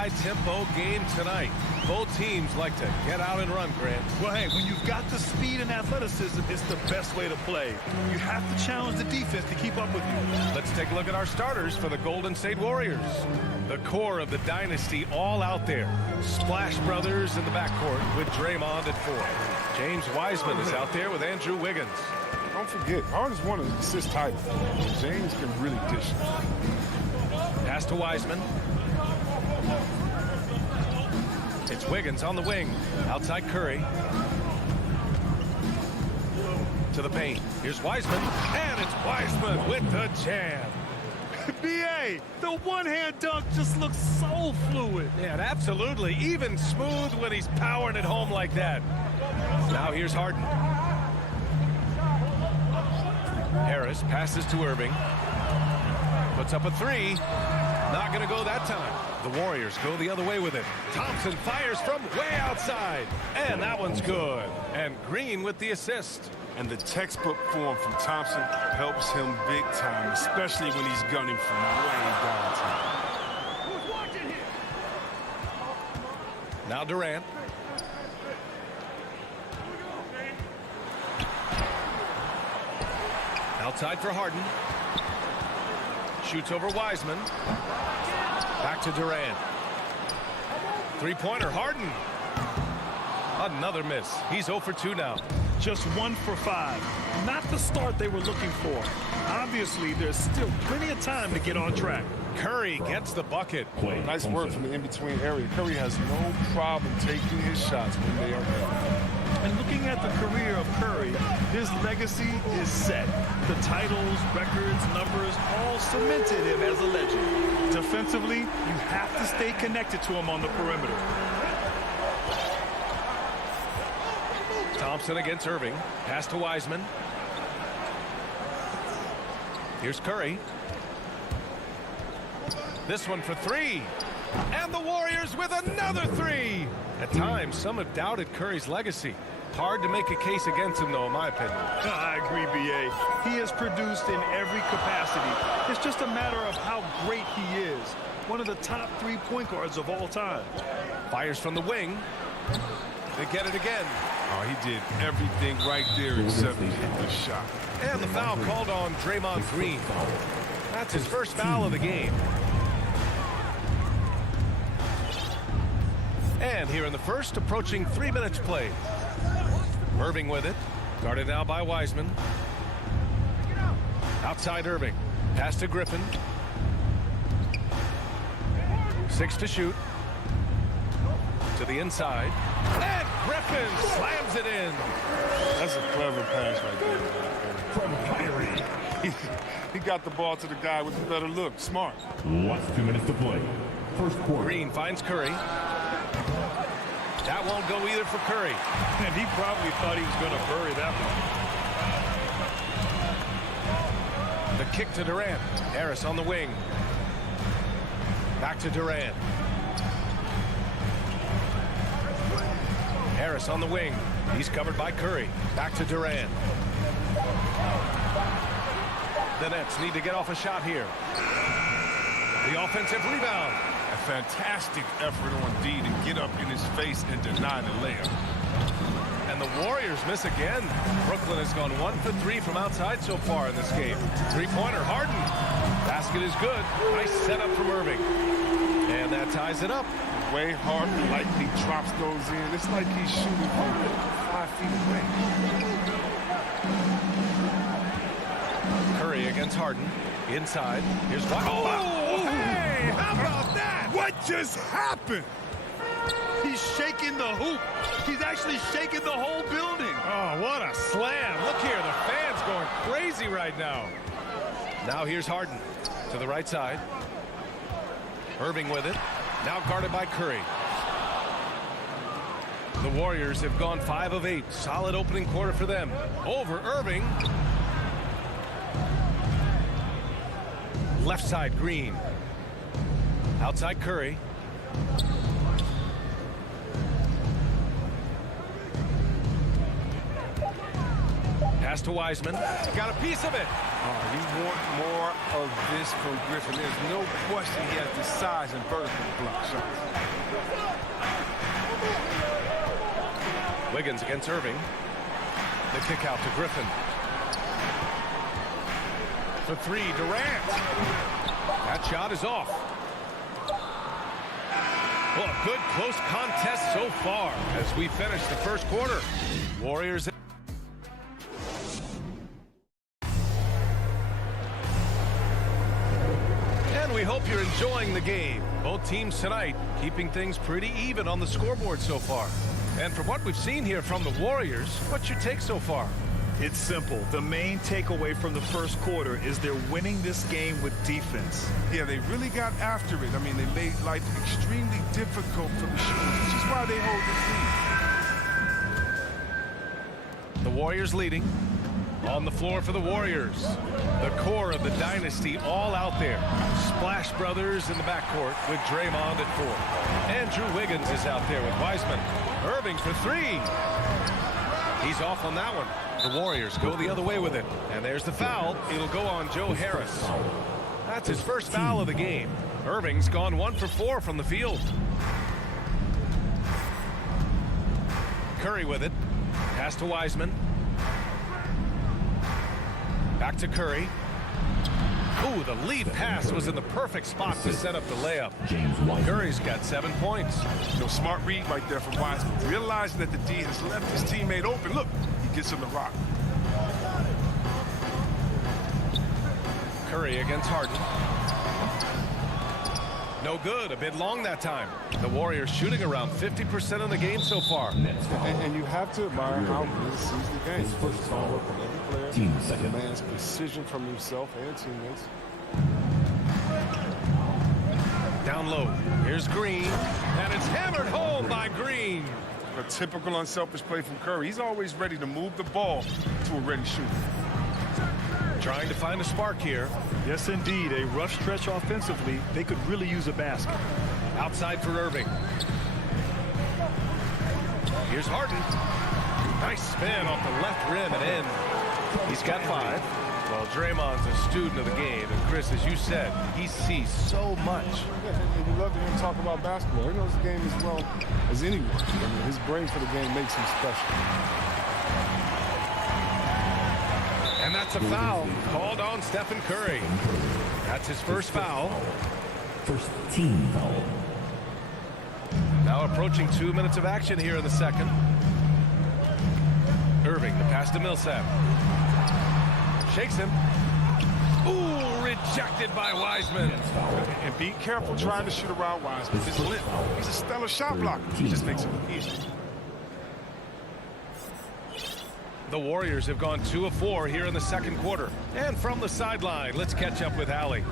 high-tempo game tonight. Both teams like to get out and run, Grant. Well, hey, when you've got the speed and athleticism, it's the best way to play. You have to challenge the defense to keep up with you. Let's take a look at our starters for the Golden State Warriors. The core of the dynasty all out there. Splash Brothers in the backcourt with Draymond at 4. James Wiseman is out there with Andrew Wiggins. Don't forget, Harden's won an assist title. James can really dish it. Pass to Wiseman. It's Wiggins on the wing. Outside Curry. To the paint. Here's Wiseman. And it's Wiseman with the jam. B.A., the one-hand dunk just looks so fluid. Yeah, and absolutely. Even smooth when he's powering it home like that. Now here's Harden. Harris passes to Irving. Puts up a 3. Not going to go that time. The Warriors go the other way with it. Thompson fires from way outside. And that one's good. And Green with the assist. And the textbook form from Thompson helps him big time, especially when he's gunning from way downtown. Now Durant. Outside for Harden. Shoots over Wiseman. Back to Durant. Three-pointer, Harden. Another miss. He's 0 for 2 now. Just 1 for 5. Not the start they were looking for. Obviously, there's still plenty of time to get on track. Curry gets the bucket. Nice work from the in-between area. Curry has no problem taking his shots when they are there. And looking at the career of Curry, his legacy is set. The titles, records, numbers, all cemented him as a legend. Defensively, you have to stay connected to him on the perimeter. Thompson against Irving. Pass to Wiseman. Here's Curry. This one for 3. And the Warriors with another 3. At times, some have doubted Curry's legacy. Hard to make a case against him, though, in my opinion. I agree, B.A. He has produced in every capacity. It's just a matter of how great he is. One of the top 3 point guards of all time. Fires from the wing. They get it again. Oh, he did everything right there except hit the shot. And the foul called on Draymond Green. That's his first foul of the game. And here in the first, approaching 3 minutes played. Irving with it. Guarded now by Wiseman. Outside Irving. Pass to Griffin. 6 to shoot. To the inside. And Griffin slams it in. That's a clever pass right there. From Kyrie. He got the ball to the guy with the better look. Smart. Last 2 minutes to play. First quarter. Green finds Curry. That won't go either for Curry. And he probably thought he was going to bury that one. The kick to Durant. Harris on the wing. Back to Durant. Harris on the wing. He's covered by Curry. Back to Durant. The Nets need to get off a shot here. The offensive rebound. A fantastic effort on D to get up in his face and deny the layup. And the Warriors miss again. Brooklyn has gone 1 for 3 from outside so far in this game. Three-pointer, Harden. Basket is good. Nice setup from Irving. And that ties it up. The way Harden lightly drops those in, it's like he's shooting from 5 feet away. Curry against Harden. Inside. Here's one. Oh, hey, how about that? What just happened? He's shaking the hoop. He's actually shaking the whole building. Oh, what a slam. Look here, the fans going crazy right now. Now here's Harden to the right side. Irving with it. Now guarded by Curry. The Warriors have gone 5 of 8. Solid opening quarter for them. Over Irving. Left side, Green. Outside Curry. Pass to Wiseman. Got a piece of it. Oh, you want more of this from Griffin. There's no question he has the size and vertical to block shots. Wiggins against Irving. The kick out to Griffin. For three, Durant. That shot is off. Well, a good close contest so far as we finish the first quarter. Warriors. And we hope you're enjoying the game. Both teams tonight keeping things pretty even on the scoreboard so far. And from what we've seen here from the Warriors, what's your take so far? It's simple. The main takeaway from the first quarter is they're winning this game with defense. Yeah, they really got after it. I mean, they made life extremely difficult for the shooters, which is why they hold this lead. The Warriors leading. On the floor for the Warriors. The core of the dynasty all out there. Splash Brothers in the backcourt with Draymond at 4. Andrew Wiggins is out there with Wiseman. Irving for three. He's off on that one. The Warriors go the other way with it. And there's the foul. It'll go on Joe Harris. That's his first foul of the game. Irving's gone 1 for 4 from the field. Curry with it. Pass to Wiseman. Back to Curry. Ooh, the lead pass was in the perfect spot to set up the layup. Curry's got 7 points. Smart read right there from Wiseman. Realizing that the D has left his teammate open. Look, he gets him the rock. Curry against Harden. No good. A bit long that time. The Warriors shooting around 50% of the game so far. And you have to admire how he sees the game. His first foul from every player. Team second. Demands precision from himself and teammates. Down low. Here's Green. And it's hammered home by Green. A typical unselfish play from Curry. He's always ready to move the ball to a ready shooter. Trying to find a spark here. Yes, indeed. A rough stretch offensively. They could really use a basket. Outside for Irving. Here's Harden. Nice spin off the left rim and in. He's got 5. Well, Draymond's a student of the game. And Chris, as you said, he sees so much. And you love to hear him talk about basketball. He knows the game as well as anyone. I mean, his brain for the game makes him special. And that's a foul called on Stephen Curry. That's his first foul. First team foul. Now approaching 2 minutes of action here in the second. Irving, the pass to Millsap. Shakes him. Ooh, rejected by Wiseman. And be careful trying to shoot around Wiseman. He's lit. He's a stellar shot blocker. He just makes it look easy. The Warriors have gone 2 of 4 here in the second quarter. And from the sideline, let's catch up with Allie.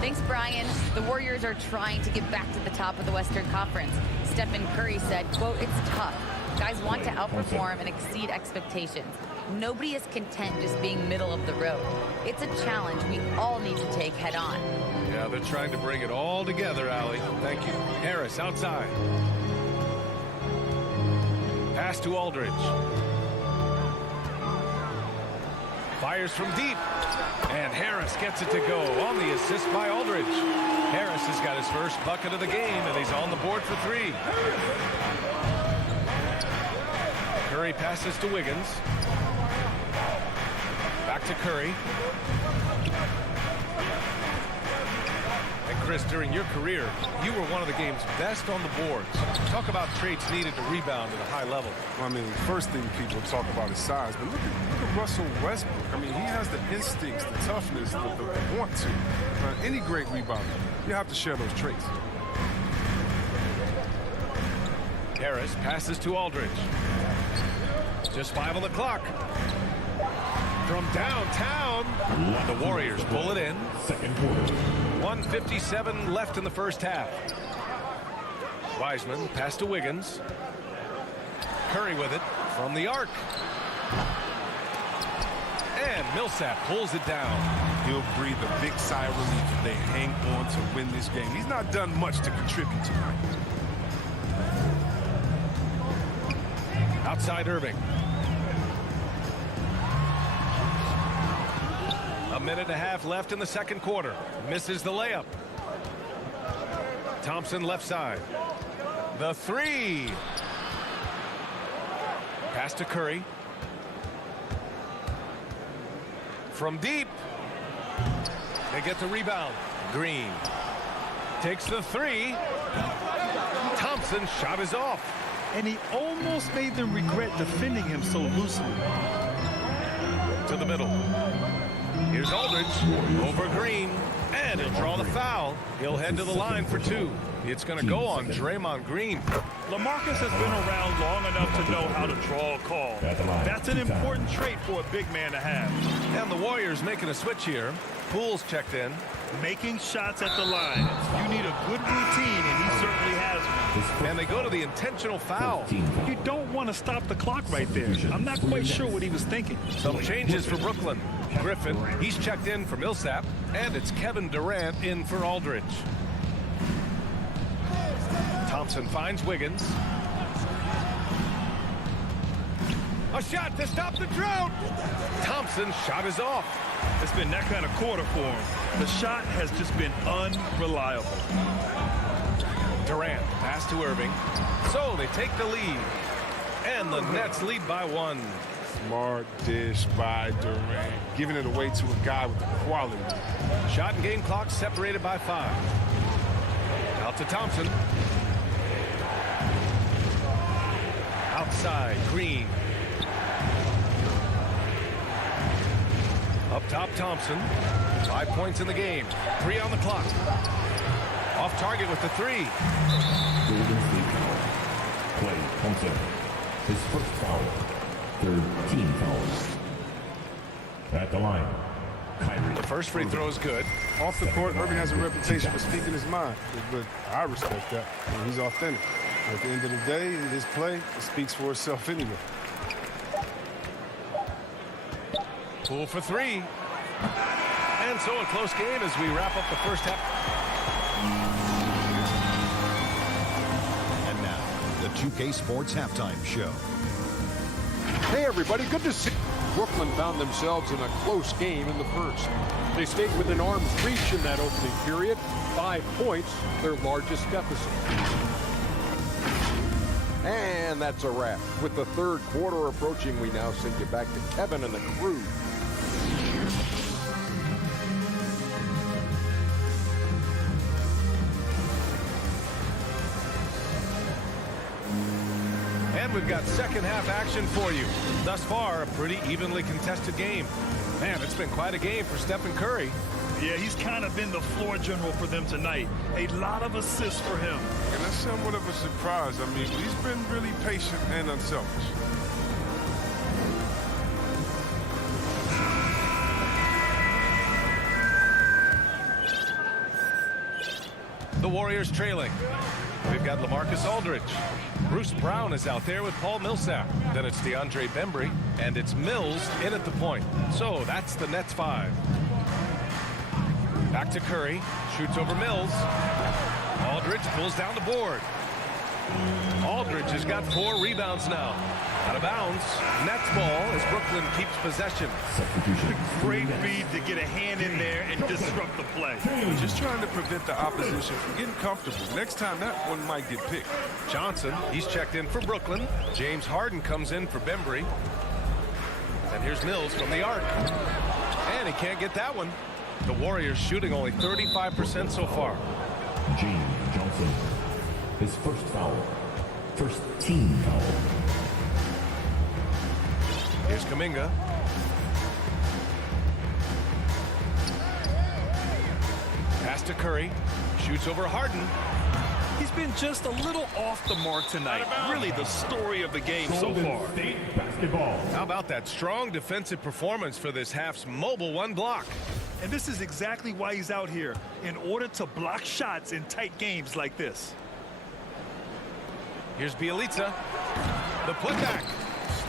Thanks, Brian. The Warriors are trying to get back to the top of the Western Conference. Stephen Curry said, quote, "It's tough. Guys want to outperform and exceed expectations. Nobody is content just being middle of the road. It's a challenge we all need to take head on." Yeah, they're trying to bring it all together, Allie. Thank you. Harris outside. Pass to Aldridge. Fires from deep. And Harris gets it to go on the assist by Aldridge. Harris has got his first bucket of the game, and he's on the board for 3. Curry passes to Wiggins. Back to Curry. And Chris, during your career, you were one of the game's best on the boards. Talk about traits needed to rebound at a high level. I mean, first thing people talk about is size, but look at Russell Westbrook. I mean, he has the instincts, the toughness, the want to. Any great rebounder, you have to share those traits. Harris passes to Aldridge. Just 5 on the clock. From downtown, the Warriors pull it in. Second quarter. 1:57 left in the first half. Wiseman pass to Wiggins. Curry with it from the arc. And Millsap pulls it down. He'll breathe a big sigh of relief if they hang on to win this game. He's not done much to contribute tonight. Outside Irving. A minute and a half left in the second quarter. Misses the layup. Thompson left side. The three. Pass to Curry. From deep. They get the rebound. Green takes the three. Thompson's shot is off. And he almost made them regret defending him so loosely. To the middle. Here's Aldridge over Green. And he'll draw the foul. He'll head to the line for two. It's going to go on Draymond Green. LaMarcus has been around long enough to know how to draw a call. That's an important trait for a big man to have. And the Warriors making a switch here. Poole's checked in. Making shots at the line. You need a good routine, and he certainly has one. And they go to the intentional foul. You don't want to stop the clock right there. I'm not quite sure what he was thinking. Some changes for Brooklyn. Griffin, he's checked in for Millsap. And it's Kevin Durant in for Aldridge. Thompson finds Wiggins. A shot to stop the drought. Thompson's shot is off. It's been that kind of quarter for him. The shot has just been unreliable. Durant, pass to Irving. So they take the lead. And the Nets lead by one. Smart dish by Durant, giving it away to a guy with the quality. Shot and game clock separated by 5. Out to Thompson. Outside, Green. Up top, Thompson. 5 points in the game. 3 on the clock. Off target with the 3. Golden State foul. Klay Thompson. His first foul. Third team fouls. At the line, Kyrie. The first free throw is good. Off the court, Irving has a reputation for speaking his mind, but I respect that. And he's authentic. At the end of the day, his play speaks for itself anyway. Poole for 3. And so a close game as we wrap up the first half. And now, the 2K Sports Halftime Show. Hey everybody, good to see you. Brooklyn found themselves in a close game in the first. They stayed within arm's reach in that opening period. 5 points, their largest deficit. And that's a wrap. With the third quarter approaching, we now send you back to Kevin and the crew. And we've got second half action for you. Thus far, a pretty evenly contested game. Man, it's been quite a game for Stephen Curry. Yeah, he's kind of been the floor general for them tonight. A lot of assists for him. And that's somewhat of a surprise. I mean, he's been really patient and unselfish. The Warriors trailing. We've got LaMarcus Aldridge. Bruce Brown is out there with Paul Millsap. Then it's DeAndre Bembry, and it's Mills in at the point. So that's the Nets 5. Back to Curry. Shoots over Mills. Aldridge pulls down the board. Aldridge has got 4 rebounds now. Out of bounds. Nets ball as Brooklyn keeps possession. Great read to get a hand in there and disrupt the play. Just trying to prevent the opposition from getting comfortable. Next time, that one might get picked. Johnson, he's checked in for Brooklyn. James Harden comes in for Bembry. And here's Mills from the arc. And he can't get that one. The Warriors shooting only 35% so far. James Johnson. His first foul. First team foul. Here's Kuminga. Pass to Curry. Shoots over Harden. He's been just a little off the mark tonight. Really the story of the game so far. State basketball. How about that strong defensive performance for this half's mobile 1 block? And this is exactly why he's out here, in order to block shots in tight games like this. Here's Bielitsa. The putback.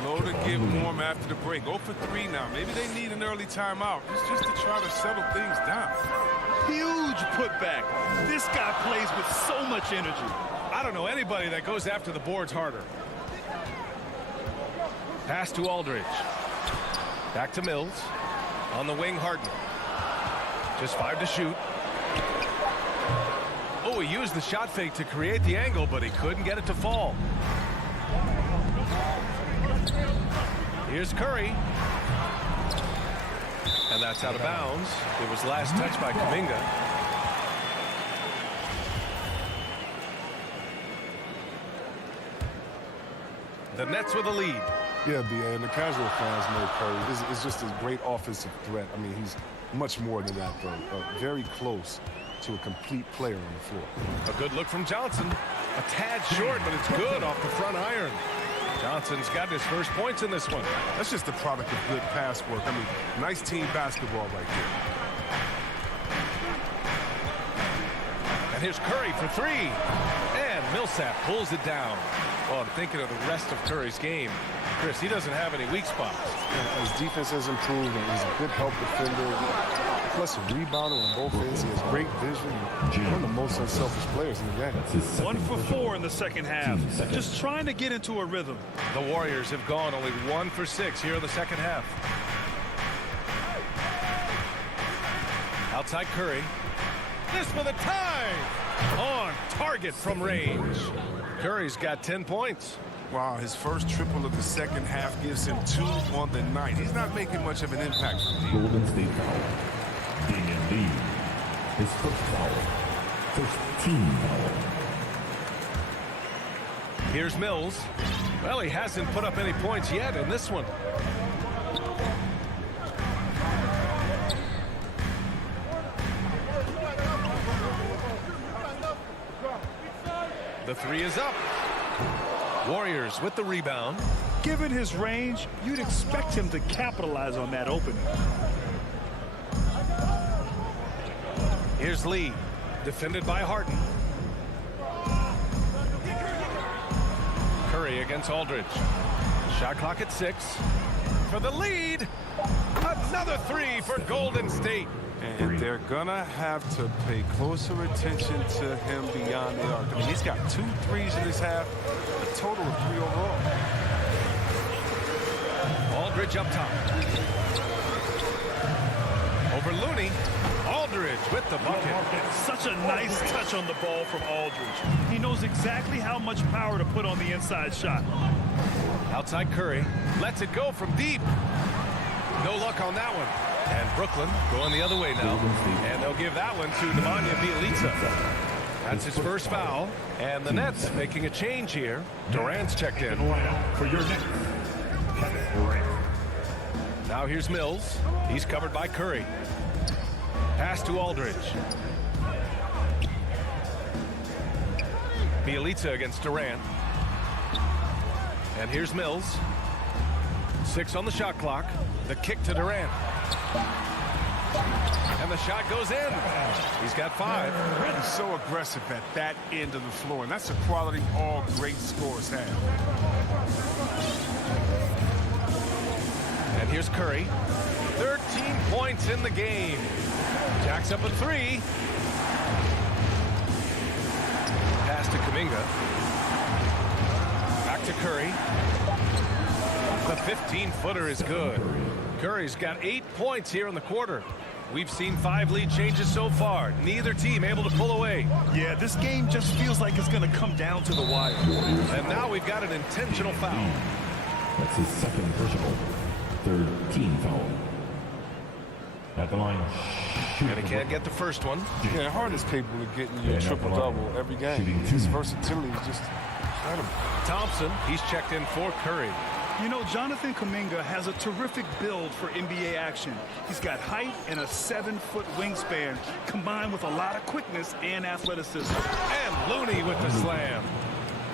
Slow to get warm after the break. 0 for 3 now. Maybe they need an early timeout. It's just to try to settle things down. Huge putback. This guy plays with so much energy. I don't know anybody that goes after the boards harder. Pass to Aldridge. Back to Mills. On the wing, Harden. Just 5 to shoot. Oh, he used the shot fake to create the angle, but he couldn't get it to fall. Here's Curry. And that's out of bounds. It was last touched by Kuminga. The Nets with a lead. Yeah, B.A., and the casual fans know Curry is just a great offensive threat. I mean, he's much more than that, though. Very close to a complete player on the floor. A good look from Johnson. A tad short, but it's good off the front iron. Johnson's got his first points in this one. That's just the product of good pass work. I mean, nice team basketball right there. And here's Curry for 3. And Millsap pulls it down. Well, I'm thinking of the rest of Curry's game. Chris, he doesn't have any weak spots. His defense has improved, and he's a good help defender. Plus a rebounder on both ends. He has great vision. One of the most unselfish players in the game. 1 for 4 in the second half. Just trying to get into a rhythm. The Warriors have gone only 1 for 6 here in the second half. Outside Curry. This for the tie. On target from range. Curry's got 10 points. Wow, his first triple of the second half gives him 2 on the night. He's not making much of an impact from deep. Golden State foul. Damian Lee. His first foul. First team foul. Here's Mills. Well, he hasn't put up any points yet in this one. The 3 is up. Warriors with the rebound. Given his range, you'd expect him to capitalize on that opening. Here's Lee, defended by Harden. Curry against Aldridge. Shot clock at 6. For the lead. Another 3 for Golden State. And they're going to have to pay closer attention to him beyond the arc. I mean, he's got 2 threes in his half, a total of 3 overall. Aldridge up top. Over Looney. Aldridge with the bucket. Such a nice touch on the ball from Aldridge. He knows exactly how much power to put on the inside shot. Outside Curry. Lets it go from deep. No luck on that one. And Brooklyn going the other way now. And they'll give that one to Nemanja Bjelica. That's his first foul. And the Nets making a change here. Durant's checked in. For your next. Now here's Mills. He's covered by Curry. Pass to Aldridge. Bjelica against Durant. And here's Mills. 6 on the shot clock. The kick to Durant. And the shot goes in. He's got 5. He's so aggressive at that end of the floor, and that's a quality all great scorers have. And here's Curry. 13 points in the game. Jacks up a 3. Pass to Kuminga. Back to Curry. The 15-footer is good. Curry's got 8 points here in the quarter. We've seen 5 lead changes so far. Neither team able to pull away. Yeah, this game just feels like it's going to come down to the wire. And now we've got an intentional foul. That's his second personal. Third team foul. At the line. And he can't get the first one. Yeah, Harden's capable of getting you a triple-double every game. His versatility is just incredible. Thompson, he's checked in for Curry. You know, Jonathan Kuminga has a terrific build for NBA action. He's got height and a 7-foot wingspan, combined with a lot of quickness and athleticism. And Looney with the slam.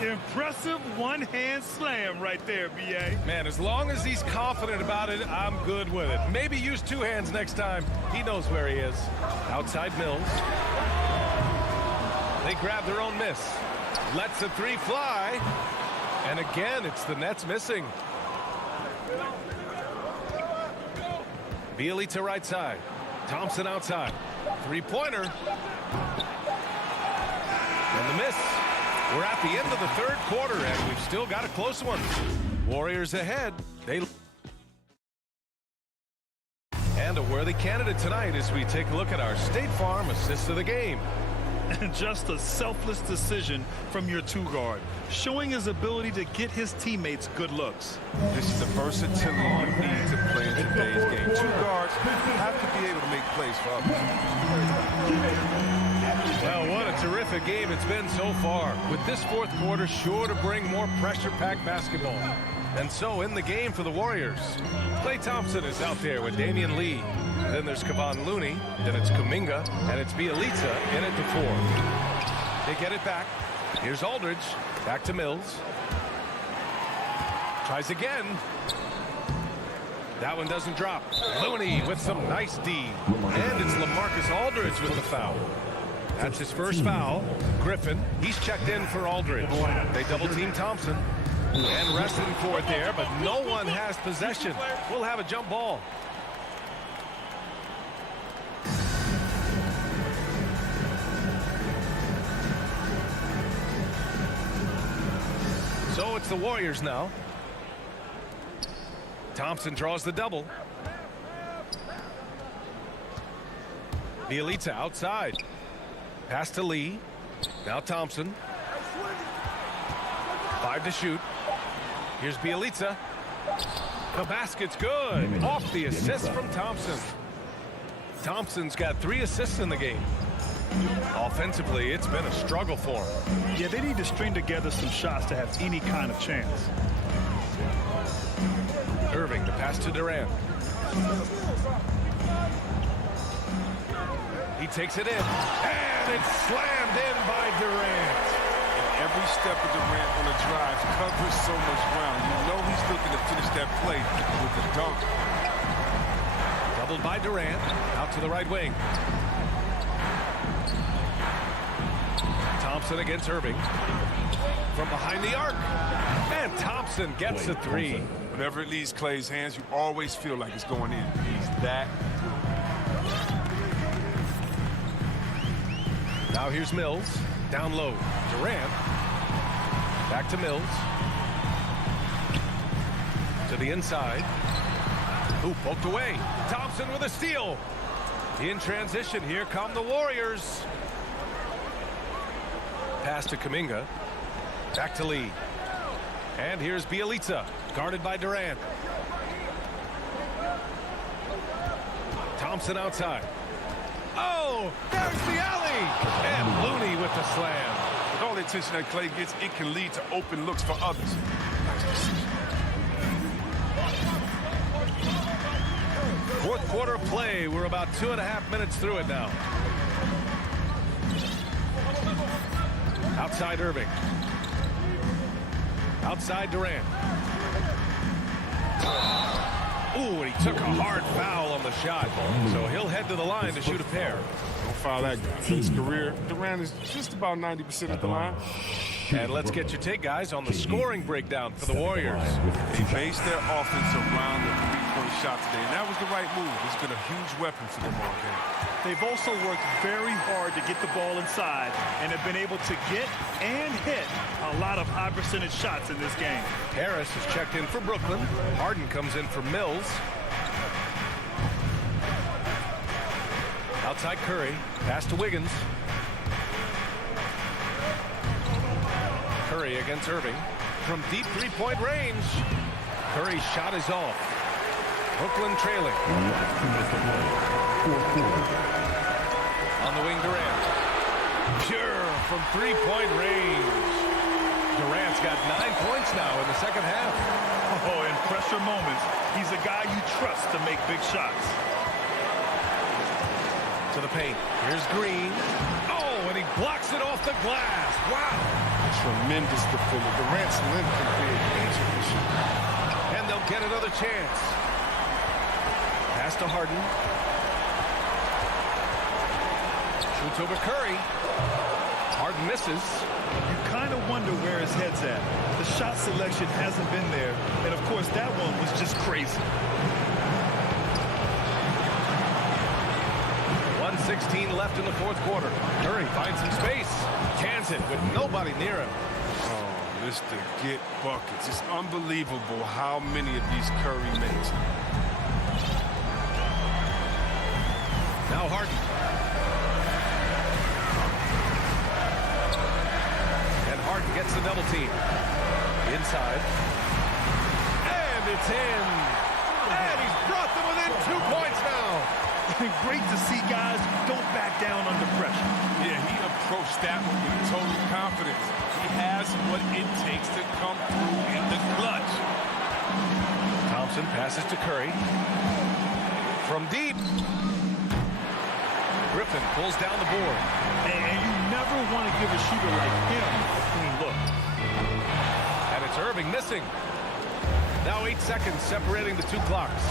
Impressive one-hand slam right there, B.A. Man, as long as he's confident about it, I'm good with it. Maybe use 2 hands next time. He knows where he is. Outside Mills. They grab their own miss. Lets the 3 fly. And again, it's the Nets missing. Bjelica right side. Thompson outside. 3-pointer. And the miss. We're at the end of the third quarter, and we've still got a close one. Warriors ahead. And a worthy candidate tonight as we take a look at our State Farm assist of the game. And just a selfless decision from your two-guard, showing his ability to get his teammates good looks. This is the versatility you need to play in today's game. Two guards have to be able to make plays for others. Well, what a terrific game it's been so far, with this fourth quarter sure to bring more pressure-packed basketball. And so in the game for the Warriors, Klay Thompson is out there with Damian Lee. Then there's Kevon Looney, then it's Kuminga, and it's Bielitsa in at the 4. They get it back. Here's Aldridge, back to Mills. Tries again. That one doesn't drop. Looney with some nice D. And it's LaMarcus Aldridge with the foul. That's his first foul. Griffin, he's checked in for Aldridge. They double-team Thompson. And wrestling for it there, but no one has possession. We'll have a jump ball. So it's the Warriors now. Thompson draws the double. Bielitsa outside. Pass to Lee. Now Thompson. 5 to shoot. Here's Bielitsa. The basket's good. Off the assist from Thompson. Thompson's got 3 assists in the game. Offensively, it's been a struggle for him. Yeah, they need to string together some shots to have any kind of chance. Irving to pass to Durant. He takes it in. And it's slammed in by Durant. Every step of Durant on the drive covers so much ground. You know he's looking to finish that play with the dunk. Doubled by Durant. Out to the right wing. Thompson against Irving. From behind the arc. And Thompson gets the 3. Whenever it leaves Klay's hands, you always feel like it's going in. He's that good. Now here's Mills. Down low. Durant. Back to Mills. To the inside. Ooh, poked away. Thompson with a steal. In transition, here come the Warriors. Pass to Kuminga. Back to Lee. And here's Bielitsa, guarded by Durant. Thompson outside. Oh, there's the alley. And Looney with the slam. With all the attention that Klay gets, it can lead to open looks for others. Fourth quarter of play. We're about 2.5 minutes through it now. Outside Irving. Outside Durant. Ooh, and he took a hard foul on the shot. So he'll head to the line to shoot a pair. Don't foul that guy. For his career, Durant is just about 90% at the line. And let's get your take, guys, on the scoring breakdown for the Warriors. They based their offense around the three-point shot today, and that was the right move. It's been a huge weapon for them all game. They've also worked very hard to get the ball inside and have been able to get and hit a lot of high percentage shots in this game. Harris is checked in for Brooklyn. Harden comes in for Mills. Outside Curry. Pass to Wiggins. Curry against Irving. From deep three-point range. Curry's shot is off. Brooklyn trailing. On the wing, Durant. Pure from three-point range. Durant's got 9 points now in the second half. Oh, in pressure moments, he's a guy you trust to make big shots. To the paint. Here's Green. Oh, and he blocks it off the glass. Wow. Tremendous defender. Durant's length can create major issues. And they'll get another chance. Pass to Harden. Shoots over Curry. Harden misses. You kind of wonder where his head's at. The shot selection hasn't been there. And, of course, that one was just crazy. 1:16 left in the fourth quarter. Curry finds some space. Cans it with nobody near him. Oh, Mr. Get Buckets. It's unbelievable how many of these Curry makes. Now Harden. And Harden gets the double team. Inside. And it's in. And he's brought them within 2 points now. Great to see guys don't back down under pressure. Yeah, he approached that one with total confidence. He has what it takes to come through in the clutch. Thompson passes to Curry. From deep. Griffin pulls down the board. And you never want to give a shooter like him a clean look. And it's Irving missing. Now 8 seconds separating the 2 clocks.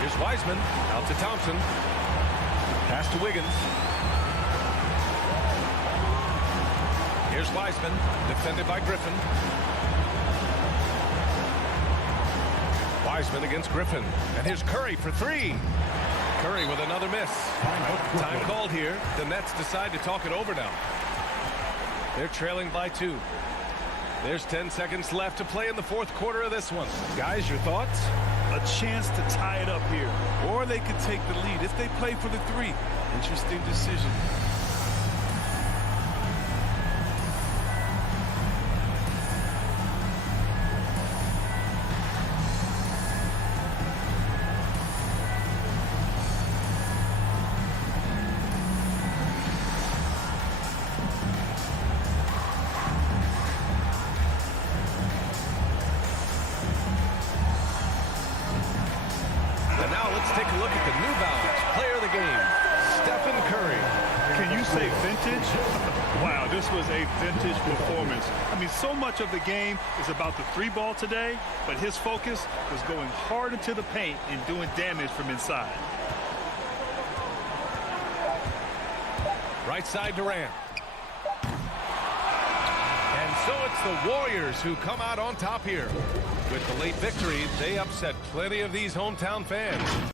Here's Wiseman out to Thompson. Pass to Wiggins. Here's Wiseman, defended by Griffin. Wiseman against Griffin. And here's Curry for 3. Curry with another miss. Time called here. The Nets decide to talk it over now. They're trailing by 2. There's 10 seconds left to play in the 4th quarter of this one. Guys, your thoughts? A chance to tie it up here. Or they could take the lead if they play for the 3. Interesting decision. Take a look at the New Balance player of the game, Stephen Curry. Can you say vintage? Wow, this was a vintage performance. I mean, so much of the game is about the 3-ball today, but his focus was going hard into the paint and doing damage from inside. Right side Durant. And so it's the Warriors who come out on top here. With the late victory, they upset plenty of these hometown fans.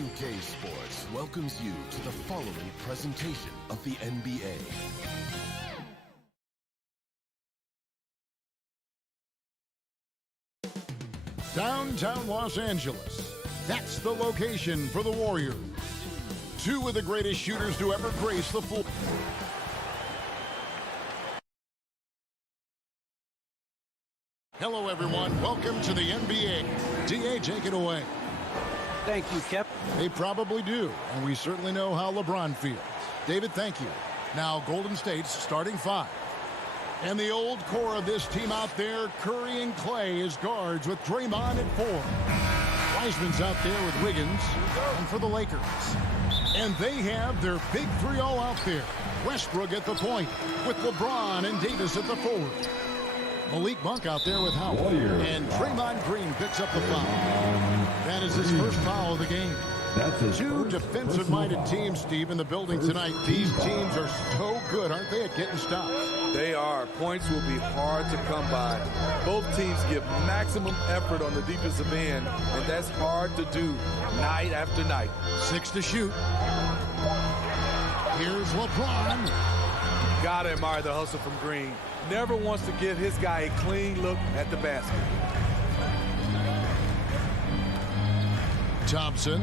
2K Sports welcomes you to the following presentation of the NBA. Downtown Los Angeles. That's the location for the Warriors. Two of the greatest shooters to ever grace the floor. Hello, everyone. Welcome to the NBA. DA, take it away. Thank you, Kep. They probably do, and we certainly know how LeBron feels. David, thank you. Now, Golden State's starting five. And the old core of this team out there, Curry and Clay as guards with Draymond at 4. Wiseman's out there with Wiggins. And for the Lakers. And they have their big three all out there. Westbrook at the point with LeBron and Davis at the forward. Malik Monk out there with Howard. And Draymond Green picks up the foul. That is his first foul of the game. Two defensive-minded teams, Steve, in the building tonight. These teams are so good, aren't they, at getting stops? They are. Points will be hard to come by. Both teams give maximum effort on the defensive end, and that's hard to do night after night. 6 to shoot. Here's LeBron. Gotta admire the hustle from Green. Never wants to give his guy a clean look at the basket. Thompson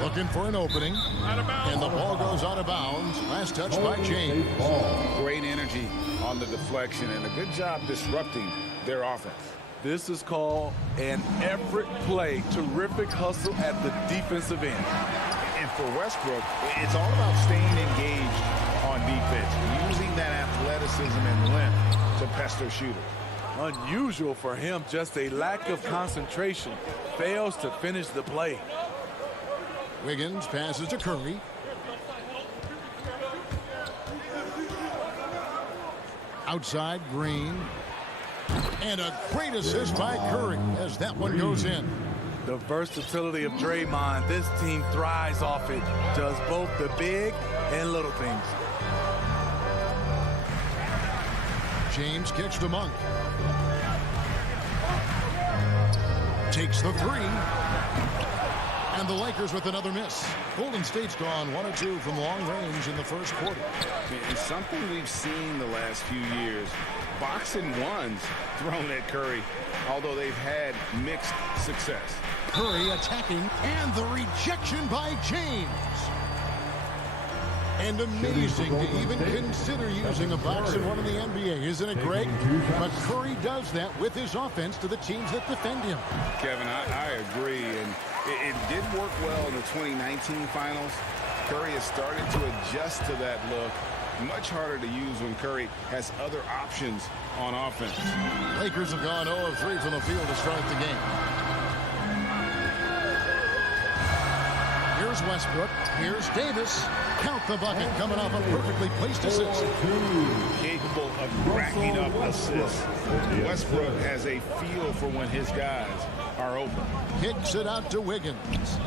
looking for an opening. And the ball goes out of bounds. Last touch by James. Great energy on the deflection and a good job disrupting their offense. This is called an effort play. Terrific hustle at the defensive end. And for Westbrook, it's all about staying engaged on defense, using that athleticism and length to pester shooters. Unusual for him, just a lack of concentration. Fails to finish the play. Wiggins passes to Curry. Outside, Green. And a great assist by Curry as that one goes in. The versatility of Draymond, this team thrives off it. Does both the big and little things. James kicks to Monk. Takes the three. And the Lakers with another miss. Golden State's gone 1 of 2 from long range in the first quarter. And something we've seen the last few years, boxing ones thrown at Curry, although they've had mixed success. Curry attacking, and the rejection by James. And amazing to even consider using a boxing one in the NBA, isn't it, Greg? But Curry does that with his offense to the teams that defend him. Kevin, I agree, and it did work well in the 2019 finals. Curry has started to adjust to that look. Much harder to use when Curry has other options on offense. Lakers have gone 0 of 3 from the field to start the game. Here's Westbrook. Here's Davis. Count the bucket coming off a perfectly placed assist. Capable of racking up assists. Westbrook has a feel for when his guys are open. Kicks it out to Wiggins.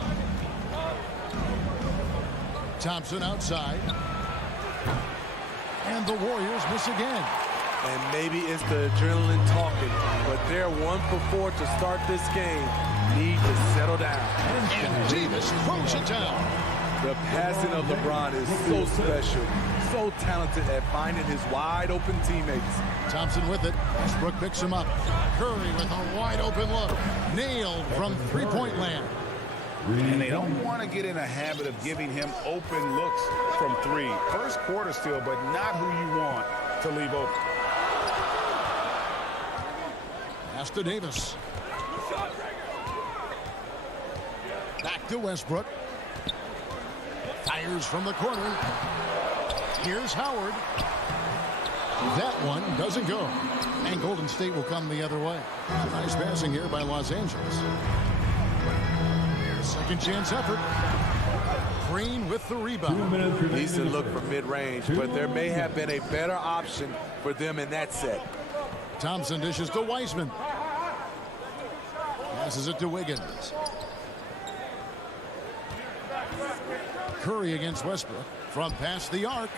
Thompson outside. And the Warriors miss again. And maybe it's the adrenaline talking, but they're 1 for 4 to start this game. Need to settle down. And Davis throws it down. The passing of LeBron is so special, so talented at finding his wide open teammates. Thompson with it. Westbrook picks him up. Curry with a wide open look. Nailed from three-point land. And they don't want to get in a habit of giving him open looks from 3. First quarter still, but not who you want to leave open. Pass to Davis. Back to Westbrook. Fires from the corner. Here's Howard. That one doesn't go. And Golden State will come the other way. Nice passing here by Los Angeles. Second chance effort. Green with the rebound. Decent look from mid-range, but there may have been a better option for them in that set. Thompson dishes to Wiseman. Passes it to Wiggins. Curry against Westbrook from past the arc.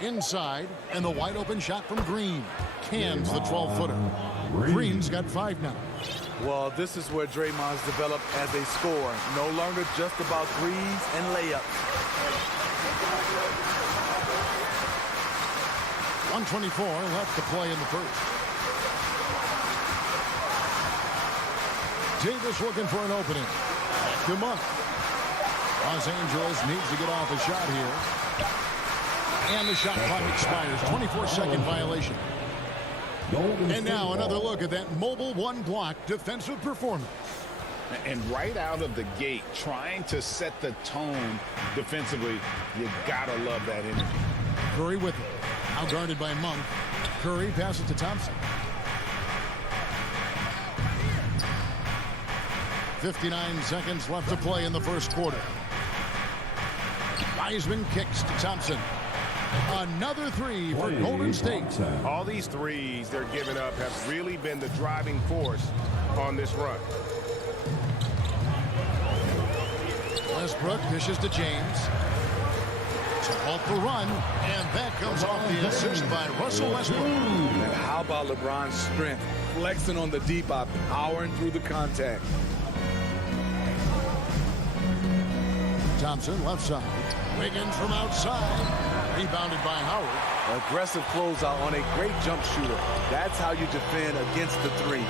Inside, and the wide open shot from Green. Cans the 12-footer. Green's got 5 now. Well, this is where Draymond's developed as a scorer. No longer just about threes and layups. 124 left to play in the first. Davis looking for an opening. To Monk. Los Angeles needs to get off a shot here. And the shot clock expires. 24-second violation. And now another look at that mobile one-block defensive performance. And right out of the gate, trying to set the tone defensively, you gotta love that energy. Curry with it. Now guarded by Monk. Curry passes to Thompson. 59 seconds left to play in the first quarter. Wiseman kicks to Thompson. Another three for Golden State. All these threes they're giving up have really been the driving force on this run. Westbrook dishes to James. To halt the run, and that comes off the assist by Russell Westbrook. And how about LeBron's strength? Flexing on the deep out, powering through the contact. Thompson left side. Wiggins from outside. Rebounded by Howard. Aggressive closeout on a great jump shooter. That's how you defend against the three.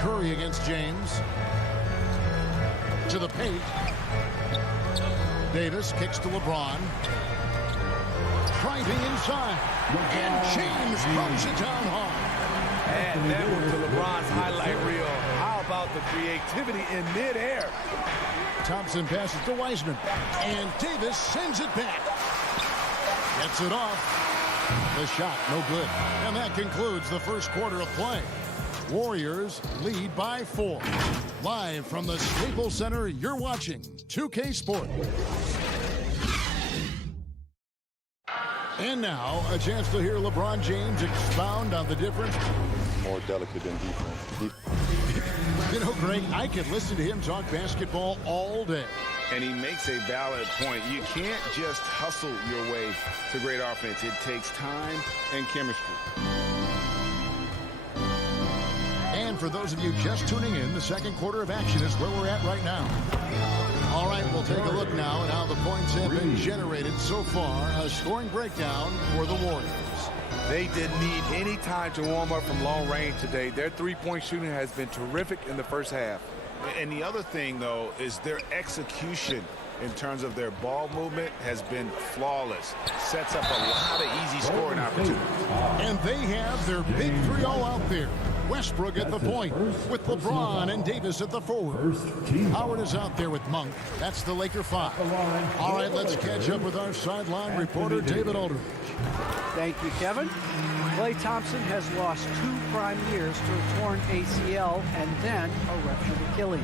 Curry against James. To the paint. Davis kicks to LeBron. Driving inside. And James throws it down hard. And that one to LeBron's highlight reel. How about the creativity in midair? Thompson passes to Wiseman. And Davis sends it back. Gets it off. The shot, no good. And that concludes the first quarter of play. Warriors lead by 4. Live from the Staples Center, you're watching 2K Sports. And now, a chance to hear LeBron James expound on the difference. More delicate than defense. You know, Greg, I could listen to him talk basketball all day. And he makes a valid point. You can't just hustle your way to great offense. It takes time and chemistry. And for those of you just tuning in, the second quarter of action is where we're at right now. All right, we'll take a look now at how the points have been generated so far. A scoring breakdown for the Warriors. They didn't need any time to warm up from long range today. Their three-point shooting has been terrific in the first half. And the other thing, though, is their execution in terms of their ball movement has been flawless. Sets up a lot of easy scoring opportunities. And they have their big three all out there. Westbrook at the point with LeBron and Davis at the forward. Howard is out there with Monk. That's the Laker 5. All right, let's catch up with our sideline reporter, David Aldridge. Thank you, Kevin. Klay Thompson has lost 2 prime years to a torn ACL and then a ruptured Achilles.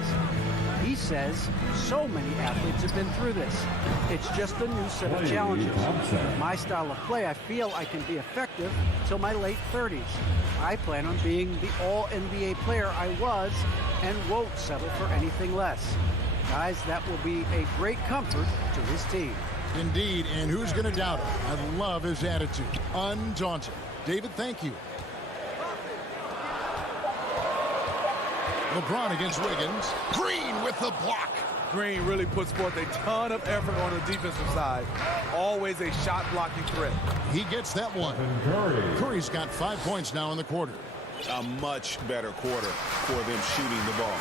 He says so many athletes have been through this. It's just a new set of challenges. My style of play, I feel I can be effective till my late 30s. I plan on being the all-NBA player I was and won't settle for anything less. Guys, that will be a great comfort to his team. Indeed, and who's going to doubt him? I love his attitude. Undaunted. David, thank you. LeBron against Wiggins. Green with the block. Green really puts forth a ton of effort on the defensive side. Always a shot blocking threat. He gets that one. Curry's got 5 points now in the quarter. A much better quarter for them shooting the ball.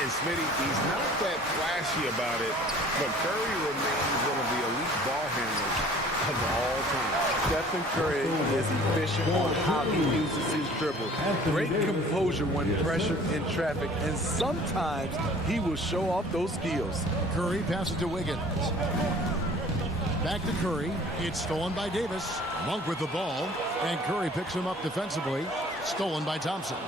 And Smitty, he's not that flashy about it, but Curry remains one of the elite ball handlers of all time. Stephen Curry is efficient on how he uses his dribble. Great composure when pressured in traffic, and sometimes he will show off those skills. Curry passes to Wiggins. Back to Curry. It's stolen by Davis. Monk with the ball, and Curry picks him up defensively. Stolen by Thompson.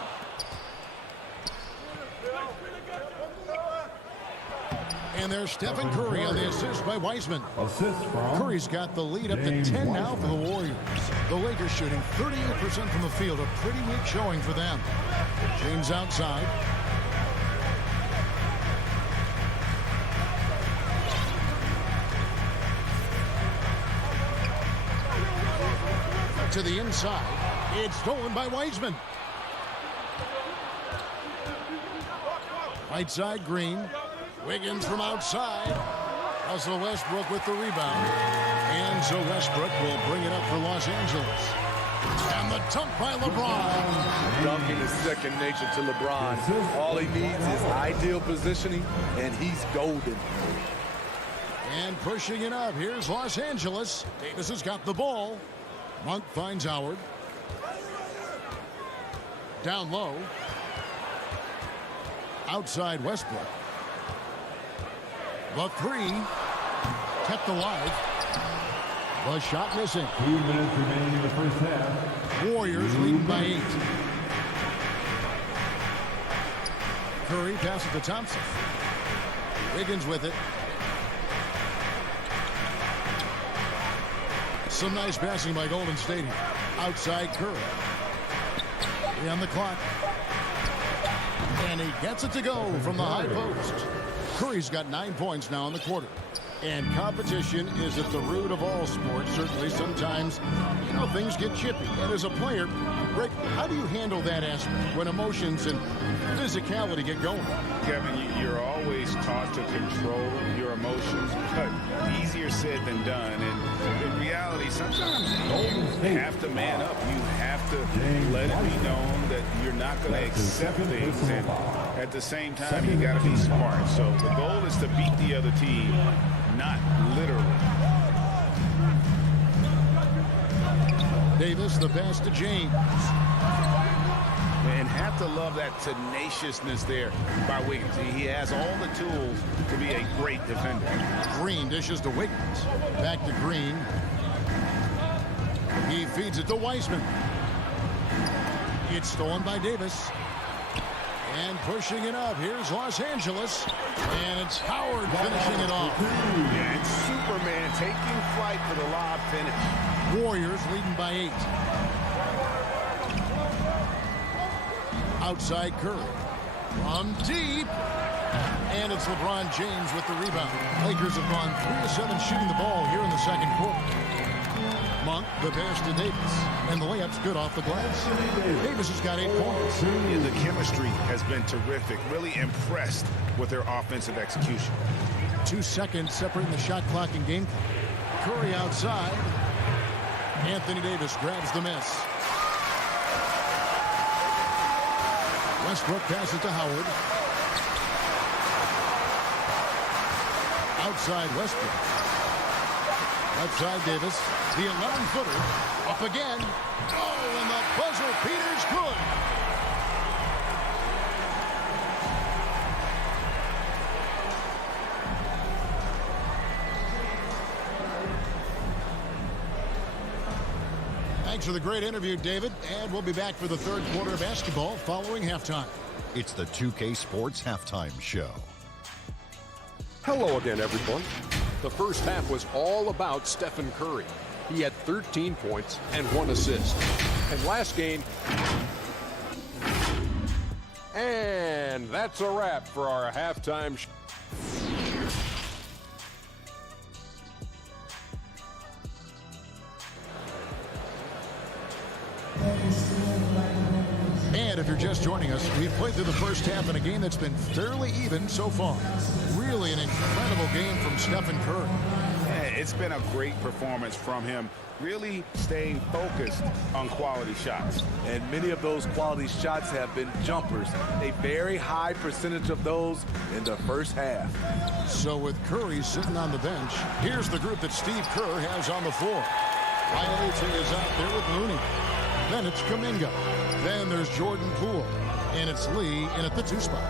And there's Stephen Curry on the assist by Wiseman. Curry's got the lead up to 10 now for the Warriors. The Lakers shooting 38% from the field. A pretty weak showing for them. James outside. To the inside. It's stolen by Wiseman. Right side, Green. Wiggins from outside. Russell Westbrook with the rebound. And so Westbrook will bring it up for Los Angeles. And the dunk by LeBron. Dunking is second nature to LeBron. All he needs is ideal positioning, and he's golden. And pushing it up. Here's Los Angeles. Davis has got the ball. Monk finds Howard. Down low. Outside Westbrook. The three kept alive. The shot missing. 2 minutes remaining in the first half. Warriors leading by 8. Curry passes to Thompson. Wiggins with it. Some nice passing by Golden State here. Outside Curry. 3 on the clock. And he gets it to go from the high post. Curry's got 9 points now in the quarter. And competition is at the root of all sports. Certainly sometimes, things get chippy. And as a player, Rick, how do you handle that aspect when emotions and physicality get going? Kevin, you're always taught to control your emotions, but easier said than done. And in reality, sometimes you have to man up. You have to let it be known that you're not going to accept things. And at the same time, you got to be smart. So the goal is to beat the other team, not literally. Davis, the pass to James. And have to love that tenaciousness there by Wiggins. He has all the tools to be a great defender. Green dishes to Wiggins. Back to Green. He feeds it to Wiseman. It's stolen by Davis. And pushing it up. Here's Los Angeles. And it's Howard finishing it off. Yeah, it's Superman taking flight for the lob finish. Warriors leading by 8. Outside Curry. From deep. And it's LeBron James with the rebound. Lakers have gone 3 of 7 shooting the ball here in the second quarter. Monk, the pass to Davis. And the layup's good off the glass. Davis has got 8 points. Yeah, the chemistry has been terrific. Really impressed with their offensive execution. 2 seconds separating the shot clock and game clock. Curry outside. Anthony Davis grabs the miss. Westbrook passes to Howard. Outside Westbrook. Left side Davis. The 11-footer. Up again. Oh, and the buzzer beater's good. Thanks for the great interview, David. And we'll be back for the third quarter of basketball following halftime. It's the 2K Sports Halftime Show. Hello again, everyone. The first half was all about Stephen Curry. He had 13 points and 1 assist. And last game... And that's a wrap for our halftime show. And if you're just joining us, we've played through the first half in a game that's been fairly even so far. Really an incredible game from Stephen Curry. It's been a great performance from him, really staying focused on quality shots. And many of those quality shots have been jumpers. A very high percentage of those in the first half. So with Curry sitting on the bench, here's the group that Steve Kerr has on the floor. Iota is out there with Looney. Then it's Kuminga. Then there's Jordan Poole. And it's Lee in at the 2 spot.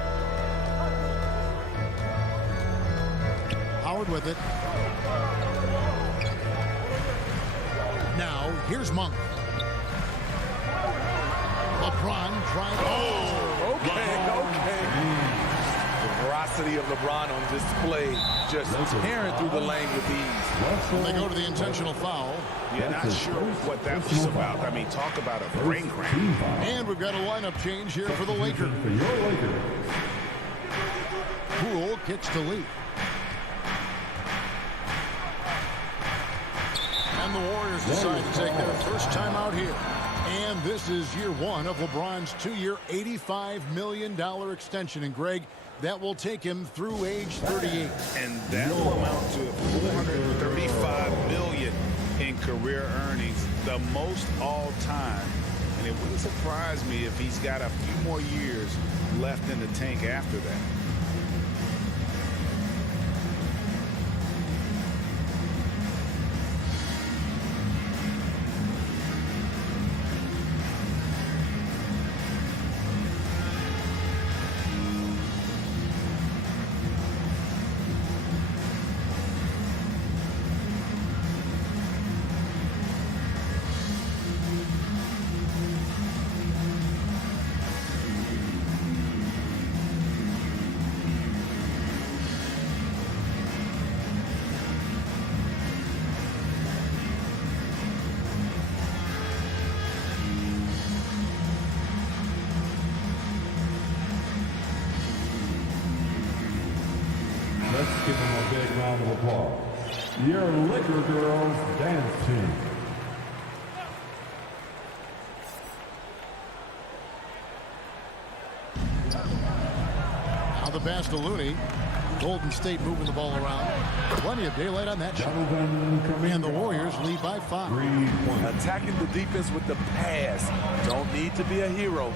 Howard with it. Now, here's Monk. LeBron trying. Oh, okay. The veracity of LeBron on display, just tearing through the lane with ease. They go to the intentional foul. Yeah, not sure what that was about. I mean, talk about a brain cramp. And we've got a lineup change here for the Lakers. Poole kicks to Lee. And the Warriors decide to take their first time out here. And this is year one of LeBron's 2-year, $85 million extension. And, Greg, that will take him through age 38. And that will amount to $435 million in career earnings, the most all time. And it wouldn't surprise me if he's got a few more years left in the tank after that. Let's give them a big round of applause. Your Liquor Girls Dance Team. Now the pass to Looney. Golden State moving the ball around. Plenty of daylight on that shot. And the Warriors lead by 5. Attacking the defense with the pass. Don't need to be a hero.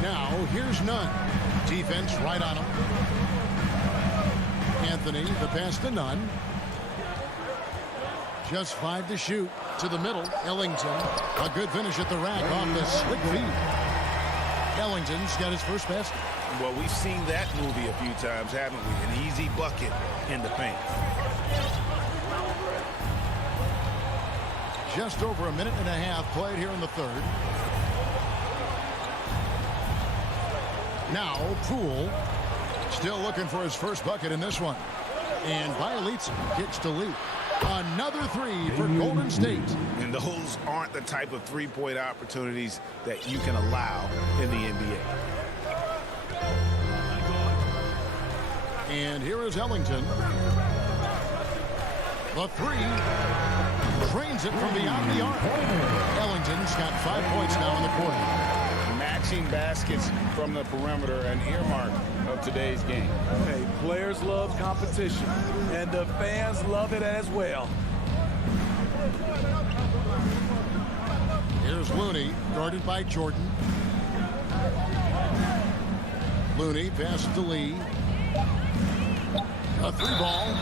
Now here's Nunn. Defense right on him. Anthony, the pass to Nunn. Just 5 to shoot. To the middle, Ellington. A good finish at the rack off the slick feed. Ellington's got his first basket. Well, we've seen that movie a few times, haven't we? An easy bucket in the paint. Just over a minute and a half played here in the third. Now, Poole still looking for his first bucket in this one. And Bielitsa kicks to lead. Another 3 for Golden State. And those aren't the type of three-point opportunities that you can allow in the NBA. And here is Ellington. The 3. Trains it from beyond the arc. Ellington's got 5 points now in the quarter. Matching baskets from the perimeter, an earmark of today's game. Hey, players love competition, and the fans love it as well. Here's Looney, guarded by Jordan. Looney passes to Lee. A 3-ball.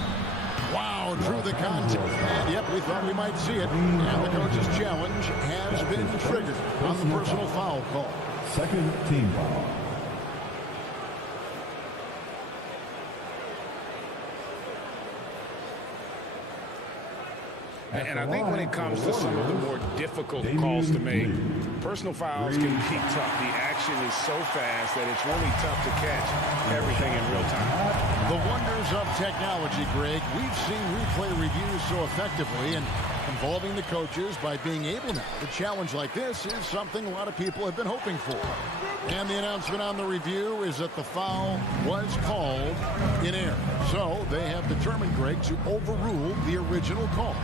Wow, drew the contest. And yep, we thought we might see it. And the coach's challenge has been triggered on the personal foul call. Second team foul. And I think when it comes to some of the more difficult calls to make, personal fouls can be tough. The action is so fast that it's really tough to catch everything in real time. The wonders of technology, Greg. We've seen replay reviews so effectively, and involving the coaches by being able now to challenge like this is something a lot of people have been hoping for. And the announcement on the review is that the foul was called in error. So they have determined, Greg, to overrule the original call.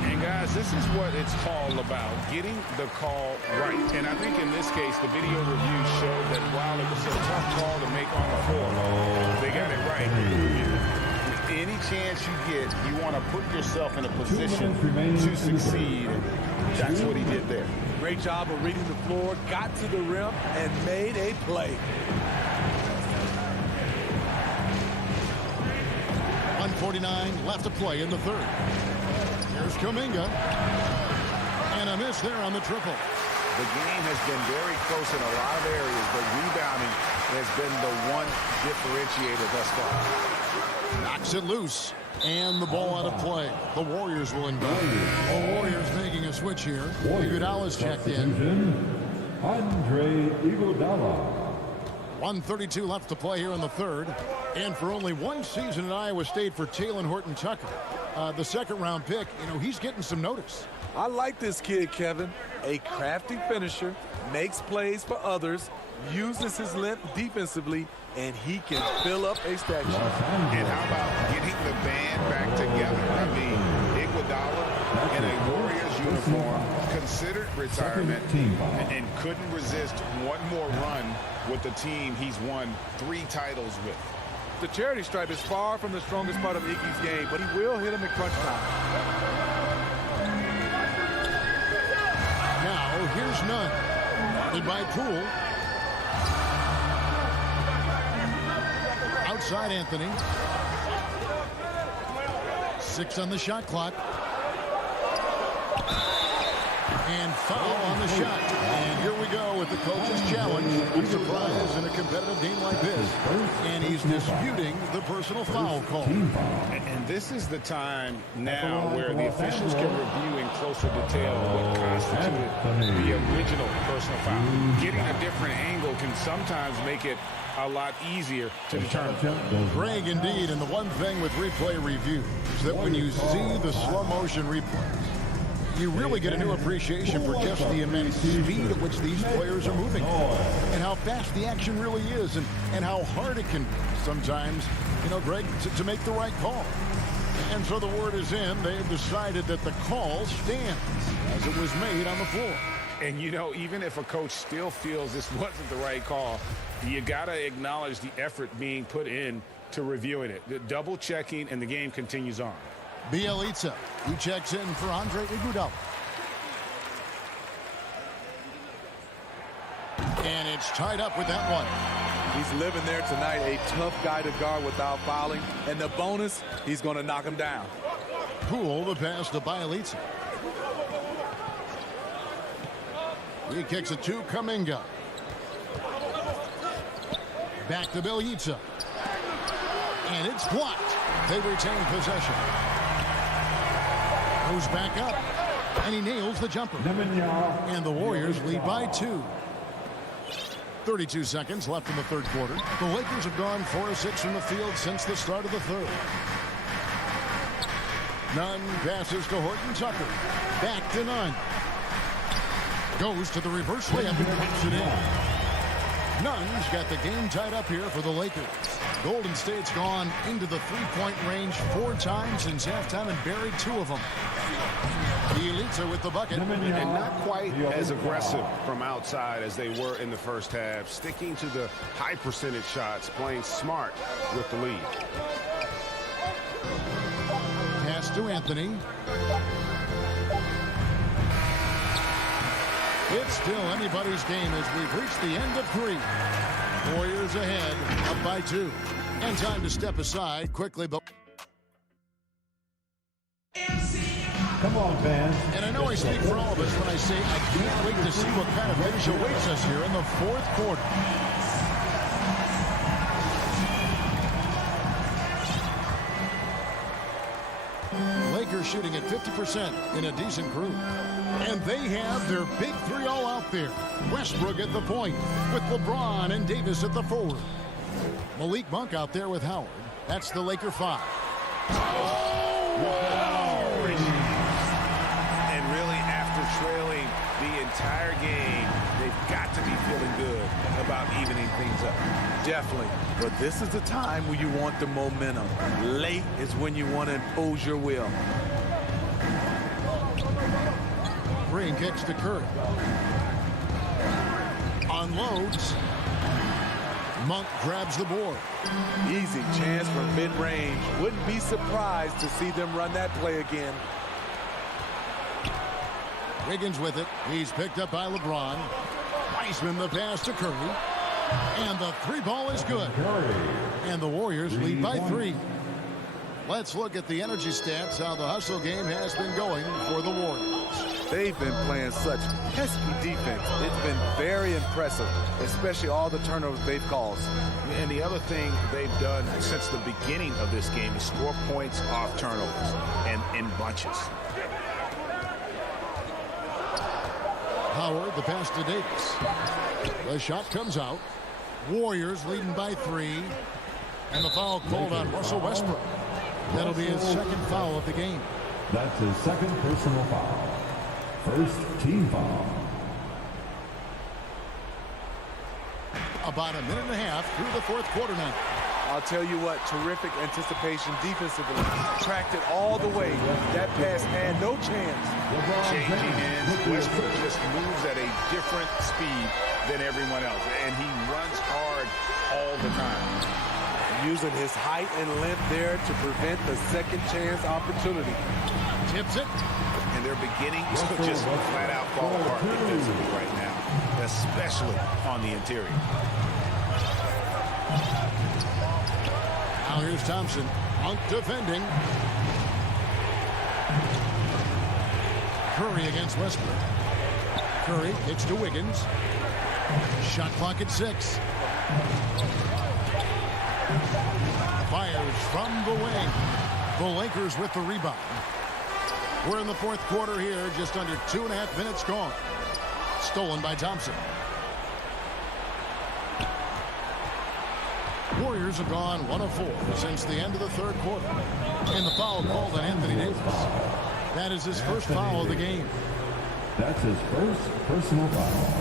And guys, this is what it's all about, getting the call right. And I think in this case, the video review showed that while it was a tough call to make on the floor, they got it right. Any chance you get, you want to put yourself in a position to succeed. And that's what he did there. Great job of reading the floor, got to the rim, and made a play. 1:49 left to play in the third. Here's Kuminga. And a miss there on the triple. The game has been very close in a lot of areas, but rebounding has been the one differentiator thus far. Knocks it loose. And the ball out of play. The Warriors will inbound. The Warriors making a switch here. Iguodala's checked in. Andre Iguodala. 1:32 left to play here in the third. And for only one season at Iowa State for Talen Horton-Tucker, the second-round pick, he's getting some notice. I like this kid, Kevin. A crafty finisher, makes plays for others, uses his length defensively, and he can fill up a stat sheet. And how about getting the band back together? I mean, Iguodala in a considered retirement and couldn't resist one more run with the team he's won 3 titles with. The charity stripe is far from the strongest part of Iggy's game, but he will hit him in crunch time. Now, here's Nunn. Guarded by Poole. Outside Anthony. 6 on the shot clock. And foul on the shot. And here we go with the coach's challenge. A surprise in a competitive game like this. And he's disputing the personal foul call. And this is the time now where the officials can review in closer detail what constituted the original personal foul. Getting a different angle can sometimes make it a lot easier to determine. Greg, indeed, and the one thing with replay review is that when you see the slow motion replays, you really get a new appreciation for just the immense speed at which these players are moving and how fast the action really is and how hard it can be sometimes, you know, Greg, to make the right call. And so the word is in. They've decided that the call stands as it was made on the floor. And, you know, even if a coach still feels this wasn't the right call, you got to acknowledge the effort being put in to reviewing it. The double checking, and the game continues on. Bielitsa, he checks in for Andre Iguodala. And it's tied up with that one. He's living there tonight, a tough guy to guard without fouling. And the bonus, he's going to knock him down. Poole the pass to Bielitsa. He kicks it to Kuminga. Back to Bielitsa. And it's blocked. They retain possession. Goes back up. And he nails the jumper. And the Warriors lead by 2. 32 seconds left in the third quarter. The Lakers have gone 4 of 6 from the field since the start of the third. Nunn passes to Horton Tucker. Back to Nunn. Goes to the reverse layup and drops it in. Nunn's got the game tied up here for the Lakers. Golden State's gone into the three-point range 4 times since halftime and buried 2 of them. Bielitsa with the bucket. And not quite as aggressive from outside as they were in the first half. Sticking to the high percentage shots, playing smart with the lead. Pass to Anthony. It's still anybody's game as we've reached the end of 3. Warriors ahead, up by 2. And time to step aside quickly. But come on, fans. And I know I speak for all of us when I say I can't wait to see what kind of finish awaits us here in the fourth quarter. Lakers shooting at 50% in a decent group. And they have their big 3 all out there. Westbrook at the point with LeBron and Davis at the forward. Malik Monk out there with Howard. That's the Laker 5. And really, after trailing the entire game, they've got to be feeling good about evening things up. Definitely. But this is the time when you want the momentum. Late is when you want to impose your will. Green kicks to Curry. Unloads. Monk grabs the board. Easy chance for mid-range. Wouldn't be surprised to see them run that play again. Wiggins with it. He's picked up by LeBron. Weissman the pass to Curry. And the 3 ball is good. And the Warriors lead by 3. Let's look at the energy stats, how the hustle game has been going for the Warriors. They've been playing such pesky defense. It's been very impressive, especially all the turnovers they've caused. And the other thing they've done since the beginning of this game is score points off turnovers and in bunches. Howard, the pass to Davis. The shot comes out. Warriors leading by 3. And the foul called on Russell Westbrook. That'll be his second foul of the game. That's his second personal foul. First team foul. About a minute and a half through the fourth quarter now. I'll tell you what, terrific anticipation defensively. Tracked it all the way. That pass had no chance. Changing ends. Westbrook just moves at a different speed than everyone else, and he runs hard all the time. Using his height and length there to prevent the second chance opportunity. Tips it. And they're beginning to just flat out fall apart defensively right now, especially on the interior. Now here's Thompson. Monk defending. Curry against Westbrook. Curry kicks to Wiggins. Shot clock at 6. Fires from the wing. The Lakers with the rebound. We're in the fourth quarter here. Just under 2.5 minutes gone. Stolen by Thompson. Warriors have gone 1 of 4 since the end of the third quarter. And the foul called on Anthony Davis. That is his first foul of the game. That's his first personal foul.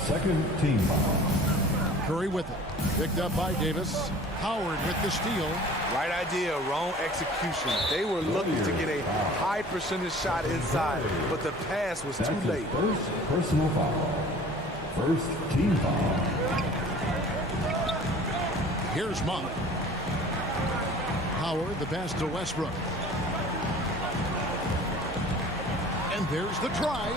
Second team foul. Curry with it. Picked up by Davis. Howard with the steal. Right idea, wrong execution. They were looking to get a high percentage shot inside, but the pass was too late. First personal foul. First team foul. Here's Monk. Howard, the pass to Westbrook. And there's the drive.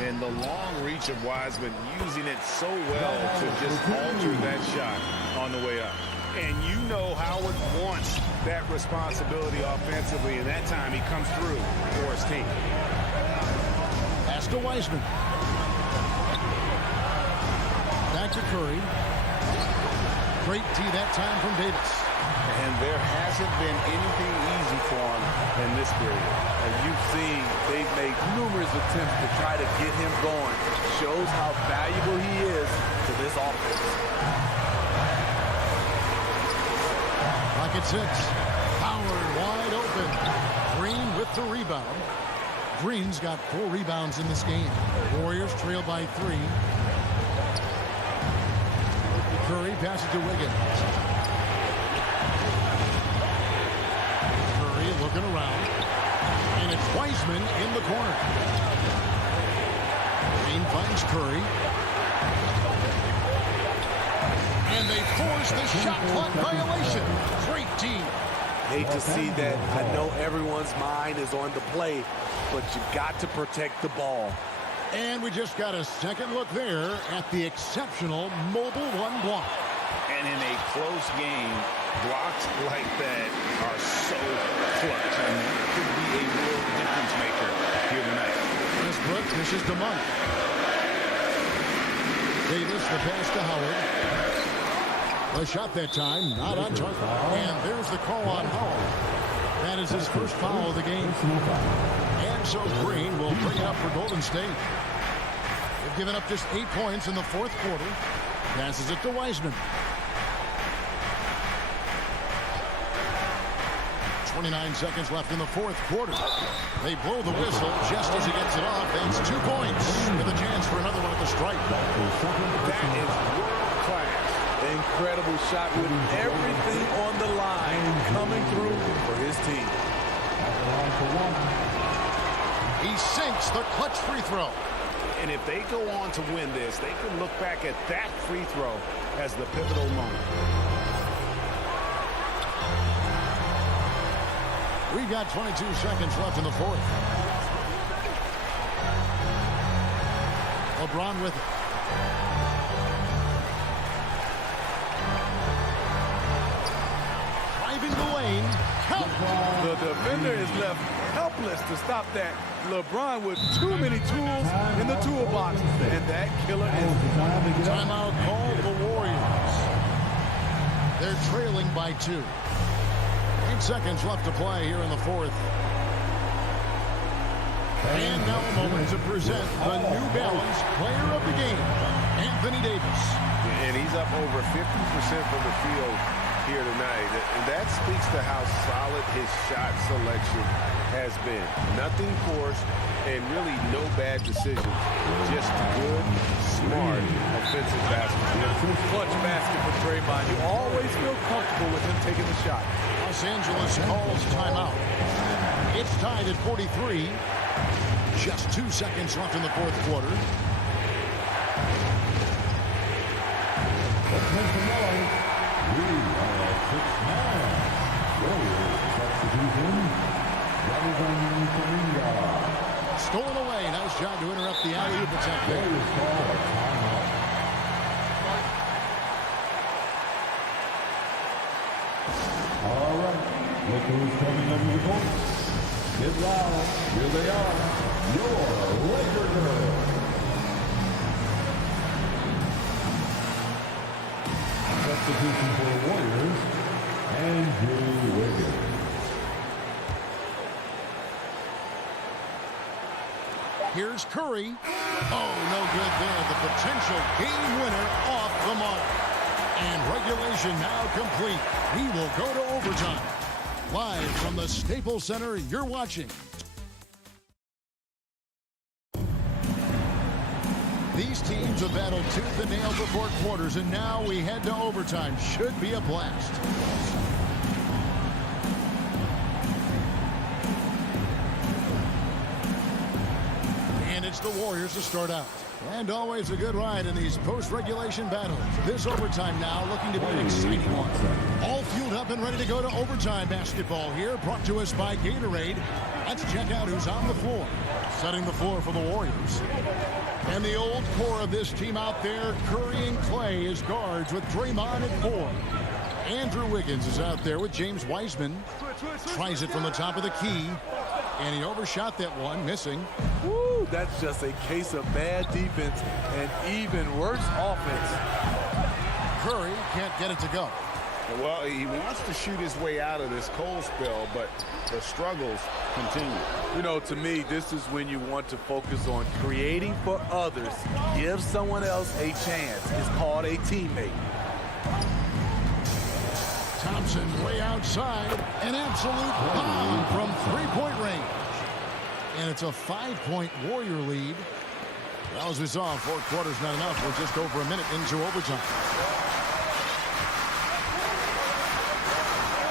And the long reach of Wiseman, using it so well to just alter that shot on the way up. And you know Howard wants that responsibility offensively, and that time he comes through for his team. Pass to Wiseman. Back to Curry. Great D that time from Davis. And there hasn't been anything easy for him in this period. As you've seen, they've made numerous attempts to try to get him going. Shows how valuable he is to this offense. Clock at 6. Howard wide open. Green with the rebound. Green's got 4 rebounds in this game. Warriors trail by 3. Curry passes to Wiggins. Curry looking around. And it's Wiseman in the corner. Green finds Curry. And they force the shot clock violation. Great team. Hate to see that. I know everyone's mind is on the play, but you got to protect the ball. And we just got a second look there at the exceptional Mobile 1 block. And in a close game, blocks like that are so clutch and could be a real difference maker here tonight. Westbrook dishes to Monk. Davis, the pass to Howard. The shot that time, not on target. And there's the call on Howard. That is his first foul of the game. And so Green will bring it up for Golden State. They've given up just 8 points in the fourth quarter. Passes it to Wiseman. 29 seconds left in the fourth quarter. They blow the whistle just as he gets it off. That's 2 points with a chance for another one at the stripe. That is world class. Incredible shot with everything on the line coming through for his team. He sinks the clutch free throw. And if they go on to win this, they can look back at that free throw as the pivotal moment. We've got 22 seconds left in the fourth. LeBron with it. Driving the lane. Count. The defender is left helpless to stop that. LeBron with too many tools in the toolbox. And that killer is... Timeout called the Warriors. They're trailing by 2. 8 seconds left to play here in the fourth. And now a moment to present the New Balance Player of the Game, Anthony Davis. And he's up over 50% from the field here tonight. And that speaks to how solid his shot selection has been. Nothing forced, and really no bad decisions. Just good, smart, offensive basketball. Clutch basket for Draymond. You always feel comfortable with him taking the shot. Los Angeles calls timeout. It's tied at 43. Just 2 seconds left in the fourth quarter. Stolen away. Nice job to interrupt the alley-oop attempt there. All right. Look who's coming under the court. Get loud. Here they are. Your Laker girls. Substitution for the Warriors, Andrew Wiggins. Here's Curry. Oh, no good there. The potential game winner off the mark. And regulation now complete. We will go to overtime. Live from the Staples Center, you're watching. These teams have battled tooth and nail for 4 quarters, and now we head to overtime. Should be a blast. And it's the Warriors to start out. And always a good ride in these post-regulation battles. This overtime now looking to be an exciting one. All fueled up and ready to go to overtime basketball here, brought to us by Gatorade. Let's check out who's on the floor. Setting the floor for the Warriors. And the old core of this team out there, Curry and Clay as guards with Draymond at 4. Andrew Wiggins is out there with James Wiseman. Tries it from the top of the key. And he overshot that one, missing. Woo, that's just a case of bad defense and even worse offense. Curry can't get it to go. Well, he wants to shoot his way out of this cold spell, but the struggles continue. You know, to me, this is when you want to focus on creating for others. Give someone else a chance. It's called a teammate. Thompson way outside. An absolute bomb from three-point range. And it's a 5-point Warrior lead. Well, as we saw, 4 quarters not enough. We're just over a minute into overtime.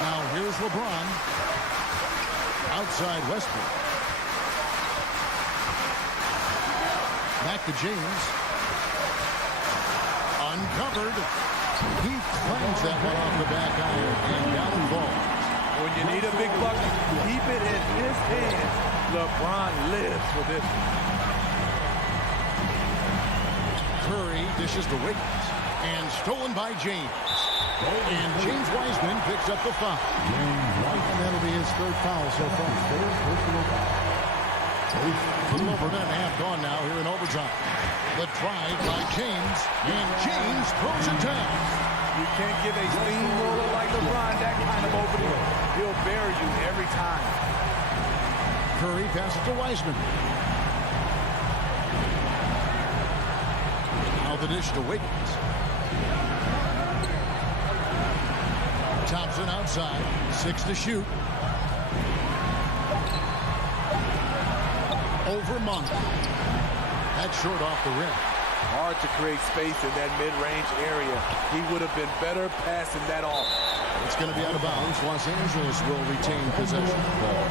Now here's LeBron. Outside Westbrook. Back to James. Uncovered. He claims that one off the back iron and down the ball. When you need a big bucket, keep it in his hands. LeBron lives for this. Curry dishes to Wiggins. And stolen by James. And James Wiseman picks up the foul. And that'll be his 3rd foul so far. A little over a minute and a half gone now here in overtime. The drive by James. And James throws it down. You can't give a steamroller like LeBron that kind of opening. He'll bury you every time. Curry passes to Wiseman. Now the dish to Wiggins. Thompson outside. 6 to shoot. Over Monk. That's short off the rim. Hard to create space in that mid-range area. He would have been better passing that off. It's going to be out of bounds. Los Angeles will retain possession of the ball.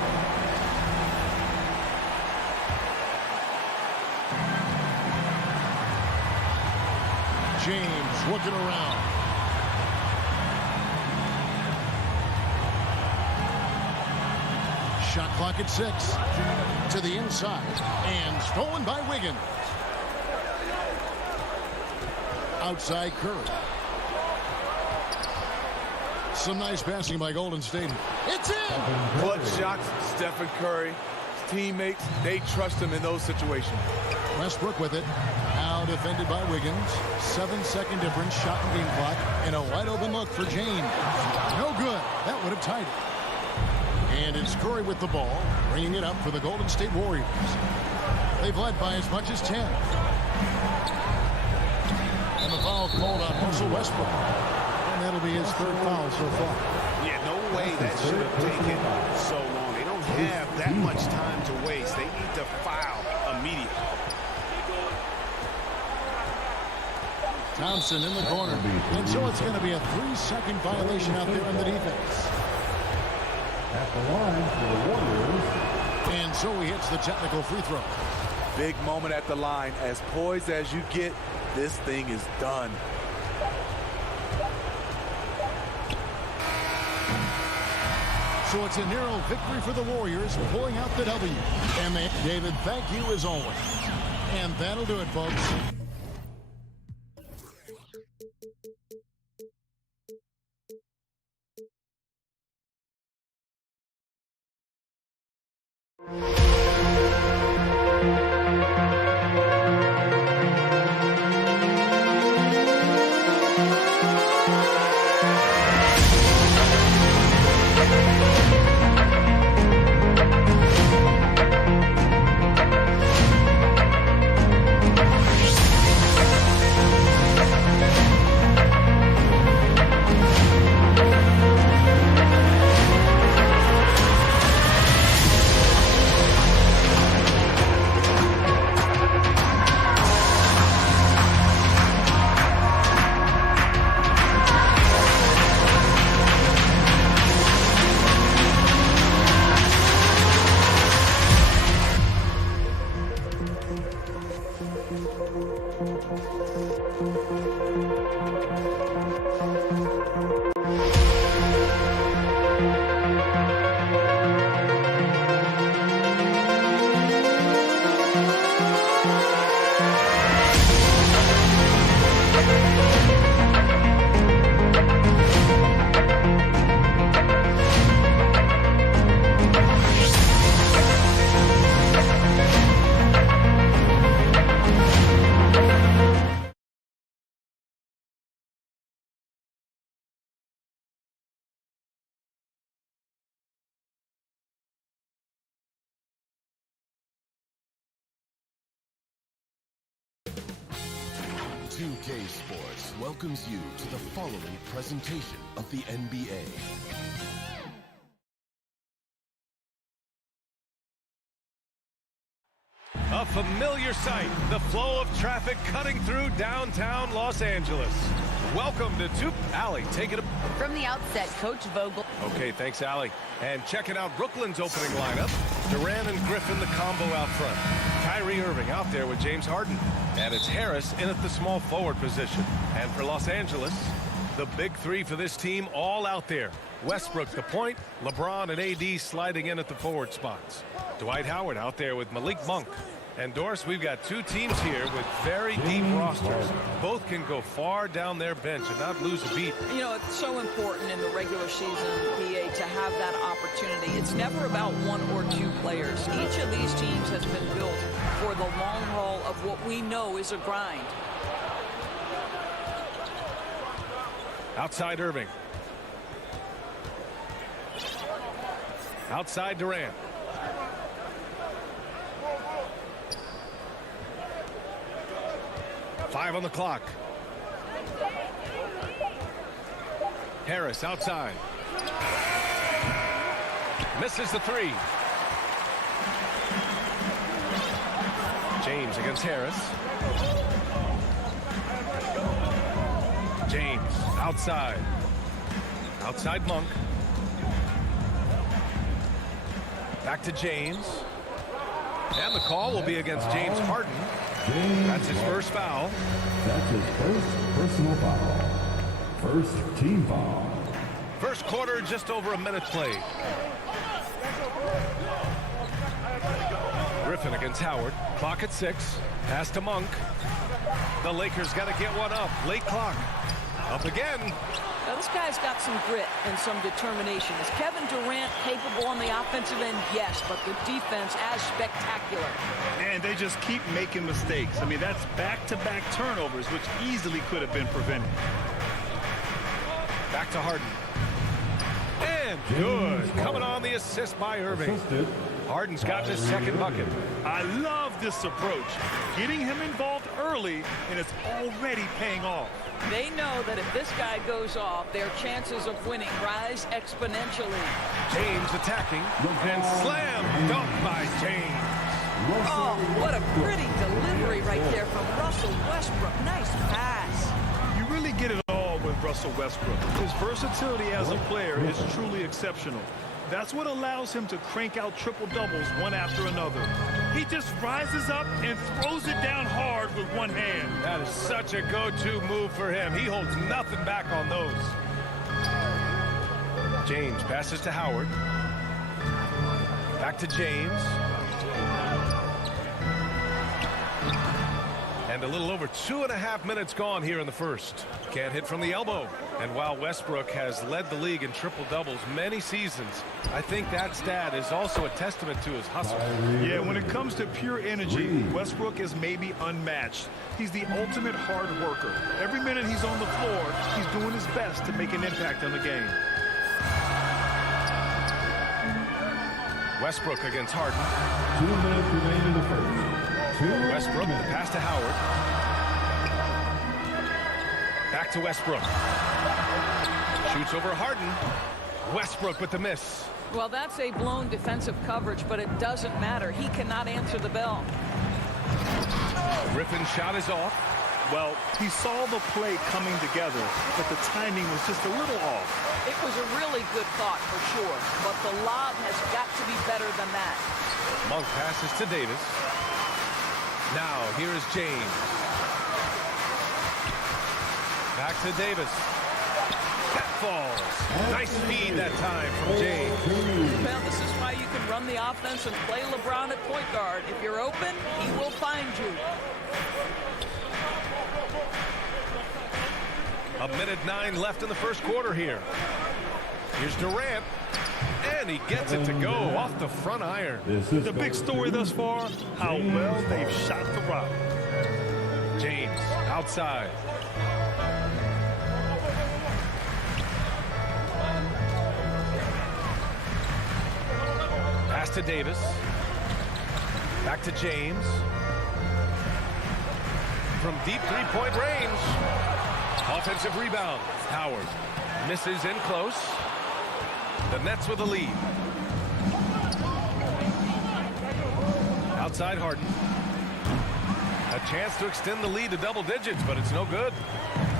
James looking around. Shot clock at 6. To the inside. And stolen by Wiggins. Outside Curry. Some nice passing by Golden State. It's in! Clutch shots, Stephen Curry. His teammates, they trust him in those situations. Westbrook with it. Now defended by Wiggins. 7-second difference, shot and game clock. And a wide open look for James. No good. That would have tied it. And it's Curry with the ball, bringing it up for the Golden State Warriors. They've led by as much as 10. And the foul called on Russell Westbrook. And that'll be his 3rd foul so far. Yeah, no way that should have taken so long. They don't don't have that much time to waste. They need to foul immediately. Thompson in the corner. And so it's going to be a 3-second violation out there on the defense. At the line for the Warriors. And so he hits the technical free throw. Big moment at the line. As poised as you get, this thing is done. So it's a narrow victory for the Warriors, pulling out the W. And David, thank you as always. And that'll do it, folks. UK Sports welcomes you to the following presentation of the NBA. A familiar sight, the flow of traffic cutting through downtown Los Angeles. Welcome to Allie, take it From the outset, Coach Vogel. Okay, thanks, Allie. And checking out Brooklyn's opening lineup. Durant and Griffin, the combo out front. Kyrie Irving out there with James Harden. And it's Harris in at the small forward position. And for Los Angeles, the big three for this team all out there. Westbrook, the point. LeBron and AD sliding in at the forward spots. Dwight Howard out there with Malik Monk. And Doris, we've got two teams here with very deep rosters. Both can go far down their bench and not lose a beat. You know, it's so important in the regular season, BA, to have that opportunity. It's never about one or two players. Each of these teams has been built for the long haul of what we know is a grind. Outside Irving. Outside Durant. Five on the clock. Harris outside. Misses the three. James against Harris. James outside. Outside Monk. Back to James. And the call will be against James Harden. That's his first foul. That's his first personal foul. First team foul. First quarter, just over a minute played. Griffin against Howard. Clock at 6. Pass to Monk. The Lakers got to get one up. Late clock. Up again. Now, this guy's got some grit and some determination. Is Kevin Durant capable on the offensive end? Yes, but the defense as spectacular. And they just keep making mistakes. I mean, that's back-to-back turnovers, which easily could have been prevented. Back to Harden. And good. Coming on the assist by Irving. Harden's got his second bucket. I love this approach. Getting him involved early, and it's already paying off. They know that if this guy goes off, their chances of winning rise exponentially. James attacking, and slam dunk by James. Oh, what a pretty delivery right there from Russell Westbrook. Nice pass. You really get it all with Russell Westbrook. His versatility as a player is truly exceptional. That's what allows him to crank out triple-doubles one after another. He just rises up and throws it down hard with one hand. That is such a go-to move for him. He holds nothing back on those. James passes to Howard. Back to James. And a little over 2.5 minutes gone here in the first. Can't hit from the elbow. And while Westbrook has led the league in triple-doubles many seasons, I think that stat is also a testament to his hustle. Yeah, when it comes to pure energy, Westbrook is maybe unmatched. He's the ultimate hard worker. Every minute he's on the floor, he's doing his best to make an impact on the game. Westbrook against Harden. 2 minutes remain in the first. Westbrook, the pass to Howard. Back to Westbrook. Shoots over Harden. Westbrook with the miss. Well, that's a blown defensive coverage, but it doesn't matter. He cannot answer the bell. Griffin's shot is off. Well, he saw the play coming together, but the timing was just a little off. It was a really good thought for sure, but the lob has got to be better than that. Monk passes to Davis. Now, here is James. Back to Davis. That falls. Nice speed that time from James. Well, this is why you can run the offense and play LeBron at point guard. If you're open, he will find you. 1:09 left in the first quarter here. Here's Durant. And he gets it to go off the front iron. The big story thus far, how well they've shot the rock. James outside. Pass to Davis. Back to James. From deep three-point range. Offensive rebound. Howard misses in close. The Nets with a lead. Outside Harden. A chance to extend the lead to double digits, but it's no good.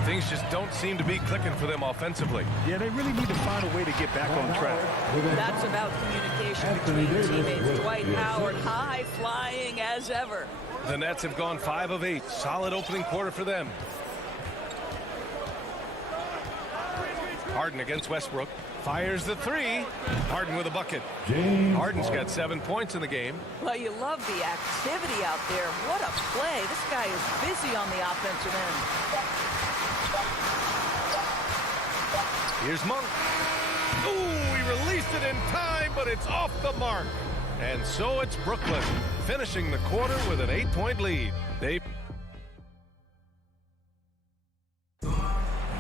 Things just don't seem to be clicking for them offensively. Yeah, they really need to find a way to get back on track. That's about communication between teammates. Dwight Howard, high flying as ever. The Nets have gone 5 of 8. Solid opening quarter for them. Harden against Westbrook. Fires the three. Harden with a bucket. Harden's got 7 points in the game. Well, you love the activity out there. What a play. This guy is busy on the offensive end. Here's Monk. Ooh, he released it in time, but it's off the mark. And so it's Brooklyn finishing the quarter with an 8-point lead.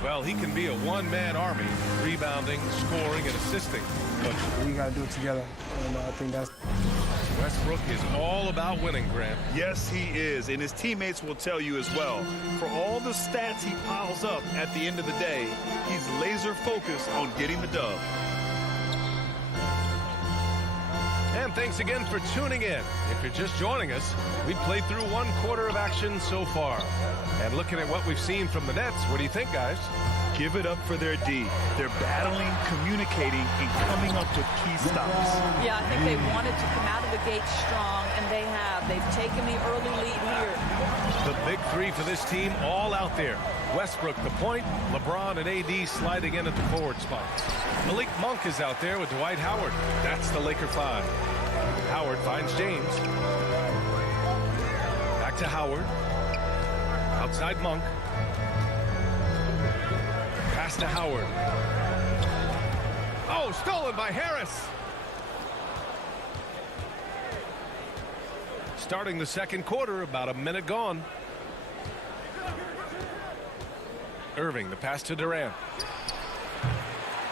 Well, he can be a one-man army, rebounding, scoring, and assisting. But we got to do it together, and I think that's... Westbrook is all about winning, Grant. Yes, he is, and his teammates will tell you as well. For all the stats he piles up at the end of the day, he's laser focused on getting the dub. And thanks again for tuning in. If you're just joining us, we've played through 1 quarter of action so far. And looking at what we've seen from the Nets, what do you think, guys? Give it up for their D. They're battling, communicating, and coming up with key stops. Yeah, I think they wanted to come out of the gate strong, and they have. They've taken the early lead here. The big three for this team all out there. Westbrook the point, LeBron and AD sliding in at the forward spots. Malik Monk is out there with Dwight Howard. That's the Laker 5. Howard finds James. Back to Howard. Outside Monk. Pass to Howard. Oh, stolen by Harris. Starting the second quarter, about a minute gone. Irving, the pass to Durant.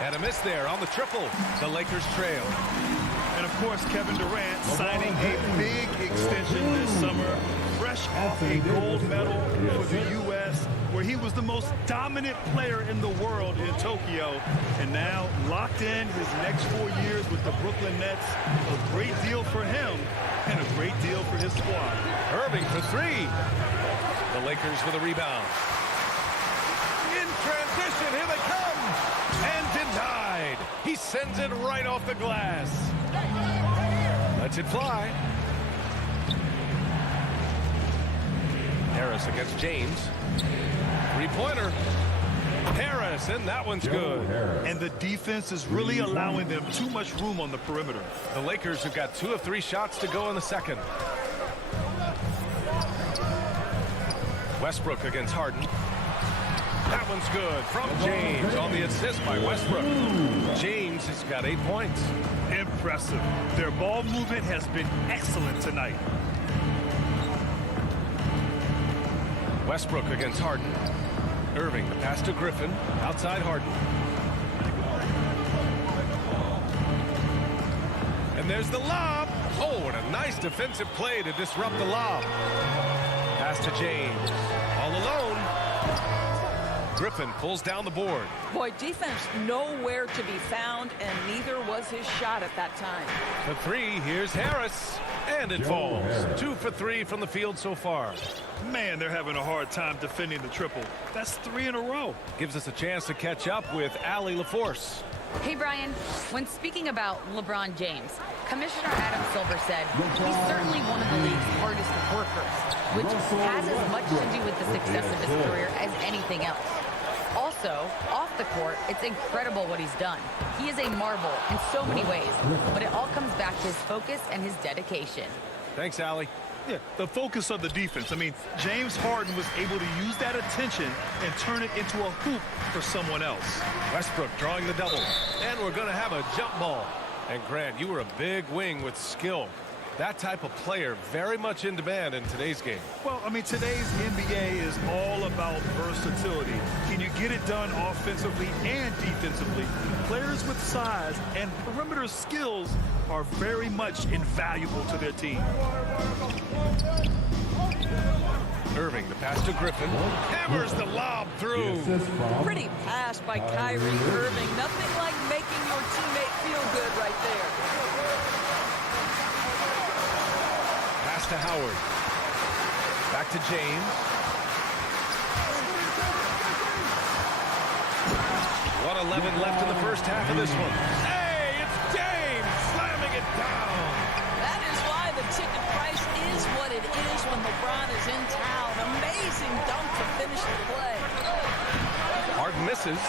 And a miss there on the triple. The Lakers trail. And, of course, Kevin Durant signing a big extension this summer, fresh off a gold medal for the U.S., where he was the most dominant player in the world in Tokyo. And now locked in his next 4 years with the Brooklyn Nets. A great deal for him and a great deal for his squad. Irving for three. The Lakers with a rebound. In transition, here they come. And denied. He sends it right off the glass. Lets it fly. Harris against James. Three-pointer. Harris, and that one's good. And the defense is really allowing them too much room on the perimeter. The Lakers have got 2 of 3 shots to go in the second. Westbrook against Harden. That one's good from James on the assist by Westbrook. James has got 8 points. Impressive. Their ball movement has been excellent tonight. Westbrook against Harden. Irving, the pass to Griffin. Outside Harden. And there's the lob. Oh, what a nice defensive play to disrupt the lob. Pass to James. All alone. Griffin pulls down the board. Boy, defense nowhere to be found, and neither was his shot at that time. The three, here's Harris. And it falls. 2 for 3 from the field so far. Man, they're having a hard time defending the triple. That's 3 in a row. Gives us a chance to catch up with Allie LaForce. Hey, Brian, when speaking about LeBron James, Commissioner Adam Silver said he's certainly one of the league's hardest workers, which has as much to do with the success of his career as anything else. Also, off the court, it's incredible what he's done. He is a marvel in so many ways, but it all comes back to his focus and his dedication. Thanks, Allie. Yeah, the focus of the defense. I mean, James Harden was able to use that attention and turn it into a hoop for someone else. Westbrook drawing the double. And we're going to have a jump ball. And Grant, you were a big wing with skill. That type of player very much in demand in today's game. Well, I mean, today's NBA is all about versatility. Can you get it done offensively and defensively? Players with size and perimeter skills are very much invaluable to their team. Irving, the pass to Griffin. Hammers the lob through. Pretty pass by Kyrie Irving. Nothing like making your teammate feel good right there. Pass to Howard. Back to James. 1:11 left in the first half of this one. Hey, it's James slamming it down. That is why the ticket price is what it is when LeBron is in town. Amazing dunk to finish the play. Harden misses.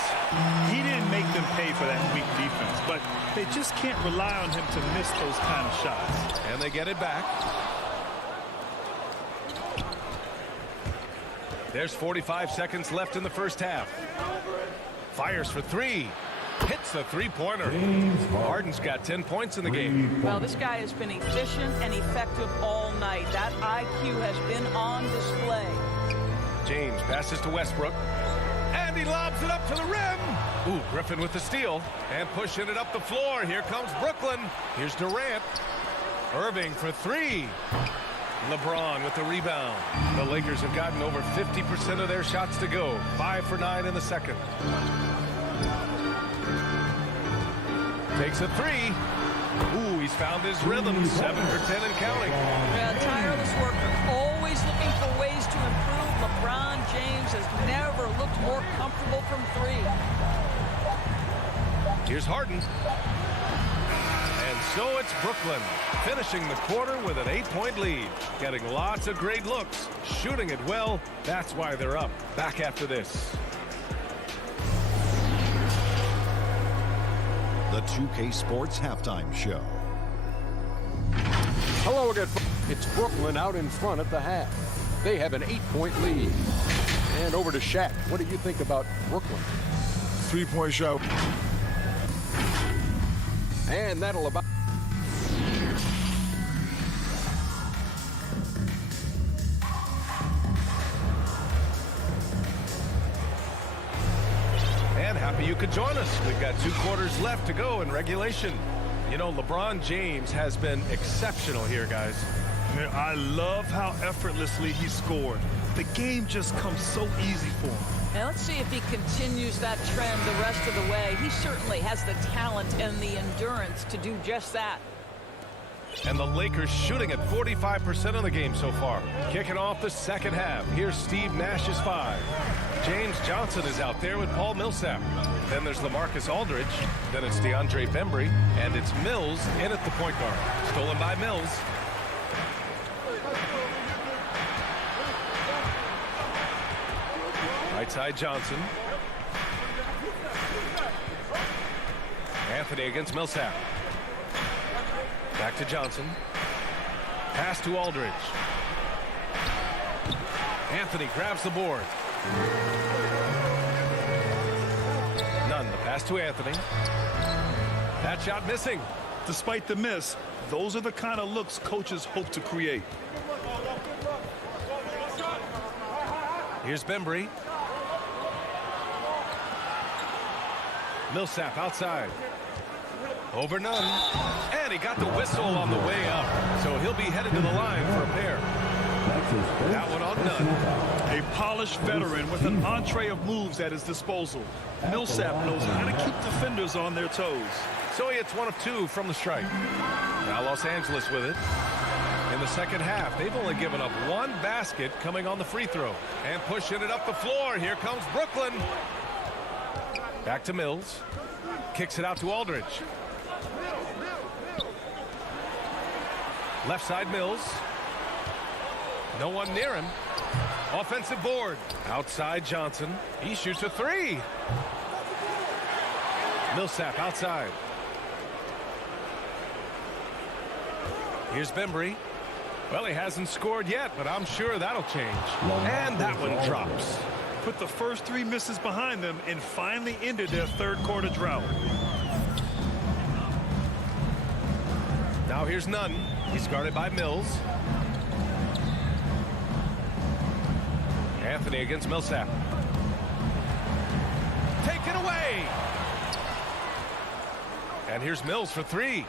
He didn't make them pay for that weak defense, but they just can't rely on him to miss those kind of shots. And they get it back. There's 45 seconds left in the first half. Fires for three. Hits the three-pointer. Harden's got 10 points in the game. Well, this guy has been efficient and effective all night. That IQ has been on display. James passes to Westbrook. And he lobs it up to the rim. Ooh, Griffin with the steal. And pushing it up the floor. Here comes Brooklyn. Here's Durant. Irving for three. LeBron with the rebound. The Lakers have gotten over 50% of their shots to go. 5 for 9 in the second. Takes a three. Ooh, he's found his rhythm. 7 for 10 and counting. Yeah, tireless worker. Always looking for ways to improve. LeBron James has never looked more comfortable from three. Here's Harden. And so it's Brooklyn, finishing the quarter with an 8-point lead. Getting lots of great looks, shooting it well. That's why they're up. Back after this. The 2K Sports Halftime Show. Hello again. It's Brooklyn out in front at the half. They have an 8-point lead. And over to Shaq. What do you think about Brooklyn? 3-point shot. And that'll about... And half happy you could join us. We've got 2 quarters left to go in regulation. You know, LeBron James has been exceptional here, guys. Man, I love how effortlessly he scored. The game just comes so easy for him. And let's see if he continues that trend the rest of the way. He certainly has the talent and the endurance to do just that. And the Lakers shooting at 45% of the game so far. Kicking off the second half. Here's Steve Nash's 5. James Johnson is out there with Paul Millsap. Then there's LaMarcus Aldridge. Then it's DeAndre Bembry. And it's Mills in at the point guard. Stolen by Mills. Right side Johnson. Anthony against Millsap. Back to Johnson. Pass to Aldridge. Anthony grabs the board. None. The pass to Anthony. That shot missing. Despite the miss, those are the kind of looks coaches hope to create. Here's Bembry. Millsap outside. Over Nunn. And he got the whistle on the way up. So he'll be headed to the line for a pair. That one on Nunn. A polished veteran with an entree of moves at his disposal. Millsap knows how to keep defenders on their toes. So he hits 1 of 2 from the strike. Now Los Angeles with it. In the second half, they've only given up 1 basket coming on the free throw. And pushing it up the floor. Here comes Brooklyn. Back to Mills. Kicks it out to Aldridge. Left side Mills. No one near him. Offensive board. Outside Johnson. He shoots a 3. Millsap outside. Here's Bembry. Well, he hasn't scored yet, but I'm sure that'll change. And that one drops. Put the first 3 misses behind them and finally ended their third quarter drought. Now here's Nunn. He's guarded by Mills. Anthony against Millsap. Taken away. And here's Mills for 3.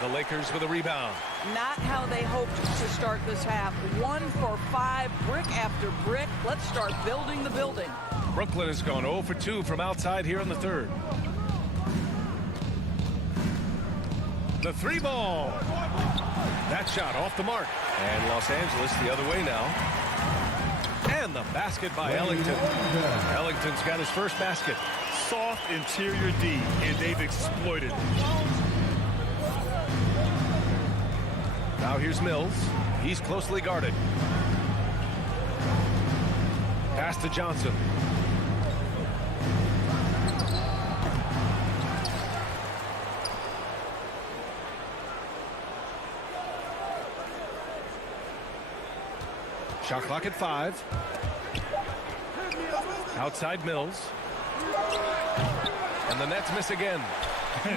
The Lakers with a rebound. Not how they hoped to start this half. 1 for 5, brick after brick. Let's start building the building. Brooklyn has gone 0 for 2 from outside here in the third. The 3 ball. That shot off the mark. And Los Angeles the other way now. And the basket by Ellington. Ellington's got his first basket. Soft interior D, and they've exploited it. Now here's Mills. He's closely guarded. Pass to Johnson. Shot clock at 5. Outside Mills. And the Nets miss again.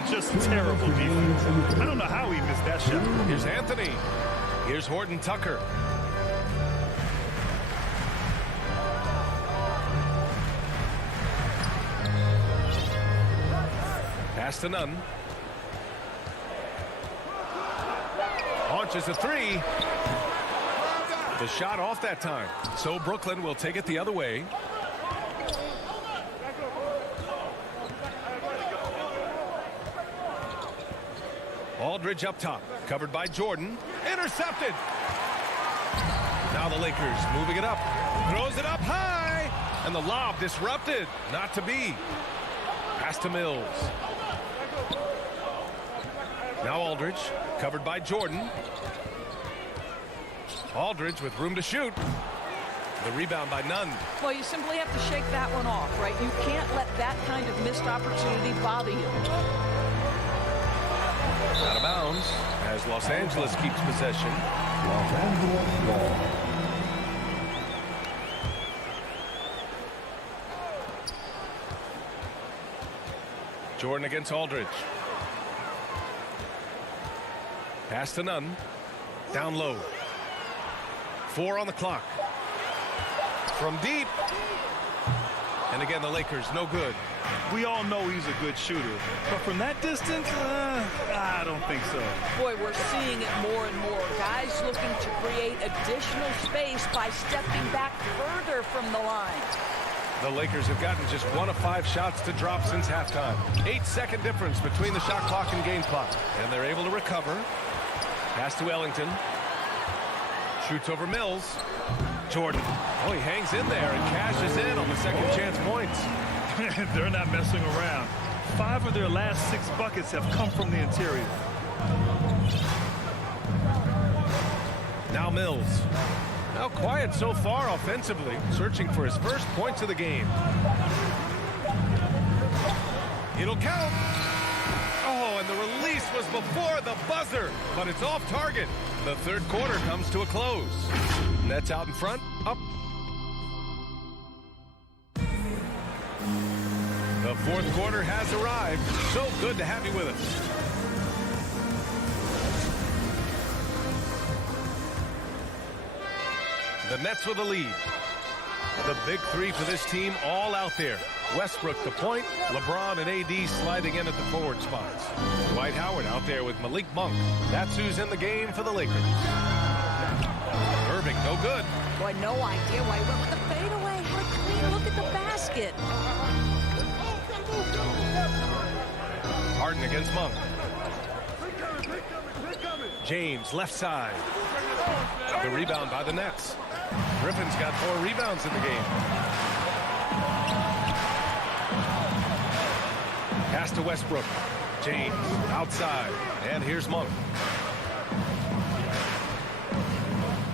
Just terrible defense. I don't know how he missed that shot. Here's Anthony. Here's Horton Tucker. Pass to Nunn. Launches a 3. The shot off that time. So Brooklyn will take it the other way. Aldridge up top, covered by Jordan. Intercepted. Now the Lakers moving it up. Throws it up high. And the lob disrupted. Not to be. Pass to Mills. Now Aldridge, covered by Jordan. Aldridge with room to shoot. The rebound by Nunn. Well, you simply have to shake that one off, right? You can't let that kind of missed opportunity bother you. Out of bounds as Los Angeles keeps possession. Los Angeles ball. Jordan against Aldridge. Pass to Nunn. Down low. 4 on the clock. From deep. And again, the Lakers, no good. We all know he's a good shooter, but from that distance, I don't think so. Boy, we're seeing it more and more. Guys looking to create additional space by stepping back further from the line. The Lakers have gotten just 1 of 5 shots to drop since halftime. 8-second difference between the shot clock and game clock. And they're able to recover. Pass to Ellington. Shoots over Mills. Jordan. Oh, he hangs in there and cashes in on the second chance points. They're not messing around. 5 of their last 6 buckets have come from the interior. Now Mills. Now quiet so far offensively, searching for his first points of the game. It'll count. Oh, and the release was before the buzzer, but it's off target. The third quarter comes to a close. Nets out in front, up. The fourth quarter has arrived. So good to have you with us. The Nets with the lead. The big 3 for this team all out there. Westbrook the point, LeBron and AD sliding in at the forward spots. Dwight Howard out there with Malik Monk. That's who's in the game for the Lakers. Irving, no good. Boy, no idea why he went with the fadeaway. Had a clean look at the basket. Harden against Monk. James, left side. The rebound by the Nets. Griffin's got 4 rebounds in the game. Pass to Westbrook. James outside. And here's Monk.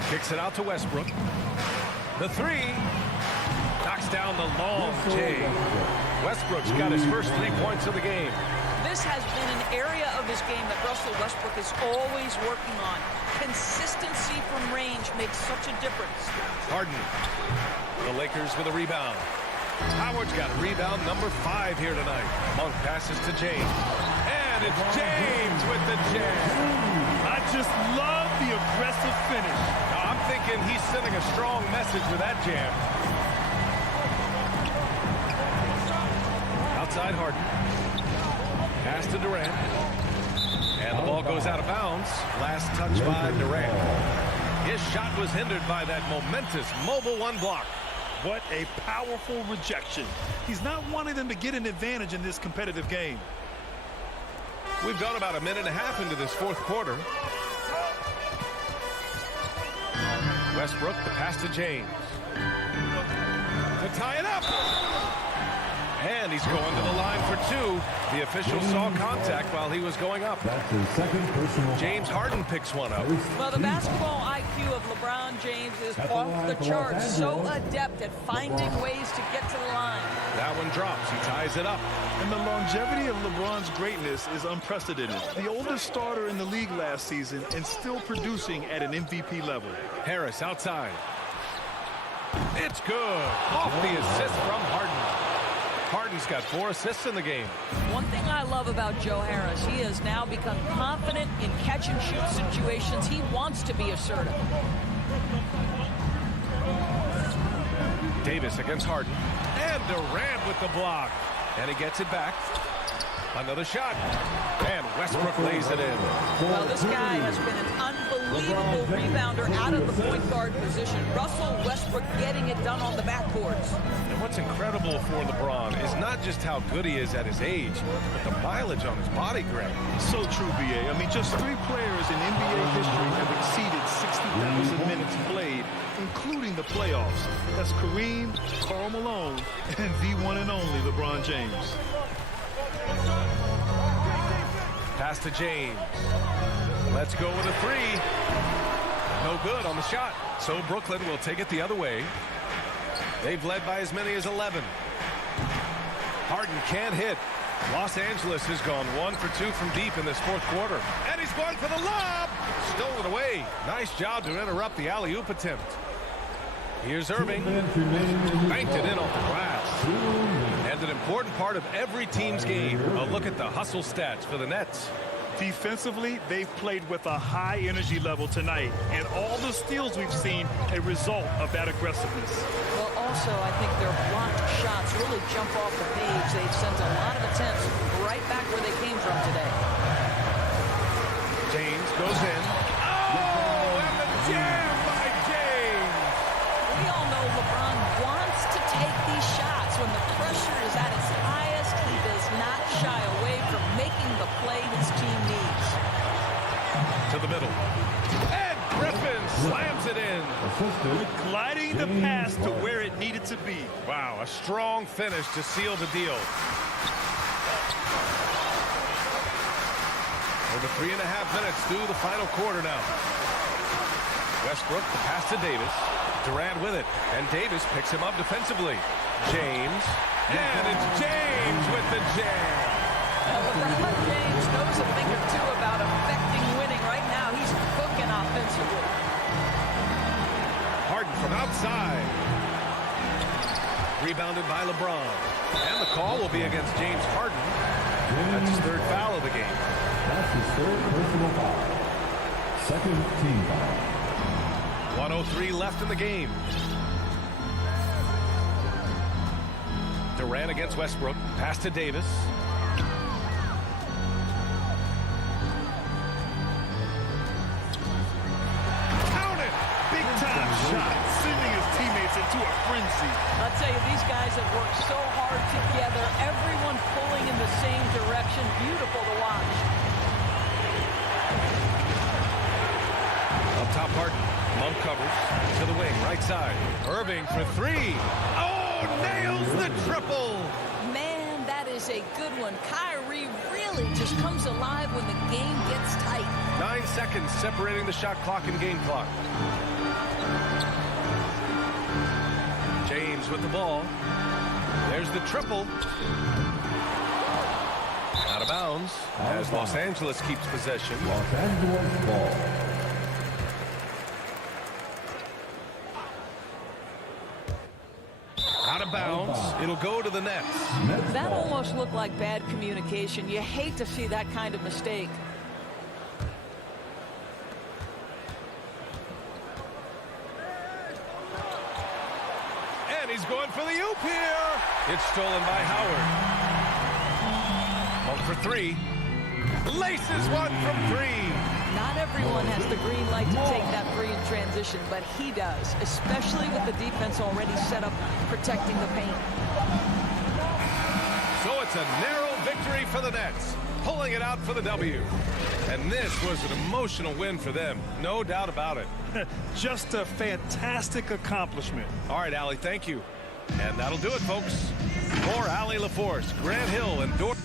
Kicks it out to Westbrook. The 3. Knocks down the long J. Westbrook's got his first 3 points of the game. This has been an area of his game that Russell Westbrook is always working on. Consistency from range makes such a difference. Harden. The Lakers with a rebound. Howard's got rebound number 5 here tonight. Monk passes to James. And it's James with the jam. I just love the aggressive finish. Now, I'm thinking he's sending a strong message with that jam. Outside Harden. Pass to Durant. And the ball goes out of bounds. Last touch by Durant. His shot was hindered by that momentous mobile 1 block. What a powerful rejection. He's not wanting them to get an advantage in this competitive game. We've gone about a minute and a half into this fourth quarter. Westbrook, the pass to James. To tie it up. And he's going to the line for 2. The official saw contact while he was going up. That's his second personal. James Harden picks one up. Well, the basketball IQ of LeBron James is off the charts. So adept at finding ways to get to the line. That one drops. He ties it up. And the longevity of LeBron's greatness is unprecedented. The oldest starter in the league last season and still producing at an MVP level. Harris outside. It's good. Off the assist from Harden. Harden's got 4 assists in the game. One thing I love about Joe Harris, he has now become confident in catch-and-shoot situations. He wants to be assertive. Davis against Harden. And Durant with the block. And he gets it back. Another shot. And Westbrook lays it in. Well, this guy has been an unbelievable rebounder out of the point guard position. Russell Westbrook getting it done on the backboards. And what's incredible for LeBron is not just how good he is at his age, but the mileage on his body, Greg. So true, B.A. I mean, just 3 players in NBA history have exceeded 60,000 minutes played, including the playoffs. That's Kareem, Karl Malone, and the one and only LeBron James. Pass to James. Let's go with a 3. No good on the shot. So Brooklyn will take it the other way. They've led by as many as 11. Harden can't hit. Los Angeles has gone 1 for 2 from deep in this fourth quarter. And he's going for the lob. Stolen away. Nice job to interrupt the alley-oop attempt. Here's Irving. Banked it in off the glass. And an important part of every team's game. A look at the hustle stats for the Nets. Defensively, they've played with a high energy level tonight. And all the steals we've seen, a result of that aggressiveness. Well, also, I think their blocked shots really jump off the page. They've sent a lot of attempts right back where they came from today. James goes in. Oh, and the jam by James. We all know LeBron wants to take these shots. When the pressure is at its highest, he does not shy away from making the play his team needs. To the middle. And Griffin slams it in. Gliding the pass to where it needed to be. Wow, a strong finish to seal the deal. Over 3.5 minutes through the final quarter now. Westbrook, the pass to Davis. Durant with it, and Davis picks him up defensively. James, and it's James with the jam. LeBron James knows a thing or two about affecting winning. Right now, he's cooking offensively. Harden from outside. Rebounded by LeBron. And the call will be against James Harden. That's his third foul of the game. That's his third personal foul. Second team foul. 1:03 left in the game. Durant against Westbrook. Pass to Davis. Count it! Big time shot, sending his teammates into a frenzy. I'll tell you, these guys have worked so hard together. Everyone pulling in the same direction. Beautiful to watch. Up top, Harden. Monk covers to the wing, right side. Irving for three. Oh, nails the triple. Man, that is a good one. Kyrie really just comes alive when the game gets tight. 9 seconds separating the shot clock and game clock. James with the ball. There's the triple. Out of bounds as Los Angeles keeps possession. Los Angeles ball. Out of bounds. It'll go to the Nets. That almost looked like bad communication. You hate to see that kind of mistake. And he's going for the oop here. It's stolen by Howard. Monk for three. Laces one from three. Not everyone has the green light to take that three in transition, but he does, especially with the defense already set up protecting the paint. So it's a narrow victory for the Nets, pulling it out for the W. And this was an emotional win for them, no doubt about it. Just a fantastic accomplishment. All right, Allie, thank you. And that'll do it, folks. For Allie LaForce, Grant Hill, and Dor.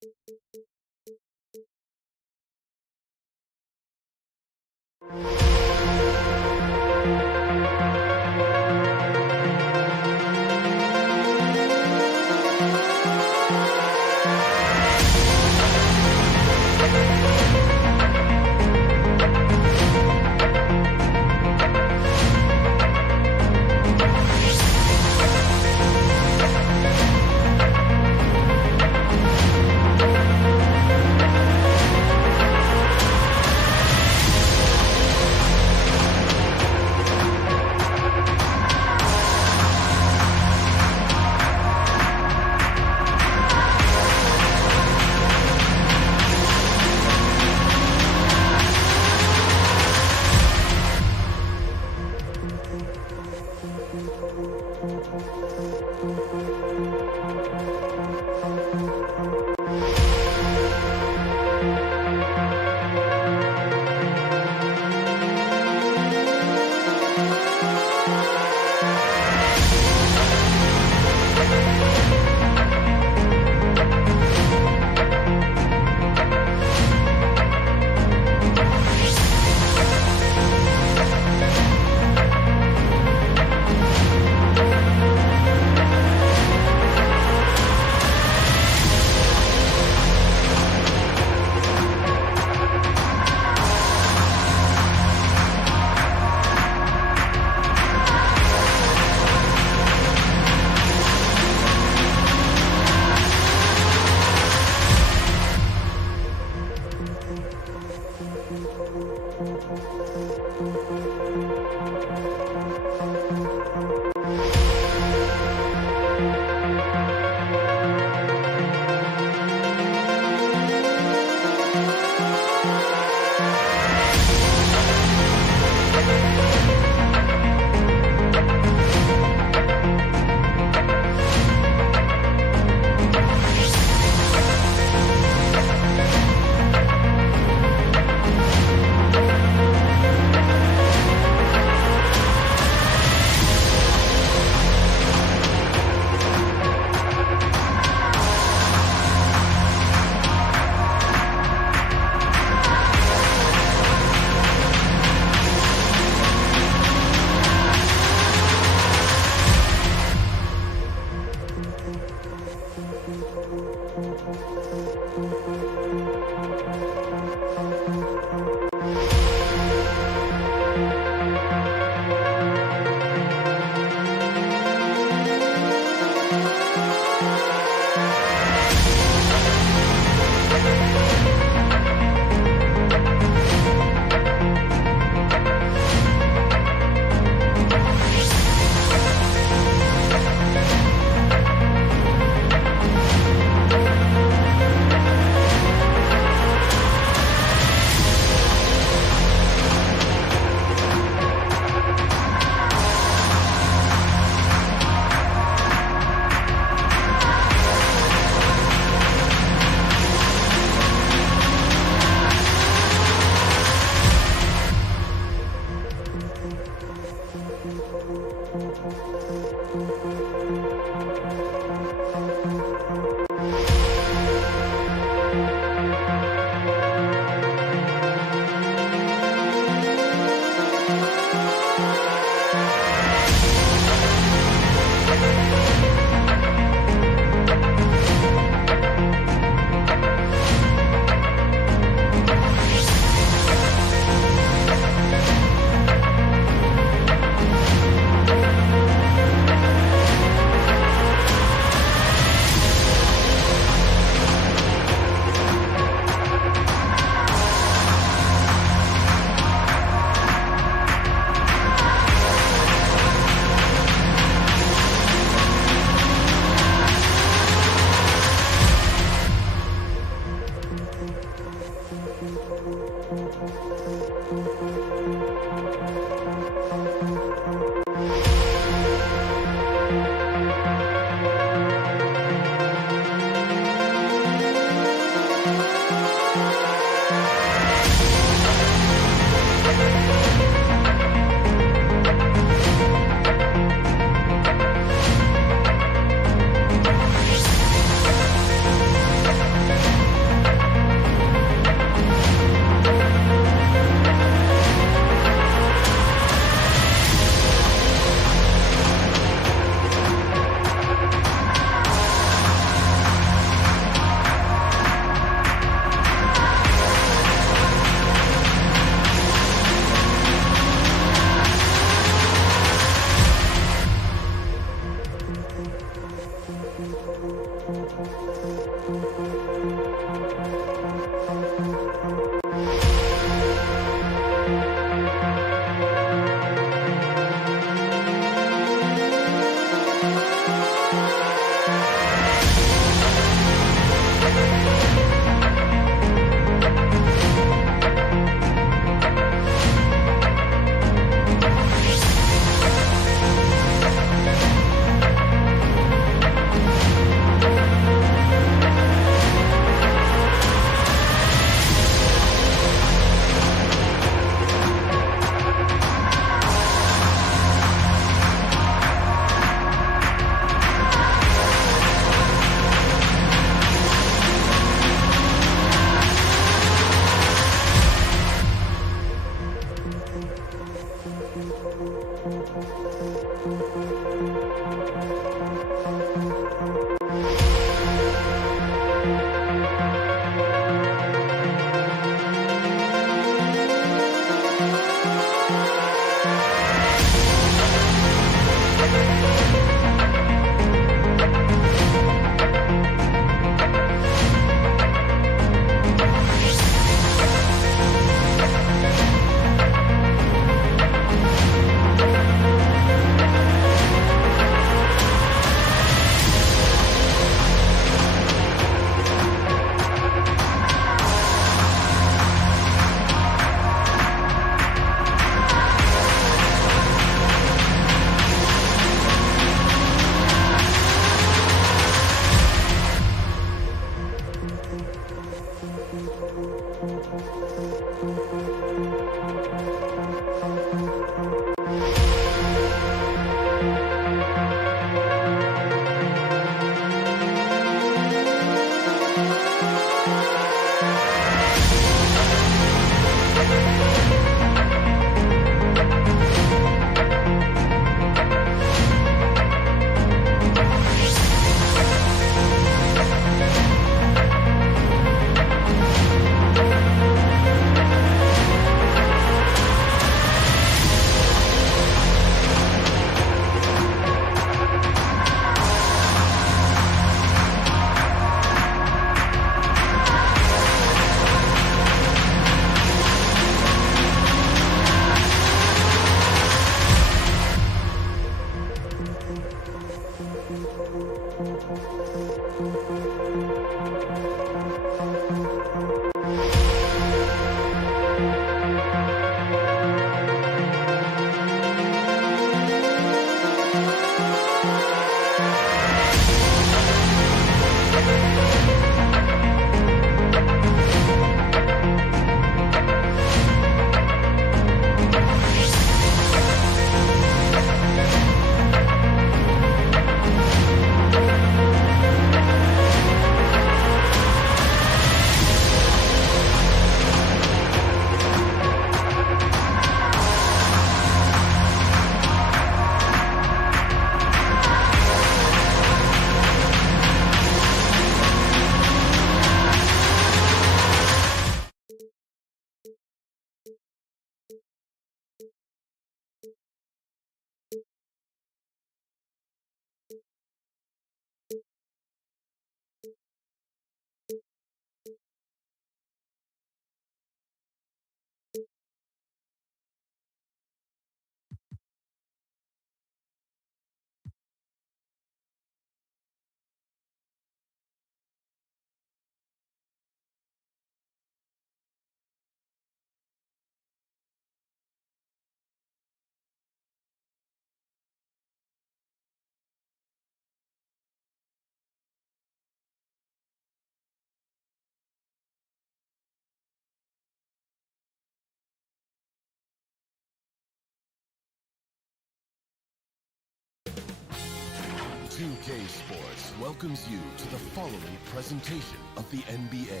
2K Sports welcomes you to the following presentation of the NBA.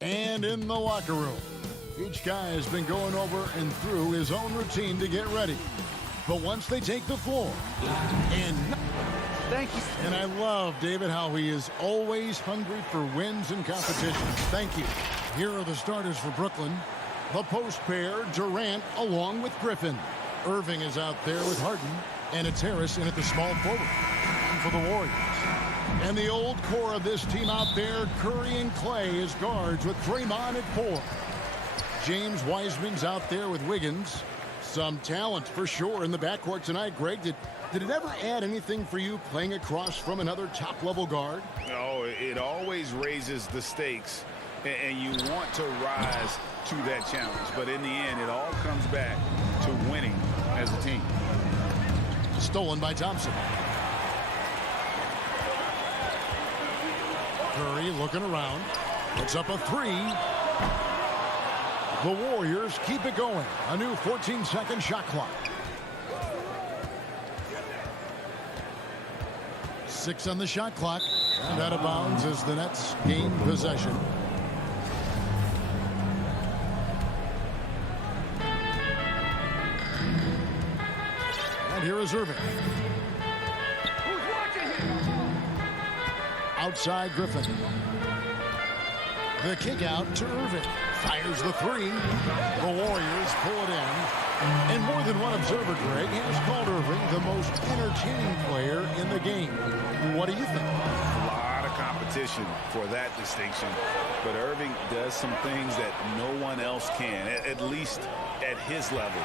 And in the locker room, each guy has been going over and through his own routine to get ready. But once they take the floor, and thank you. And I love, David, how he is always hungry for wins and competition. Thank you. Here are the starters for Brooklyn. The post pair, Durant along with Griffin. Irving is out there with Harden, and it's Harris in at the small forward. And for the Warriors. And the old core of this team out there, Curry and Clay as guards with Draymond at 4. James Wiseman's out there with Wiggins. Some talent for sure in the backcourt tonight. Greg, did it ever add anything for you playing across from another top-level guard? No, it always raises the stakes, and you want to rise to that challenge. But in the end, it all comes back to winning as a team. Stolen by Thompson. Curry looking around. Puts up a 3. The Warriors keep it going. A new 14-second shot clock. 6 on the shot clock. And out of bounds as the Nets gain possession. And here is Irving. Outside Griffin. The kick out to Irving. Fires the 3. The Warriors pull it in. And more than one observer, Greg, has called Irving the most entertaining player in the game. What do you think? A lot of competition for that distinction. But Irving does some things that no one else can, at least at his level.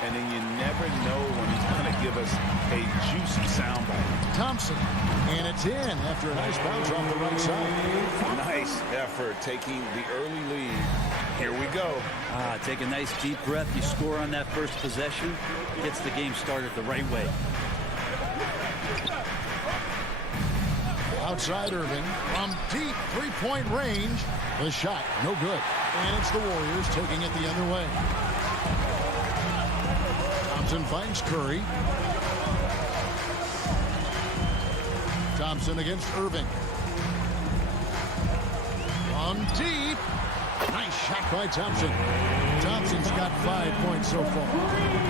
And then you never know when he's going to give us a juicy soundbite. Thompson, and it's in after a nice bounce off the right side. Nice effort taking the early lead. Here we go. Take a nice deep breath. You score on that first possession. Gets the game started the right way. Outside Irving from deep three-point range. The shot, no good. And it's the Warriors taking it the other way. Thompson finds Curry. Thompson against Irving. From deep. Nice shot by Thompson. Thompson's got 5 points so far.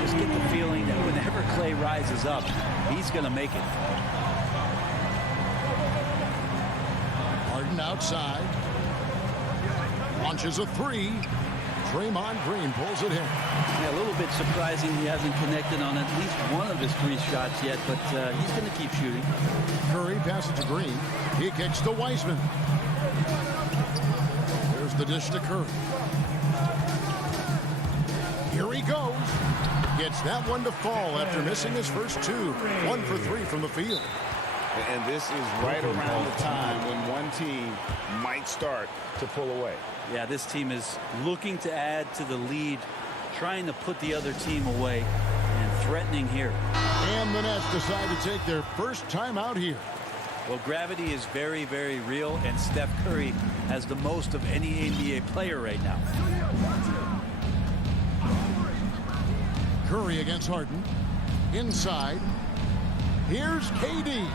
Just get the feeling that whenever Clay rises up, he's going to make it. Harden outside. Launches a 3. Draymond Green pulls it in. Yeah, a little bit surprising he hasn't connected on at least one of his 3 shots yet, but he's going to keep shooting. Curry passes to Green. He kicks to Wiseman. There's the dish to Curry. Here he goes. Gets that one to fall after missing his first 2. 1 for 3 from the field. And this is right around the time when one team might start to pull away. Yeah, this team is looking to add to the lead, trying to put the other team away, and threatening here. And the Nets decide to take their first time out here. Well, gravity is very, very real, and Steph Curry has the most of any NBA player right now. Curry against Harden. Inside. Here's KD.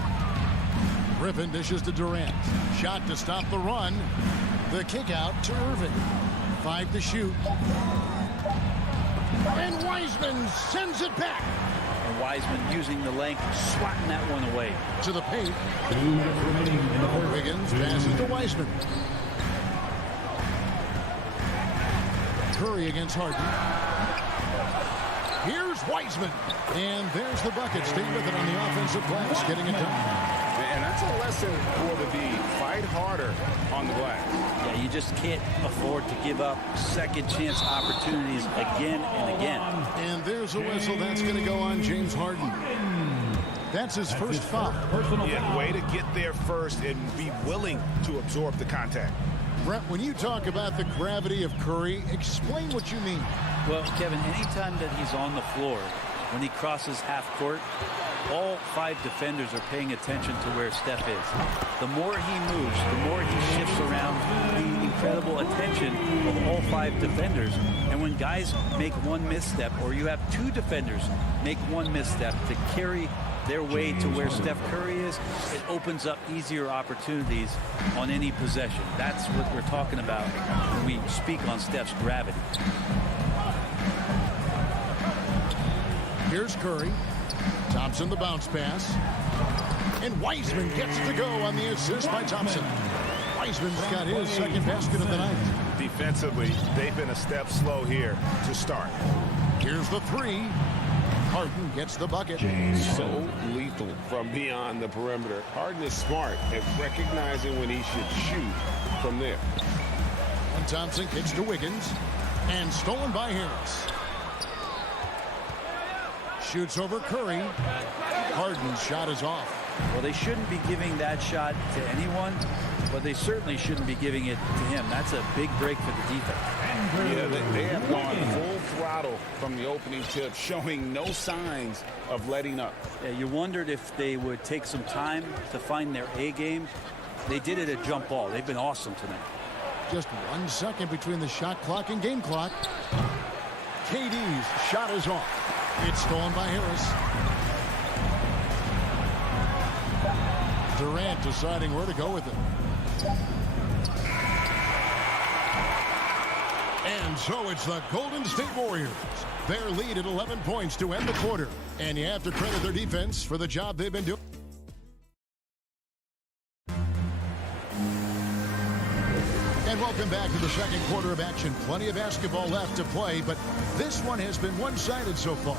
Griffin dishes to Durant. Shot to stop the run. The kick out to Irving. 5 to shoot. And Wiseman sends it back. And Wiseman using the length, swatting that one away. To the paint. Wiggins passes to Wiseman. Curry against Harden. Here's Wiseman. And there's the bucket. Stay with it on the offensive glass, getting it done. And that's a lesson for the D. Fight harder on the glass. Yeah, you just can't afford to give up second chance opportunities again and again. And there's a whistle. That's going to go on James Harden. That's his first foul. Yeah, way to get there first and be willing to absorb the contact. Brett, when you talk about the gravity of Curry, explain what you mean. Well, Kevin, anytime that he's on the floor, when he crosses half court, all 5 defenders are paying attention to where Steph is. The more he moves, the more he shifts around, the incredible attention of all 5 defenders. And when guys make one misstep, or you have 2 defenders make one misstep to carry their way to where Steph Curry is, it opens up easier opportunities on any possession. That's what we're talking about when we speak on Steph's gravity. Here's Curry. Thompson the bounce pass. And Wiseman gets to go on the assist by Thompson. Wiseman's got his second basket of the night. Defensively, they've been a step slow here to start. Here's the 3. Harden gets the bucket. So lethal from beyond the perimeter. Harden is smart at recognizing when he should shoot from there. And Thompson kicks to Wiggins. And stolen by Harris. Shoots over Curry. Harden's shot is off. Well, they shouldn't be giving that shot to anyone, but they certainly shouldn't be giving it to him. That's a big break for the defense. Yeah, they have gone full throttle from the opening tip, showing no signs of letting up. Yeah, you wondered if they would take some time to find their A game. They did it at jump ball. They've been awesome tonight. Just 1 second between the shot clock and game clock. KD's shot is off. It's stolen by Harris. Durant deciding where to go with it. And so it's the Golden State Warriors. Their lead at 11 points to end the quarter. And you have to credit their defense for the job they've been doing. And welcome back to the second quarter of action. Plenty of basketball left to play, but this one has been one-sided so far.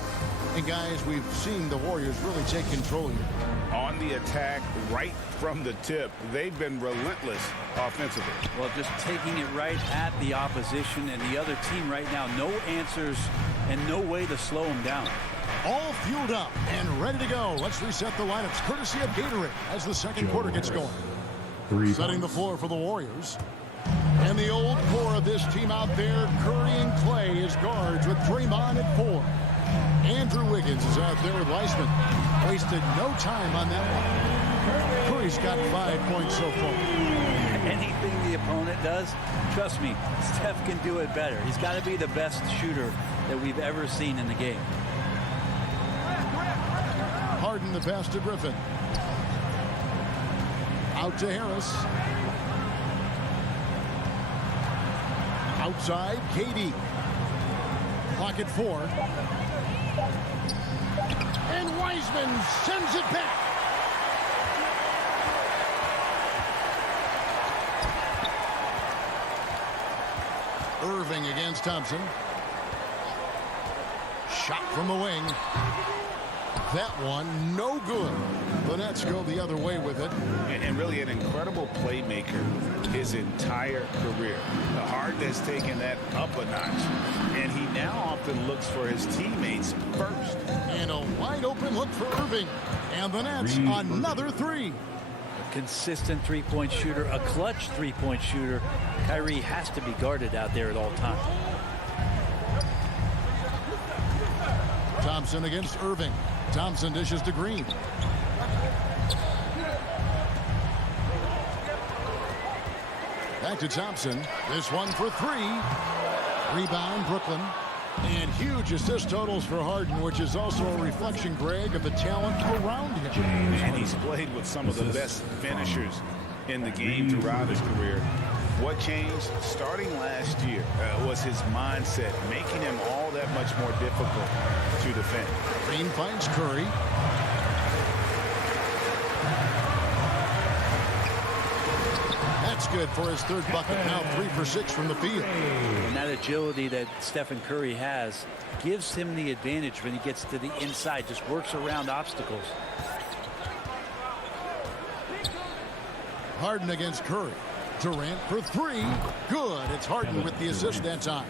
And guys, we've seen the Warriors really take control here. On the attack, right from the tip, they've been relentless offensively. Well, just taking it right at the opposition and the other team right now. No answers and no way to slow them down. All fueled up and ready to go. Let's reset the lineups courtesy of Gatorade as the second quarter gets going. Setting the floor for the Warriors. And the old core of this team out there, Curry and Clay as guards with Draymond at 4. Andrew Wiggins is out there with Wiseman. Wasted no time on that one. Curry's got 5 points so far. Anything the opponent does, trust me, Steph can do it better. He's got to be the best shooter that we've ever seen in the game. Harden the pass to Griffin. Out to Harris. Outside, KD. Clock at 4. And Wiseman sends it back. Irving against Thompson. Shot from the wing. That one, no good. The Nets go the other way with it. And really an incredible playmaker his entire career. Harden has taken that up a notch. And he now often looks for his teammates first. And a wide open look for Irving. And the Nets, another 3. A consistent three-point shooter, a clutch three-point shooter. Kyrie has to be guarded out there at all times. Thompson against Irving. Thompson dishes to Green. Back to Thompson. This one for 3. Rebound, Brooklyn. And huge assist totals for Harden, which is also a reflection, Greg, of the talent around him. And he's played with some of the best finishers in the game throughout his career. What changed starting last year was his mindset, making him all that much more difficult to defend. Green finds Curry. That's good for his 3rd bucket. Now 3 for 6 from the field. And that agility that Stephen Curry has gives him the advantage when he gets to the inside, just works around obstacles. Harden against Curry. Durant for 3. Good. It's Harden with the assist that time.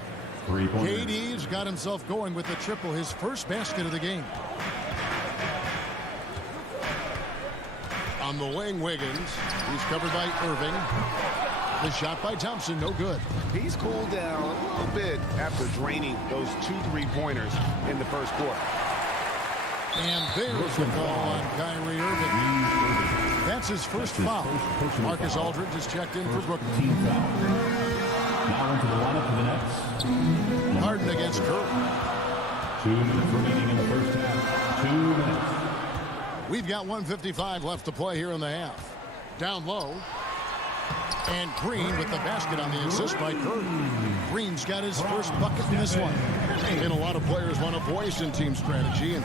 KD's got himself going with the triple, his first basket of the game. On the wing, Wiggins. He's covered by Irving. The shot by Thompson, no good. He's cooled down a little bit after draining those 2 3-pointers in the first quarter. And there's the call on Kyrie Irving. That's his first foul. Marcus Aldridge has checked in for Brooklyn. Team foul. Now into the lineup for the Nets. Harden against Curry. 2 minutes remaining in the first half. 2 minutes. We've got 1:55 left to play here in the half. Down low. And Green with the basket on the assist by Curry. Green's got his first bucket in this one. And a lot of players want a voice in team strategy. And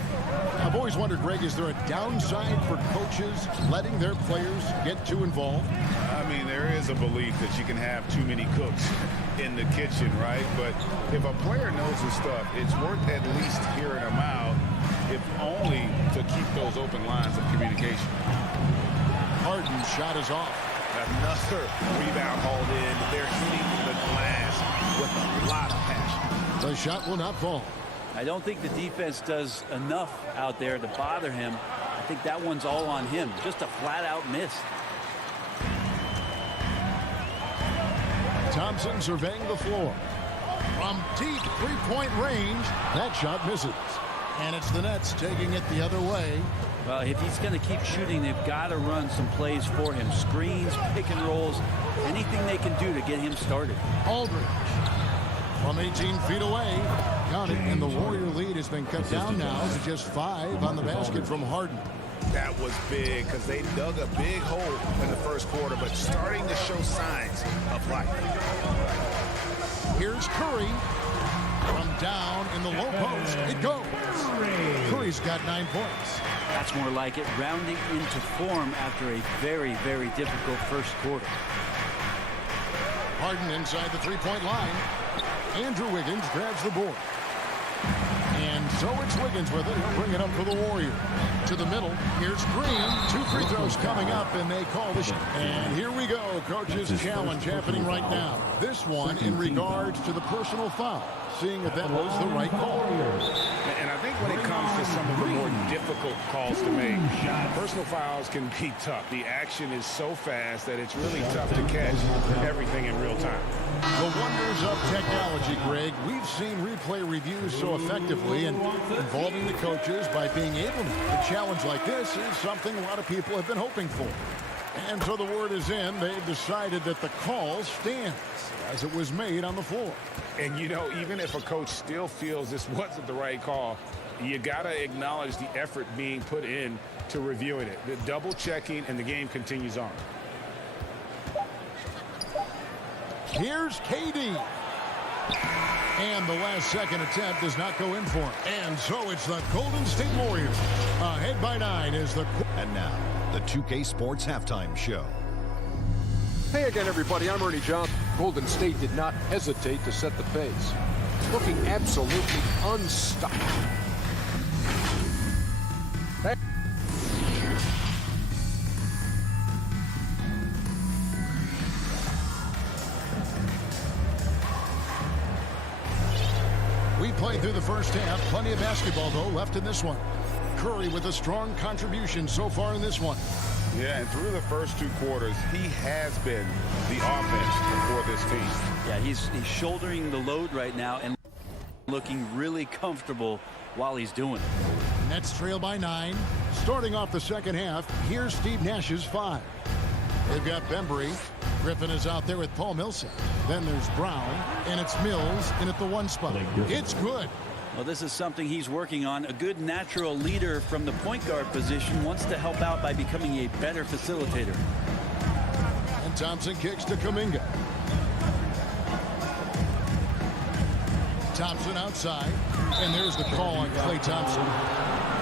I've always wondered, Greg, is there a downside for coaches letting their players get too involved? I mean, there is a belief that you can have too many cooks in the kitchen, right? But if a player knows his stuff, it's worth at least hearing them out, if only to keep those open lines of communication. Harden's shot is off. Another rebound hauled in. They're hitting the glass with a lot of passion. The shot will not fall. I don't think the defense does enough out there to bother him. I think that one's all on him. Just a flat-out miss. Thompson surveying the floor. From deep three-point range, that shot misses. And it's the Nets taking it the other way. Well, if he's going to keep shooting, they've got to run some plays for him. Screens, pick and rolls, anything they can do to get him started. Aldridge from 18 feet away. Got it, and the Warrior lead has been cut down now to just 5 on the basket from Harden. That was big because they dug a big hole in the first quarter, but starting to show signs of life. Here's Curry. From down in the low post, it goes. Curry's got 9 points. That's more like it, rounding into form after a very, very difficult first quarter. Harden inside the three-point line. Andrew Wiggins grabs the board. And so it's Wiggins with it. He'll bring it up for the Warriors. To the middle. Here's Green. 2 free throws coming up, and they call the shot. And here we go. Coach's challenge happening right now. This one in regards to the personal foul. Seeing if that was the right call. And I think when it comes to some of the more difficult calls to make, personal fouls can be tough. The action is so fast that it's really tough to catch everything in real time. The wonders of technology, Greg. We've seen replay reviews so effectively, and involving the coaches by being able to a challenge like this is something a lot of people have been hoping for. And so the word is in. They've decided that the call stands as it was made on the floor. And, you know, even if a coach still feels this wasn't the right call, you got to acknowledge the effort being put in to reviewing it. The double checking, and the game continues on. Here's KD. And the last second attempt does not go in for him. And so it's the Golden State Warriors. Ahead by 9 is the... And now, the 2K Sports Halftime Show. Hey again, everybody. I'm Ernie Johnson. Golden State did not hesitate to set the pace. Looking absolutely unstoppable. We played through the first half. Plenty of basketball, though, left in this one. Curry with a strong contribution so far in this one. Yeah, and through the first 2 quarters, he has been the offense for this team. Yeah, he's shouldering the load right now and looking really comfortable while he's doing it. Nets trail by 9. Starting off the second half, here's Steve Nash's 5. They've got Bembry. Griffin is out there with Paul Millsap. Then there's Brown, and it's Mills in at the 1 spot. It's good. Well, this is something he's working on. A good natural leader from the point guard position wants to help out by becoming a better facilitator. And Thompson kicks to Kuminga. Thompson outside. And there's the call on Klay Thompson.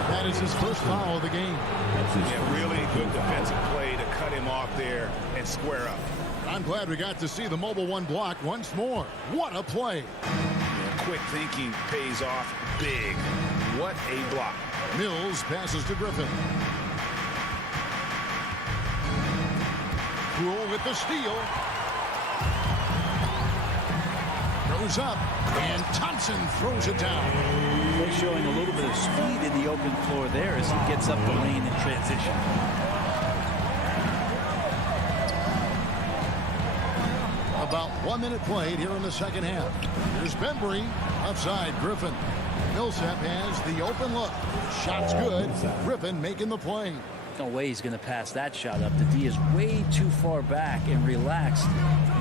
That is his first foul of the game. Yeah, really good defensive play to cut him off there and square up. I'm glad we got to see the mobile 1 block once more. What a play. Quick thinking pays off big. What a block. Mills passes to Griffin. Poole with the steal. Goes up, and Thompson throws it down. They're showing a little bit of speed in the open floor there as he gets up the lane in transition. About 1 minute played here in the second half. Here's Bembry outside Griffin. Millsap has the open look. Shot's good. Griffin making the play. No way he's going to pass that shot up. The D is way too far back and relaxed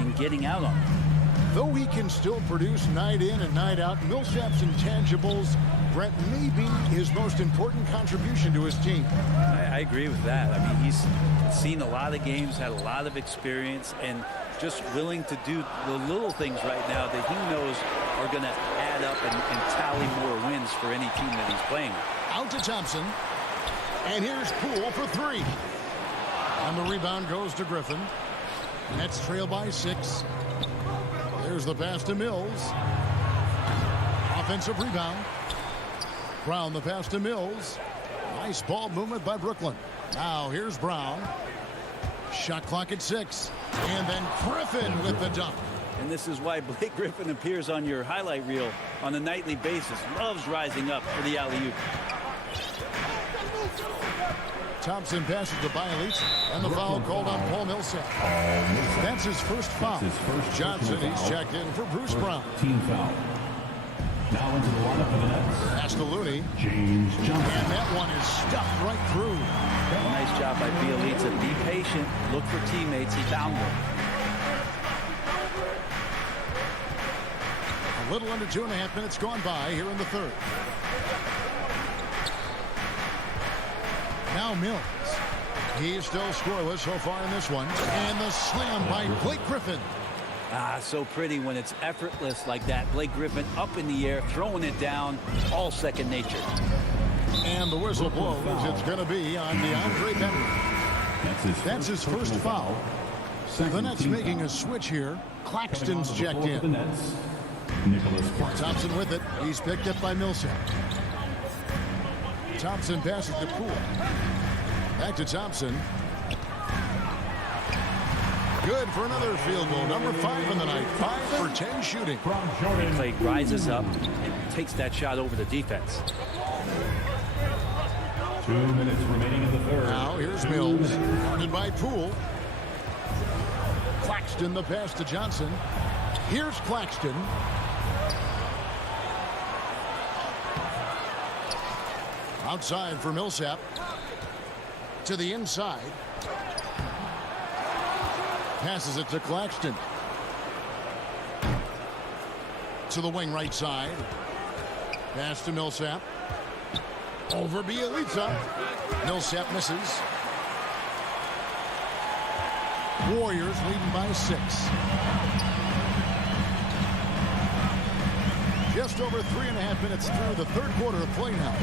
in getting out on it. Though he can still produce night in and night out, Millsap's intangibles, Brett, may be his most important contribution to his team. I agree with that. I mean, he's seen a lot of games, had a lot of experience, and just willing to do the little things right now that he knows are going to add up and tally more wins for any team that he's playing with. Out to Thompson. And here's Poole for three. And the rebound goes to Griffin. Nets trail by 6. There's the pass to Mills. Offensive rebound. Brown the pass to Mills. Nice ball movement by Brooklyn. Now here's Brown. Shot clock at 6. And then Griffin with the dunk. And this is why Blake Griffin appears on your highlight reel on a nightly basis. Loves rising up for the alley-oop. Thompson passes to Bielitz, and the foul called on Paul Millsap. That's his first foul. Johnson, he's checked in for Bruce Brown. Team foul. Now into the lineup for the Nets. Pass to Looney. James Johnson. And that one is stuffed right through. Nice job by Bielitz. Be patient. Look for teammates. He found them. A little under 2.5 minutes gone by here in the third. Now Mills. He's still scoreless so far in this one. And the slam by Blake Griffin. Ah, so pretty when it's effortless like that. Blake Griffin up in the air, throwing it down, all second nature. And the whistle blows. It's going to be on DeAndre Bembry. That's his first foul. The Nets making a switch here. Claxton's checked in. Thompson with it. He's picked up by Millsap. Thompson passes to Poole. Back to Thompson. Good for another field goal. Number 5 in the night. 5 for 10 shooting. Clay rises up and takes that shot over the defense. 2 minutes remaining in the third. Now here's Mills. Guarded by Poole. Claxton the pass to Johnson. Here's Claxton. Outside for Millsap. To the inside. Passes it to Claxton. To the wing right side. Pass to Millsap. Over Bielitsa. Millsap misses. Warriors leading by 6. Just over 3.5 minutes through the third quarter of play now.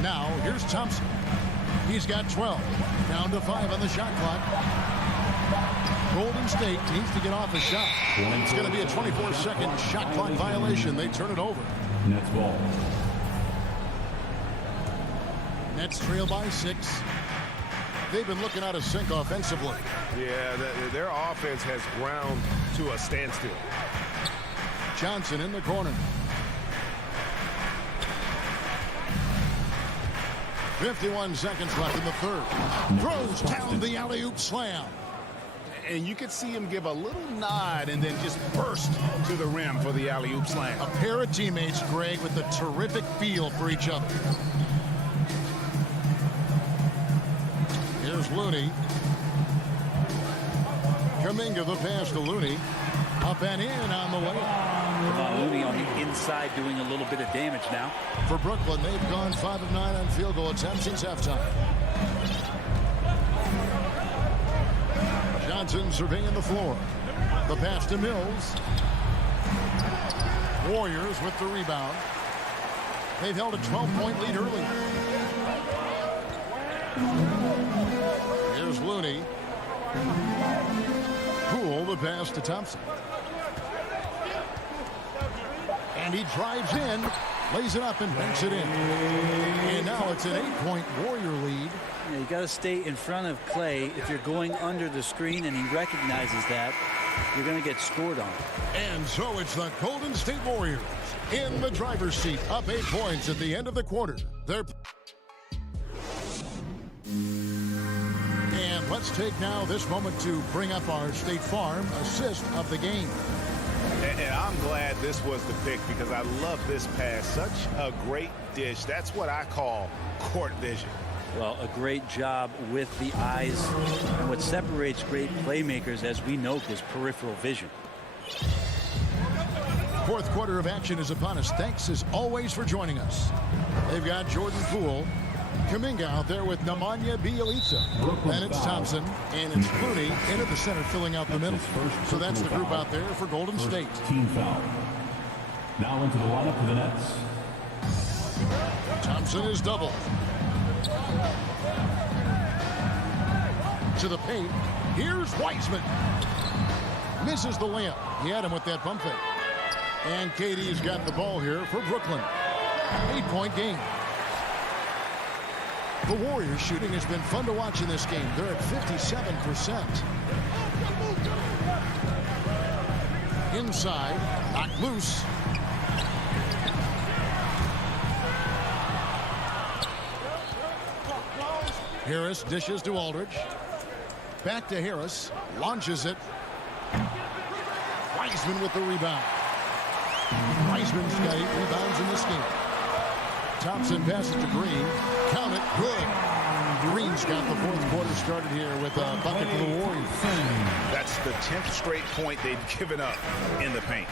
Now, here's Thompson. He's got 12. Down to 5 on the shot clock. Golden State needs to get off a shot. It's going to be a 24-second shot clock violation. They turn it over. Nets ball. Nets trail by 6. They've been looking out of sync offensively. Yeah, their offense has ground to a standstill. Johnson in the corner. 51 seconds left in the third. Throws down the alley-oop slam. And you could see him give a little nod and then just burst to the rim for the alley-oop slam. A pair of teammates, Greg, with a terrific feel for each other. Here's Looney. Kuminga the pass to Looney. Up and in on the way. Looney on the inside doing a little bit of damage now. For Brooklyn, they've gone 5 of 9 on field goal attempts since halftime. Johnson surveying the floor. The pass to Mills. Warriors with the rebound. They've held a 12-point lead early. Here's Looney. Poole the pass to Thompson. And he drives in, lays it up and banks it in. And now it's an 8-point Warrior lead. Yeah, you got to stay in front of Clay. If you're going under the screen and he recognizes that, you're going to get scored on. And so it's the Golden State Warriors in the driver's seat, up 8 points at the end of the quarter. And let's take now this moment to bring up our State Farm assist of the game. And I'm glad this was the pick because I love this pass. Such a great dish. That's what I call court vision. Well, a great job with the eyes. And what separates great playmakers, as we know, is peripheral vision. Fourth quarter of action is upon us. Thanks, as always, for joining us. They've got Jordan Poole, Kuminga out there with Nemanja Bjelica. Then it's Thompson, and it's Clooney into the center, filling out the middle. So that's the group out there for Golden State. Team foul. Now into the lineup for the Nets. Thompson is double. To the paint. Here's Wiseman. Misses the layup. He had him with that pump fake. And KD's got the ball here for Brooklyn. 8-point game. The Warriors shooting has been fun to watch in this game. They're at 57%. Inside, knocked loose. Harris dishes to Aldridge. Back to Harris. Launches it. Wiseman with the rebound. Wiseman's got 8 rebounds in this game. Thompson passes to Green. Count it. Good. Green's got the fourth quarter started here with a bucket for the Warriors. That's the 10th straight point they've given up in the paint.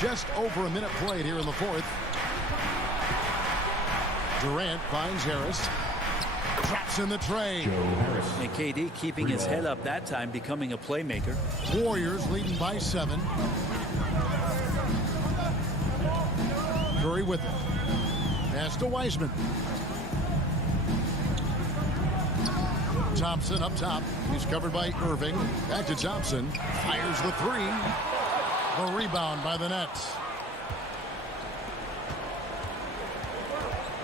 Just over a minute played here in the fourth. Durant finds Harris. Traps in the tray. And KD keeping his head up that time, becoming a playmaker. Warriors leading by 7. Curry with it. Pass to Wiseman. Thompson up top. He's covered by Irving. Back to Thompson. Fires the 3. The rebound by the Nets.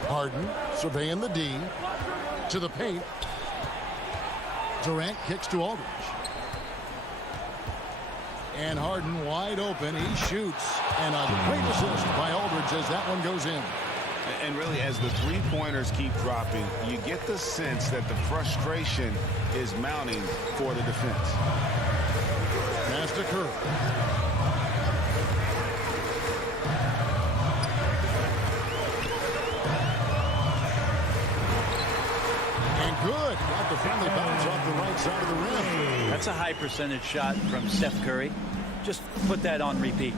Harden surveying the D. To the paint. Durant kicks to Aldridge. And Harden wide open. He shoots. And a great assist by Aldridge as that one goes in. And really, as the three-pointers keep dropping, you get the sense that the frustration is mounting for the defense. Pass to Curry. Good. Got the friendly bounce off the right side of the rim. That's a high percentage shot from Steph Curry. Just put that on repeat.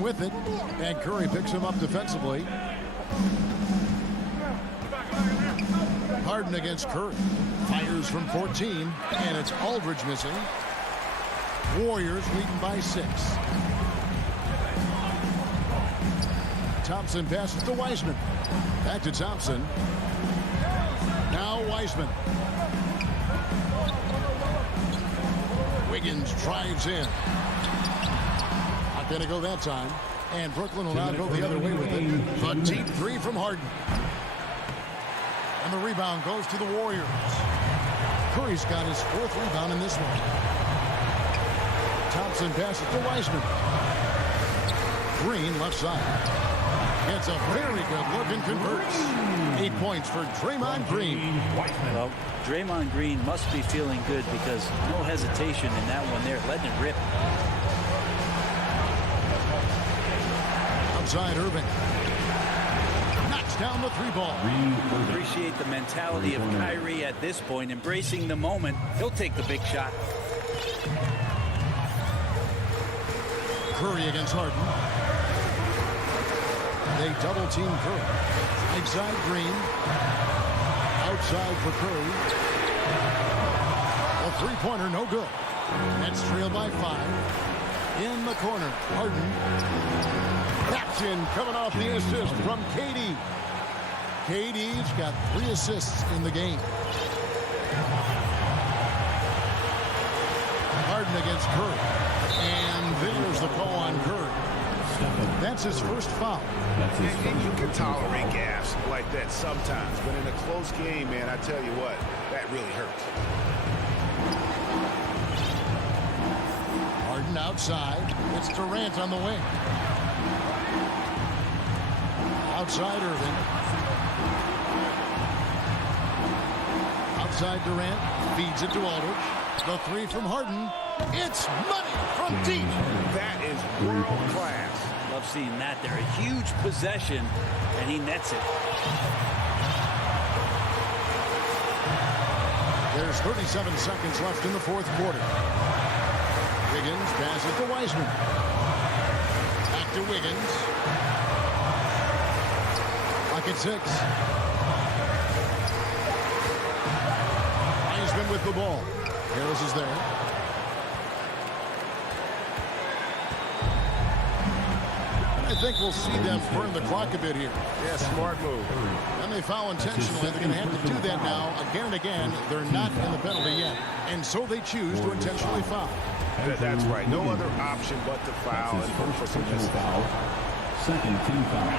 With it. And Curry picks him up defensively. Harden against Curry. Fires from 14. And it's Aldridge missing. Warriors leading by 6. Thompson passes to Wiseman. Back to Thompson. Now Wiseman. Wiggins drives in. Not going to go that time. And Brooklyn will now go the other way with it. A deep 3 from Harden. And the rebound goes to the Warriors. Curry's got his 4th rebound in this one. Thompson passes to Wiseman. Green left side. It's a very good look and converts. 8 points for Draymond Green. Well, Draymond Green must be feeling good because no hesitation in that one there, letting it rip. Outside Irving. Knocks down the 3-ball. Appreciate the mentality of Kyrie at this point, embracing the moment. He'll take the big shot. Curry against Harden. They double team Curry. Inside Green. Outside for Curry. A 3-pointer, no good. Nets trail by 5. In the corner, Harden. That's in, coming off the assist from KD. KD's got 3 assists in the game. Harden against Curry. And there's the call on Curry. That's his first foul. And you can tolerate gaffes like that sometimes, but in a close game, man, I tell you what, that really hurts. Harden outside. It's Durant on the wing. Outside Irving. Outside Durant, feeds it to Aldridge. The three from Harden. It's money from deep. That is world class. Love seeing that there. A huge possession, and he nets it. There's 37 seconds left in the fourth quarter. Wiggins passes to Wiseman. Back to Wiggins. Clock at 6. Wiseman with the ball. Harris is there. And I think we'll see them burn the clock a bit here. Yeah, smart move. And they foul intentionally. They're going to have to do that now again and again. They're not in the penalty yet. And so they choose to intentionally foul. That's right. No other option but to foul and hope for some foul. Second team foul.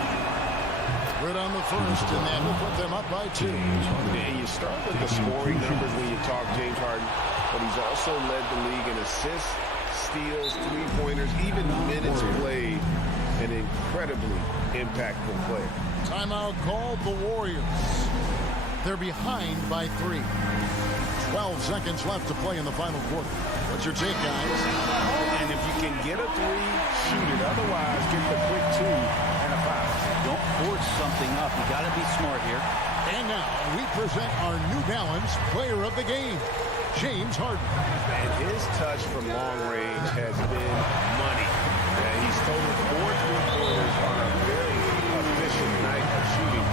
Right on the first, and that will put them up by 2. And you start with the scoring numbers when you talk James Harden, but he's also led the league in assists, steals, three-pointers, even minutes played. An incredibly impactful player. Timeout called the Warriors. They're behind by 3. 12 seconds left to play in the final quarter. What's your take, guys? And if you can get a 3, shoot it. Otherwise, get the quick 2 and a foul. Don't force something up. You got to be smart here. And now we present our New Balance player of the game, James Harden. And his touch from long range has been money. He's totaled 4 3-pointers on a very efficient night of shooting.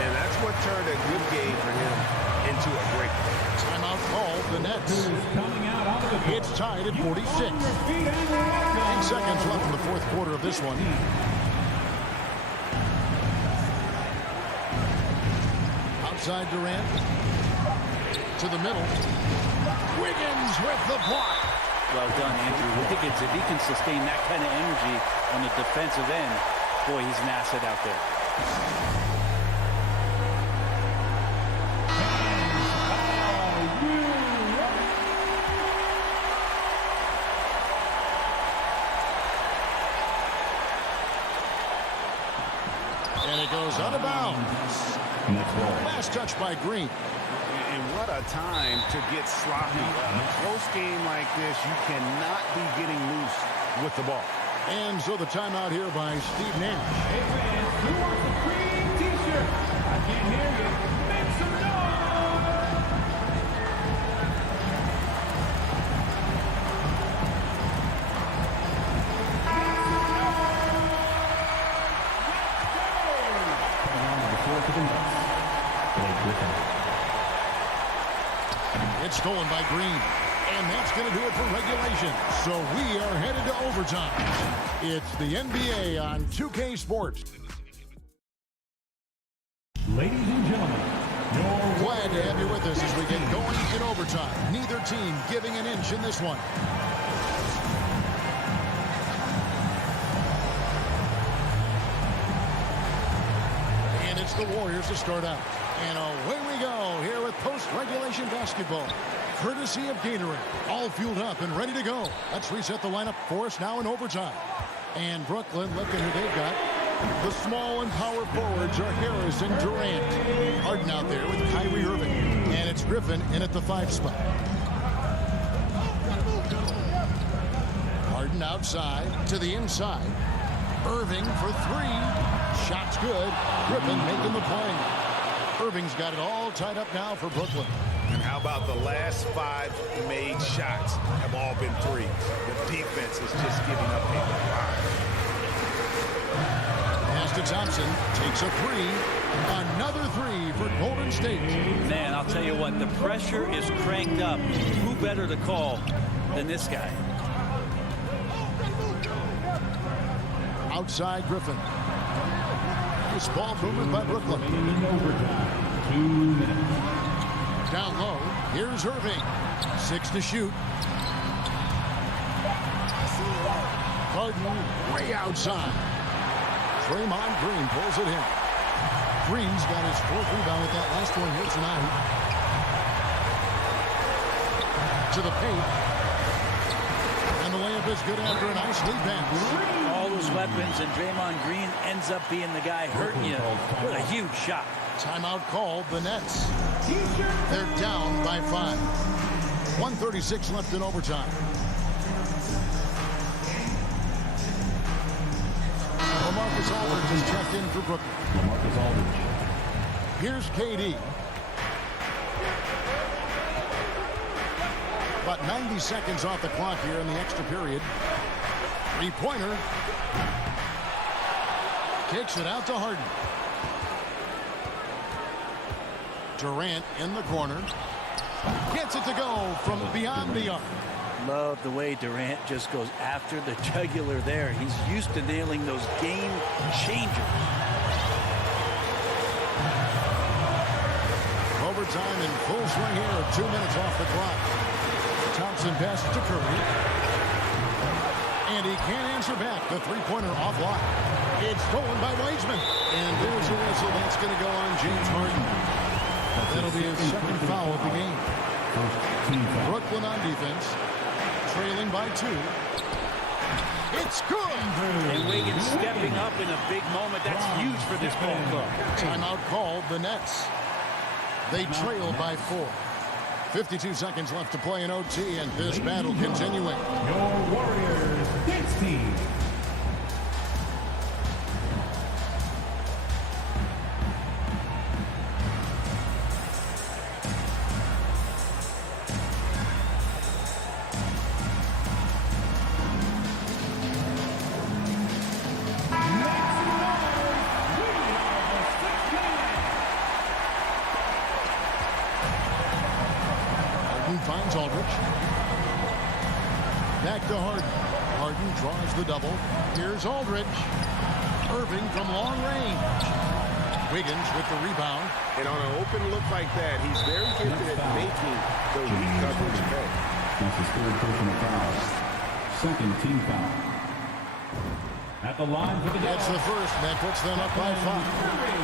And that's what turned a good game for him into a great one. Timeout called the Nets. It's tied at 46. 8 seconds left in the fourth quarter of this one. Outside Durant. To the middle. Wiggins with the block. Well done, Andrew. Wiggins, if he can sustain that kind of energy on the defensive end, boy, he's an asset out there. And it goes out of bounds. Last touch by Green. And what a time to get sloppy. A close game like this, you cannot be getting loose with the ball. And so the timeout here by Steve Nash. Hey, man, who wants a green t-shirt? I can't hear you. Make some noise! It's stolen by Green. And that's going to do it for regulation. So we are headed to overtime. It's the NBA on 2K Sports. Ladies and gentlemen, glad to have you with us as we get going in overtime. Neither team giving an inch in this one. And it's the Warriors to start out. And away we go here with post-regulation basketball. Courtesy of Gatorade. All fueled up and ready to go. Let's reset the lineup for us now in overtime. And Brooklyn, look at who they've got. The small and power forwards are Harris and Durant. Harden out there with Kyrie Irving. And it's Griffin in at the 5 spot. Harden outside to the inside. Irving for 3. Shot's good. Griffin making the play. Irving's got it all tied up now for Brooklyn. And how about the last 5 made shots have all been 3? The defense is just giving up a lot. Pass to Thompson. Takes a 3. Another 3 for Golden State. Man, I'll tell you what, the pressure is cranked up. Who better to call than this guy? Outside Griffin. Nice ball movement by Brooklyn. 2 minutes. Down low. Here's Irving. 6 to shoot. Harden way outside. Draymond Green pulls it in. Green's got his 4th rebound with that last one here tonight. To the paint. And the layup is good after a nice lead pass. All those weapons, and Draymond Green ends up being the guy hurting you with a huge shot. Timeout called, the Nets. They're down by 5. 1:36 left in overtime. LaMarcus Aldridge is checked in for Brooklyn. LaMarcus Aldridge. Here's KD. About 90 seconds off the clock here in the extra period. Three-pointer. Kicks it out to Harden. Durant in the corner. Gets it to go from beyond the arc. Love the way Durant just goes after the jugular there. He's used to nailing those game changers. Overtime in full swing here. 2 minutes off the clock. Thompson passes to Curry. And he can't answer back. The three-pointer offline. It's stolen by Wiseman. And there's a whistle. That's going to go on James Harden. That'll be his second foul of the game. Brooklyn on defense. Trailing by 2. It's good. And Wiggins stepping up in a big moment. That's huge for this ball club. Timeout called, the Nets. They trail by 4. 52 seconds left to play in OT, and this battle continuing. Your Warriors dance team. Finds Aldridge. Back to Harden. Harden draws the double. Here's Aldridge. Irving from long range. Wiggins with the rebound. And on an open look like that, he's very gifted at making the weak coverage pay. That's his third personal foul. Second team foul. At the line for the That's the first. That puts them up by 5.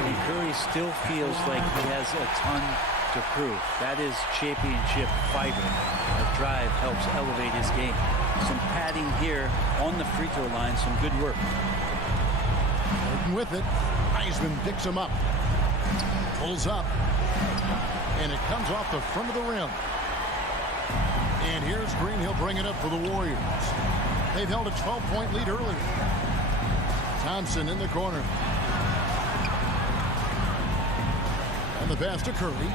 And Curry still feels like he has a ton to prove. That is championship fiber. The drive helps elevate his game. Some padding here on the free throw line. Some good work. Harden with it. Wiseman picks him up. Pulls up. And it comes off the front of the rim. And here's Green. He'll bring it up for the Warriors. They've held a 12-point lead earlier. Thompson in the corner. And the pass to Curry.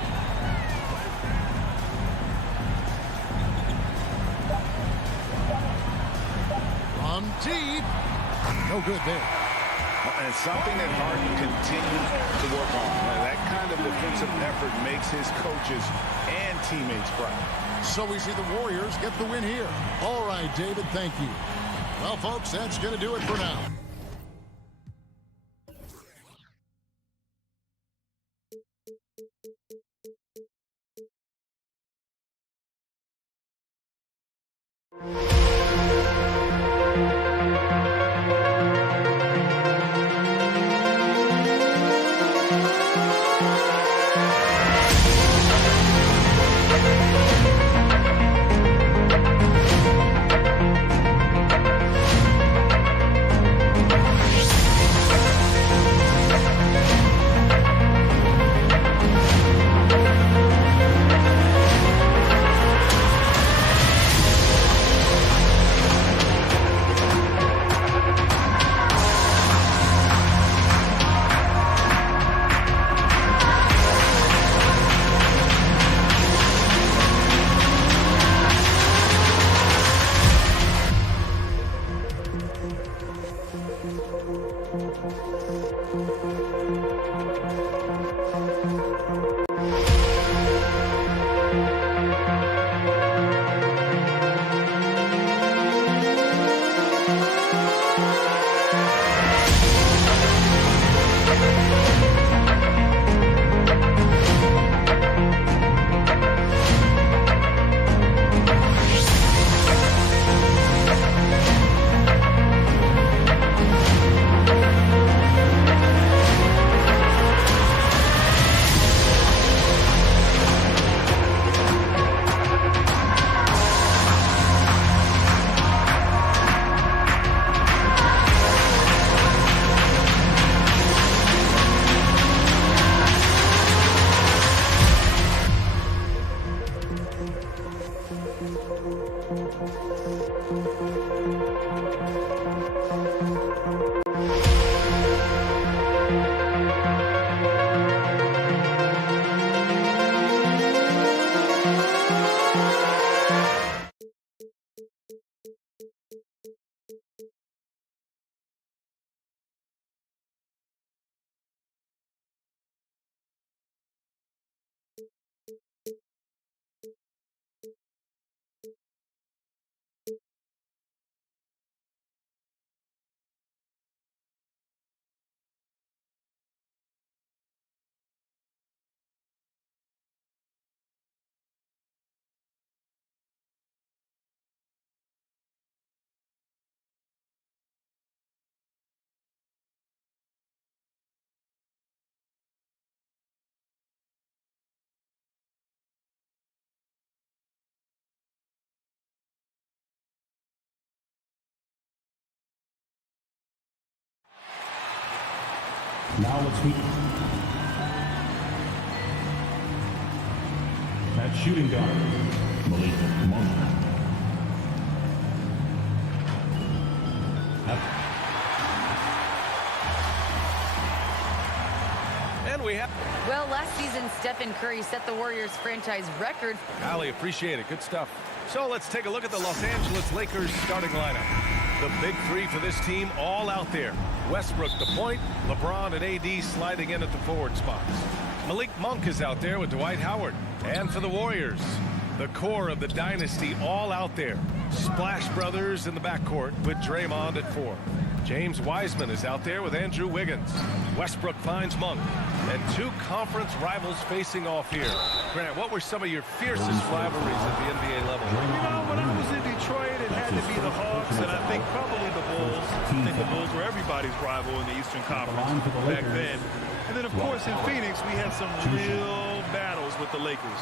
From deep. No good there. And it's something that Harden continues to work on. That kind of defensive effort makes his coaches and teammates proud. So we see the Warriors get the win here. All right, David, thank you. Well, folks, that's going to do it for now. Now let's meet at shooting guard, Malik Monk. And we have... Well, last season, Stephen Curry set the Warriors franchise record. Ali, appreciate it. Good stuff. So let's take a look at the Los Angeles Lakers starting lineup. The big three for this team all out there. Westbrook the point, LeBron and AD sliding in at the forward spots. Malik Monk is out there with Dwight Howard. And for the Warriors, the core of the dynasty all out there. Splash Brothers in the backcourt with Draymond at 4. James Wiseman is out there with Andrew Wiggins. Westbrook finds Monk. And two conference rivals facing off here. Grant, what were some of your fiercest rivalries at the NBA level? You know, when I was in Detroit, it had to be the Hawks, and I think probably the Bulls. I think the Bulls were everybody's rival in the Eastern Conference back then. And then, of course, in Phoenix, we had some real battles with the Lakers.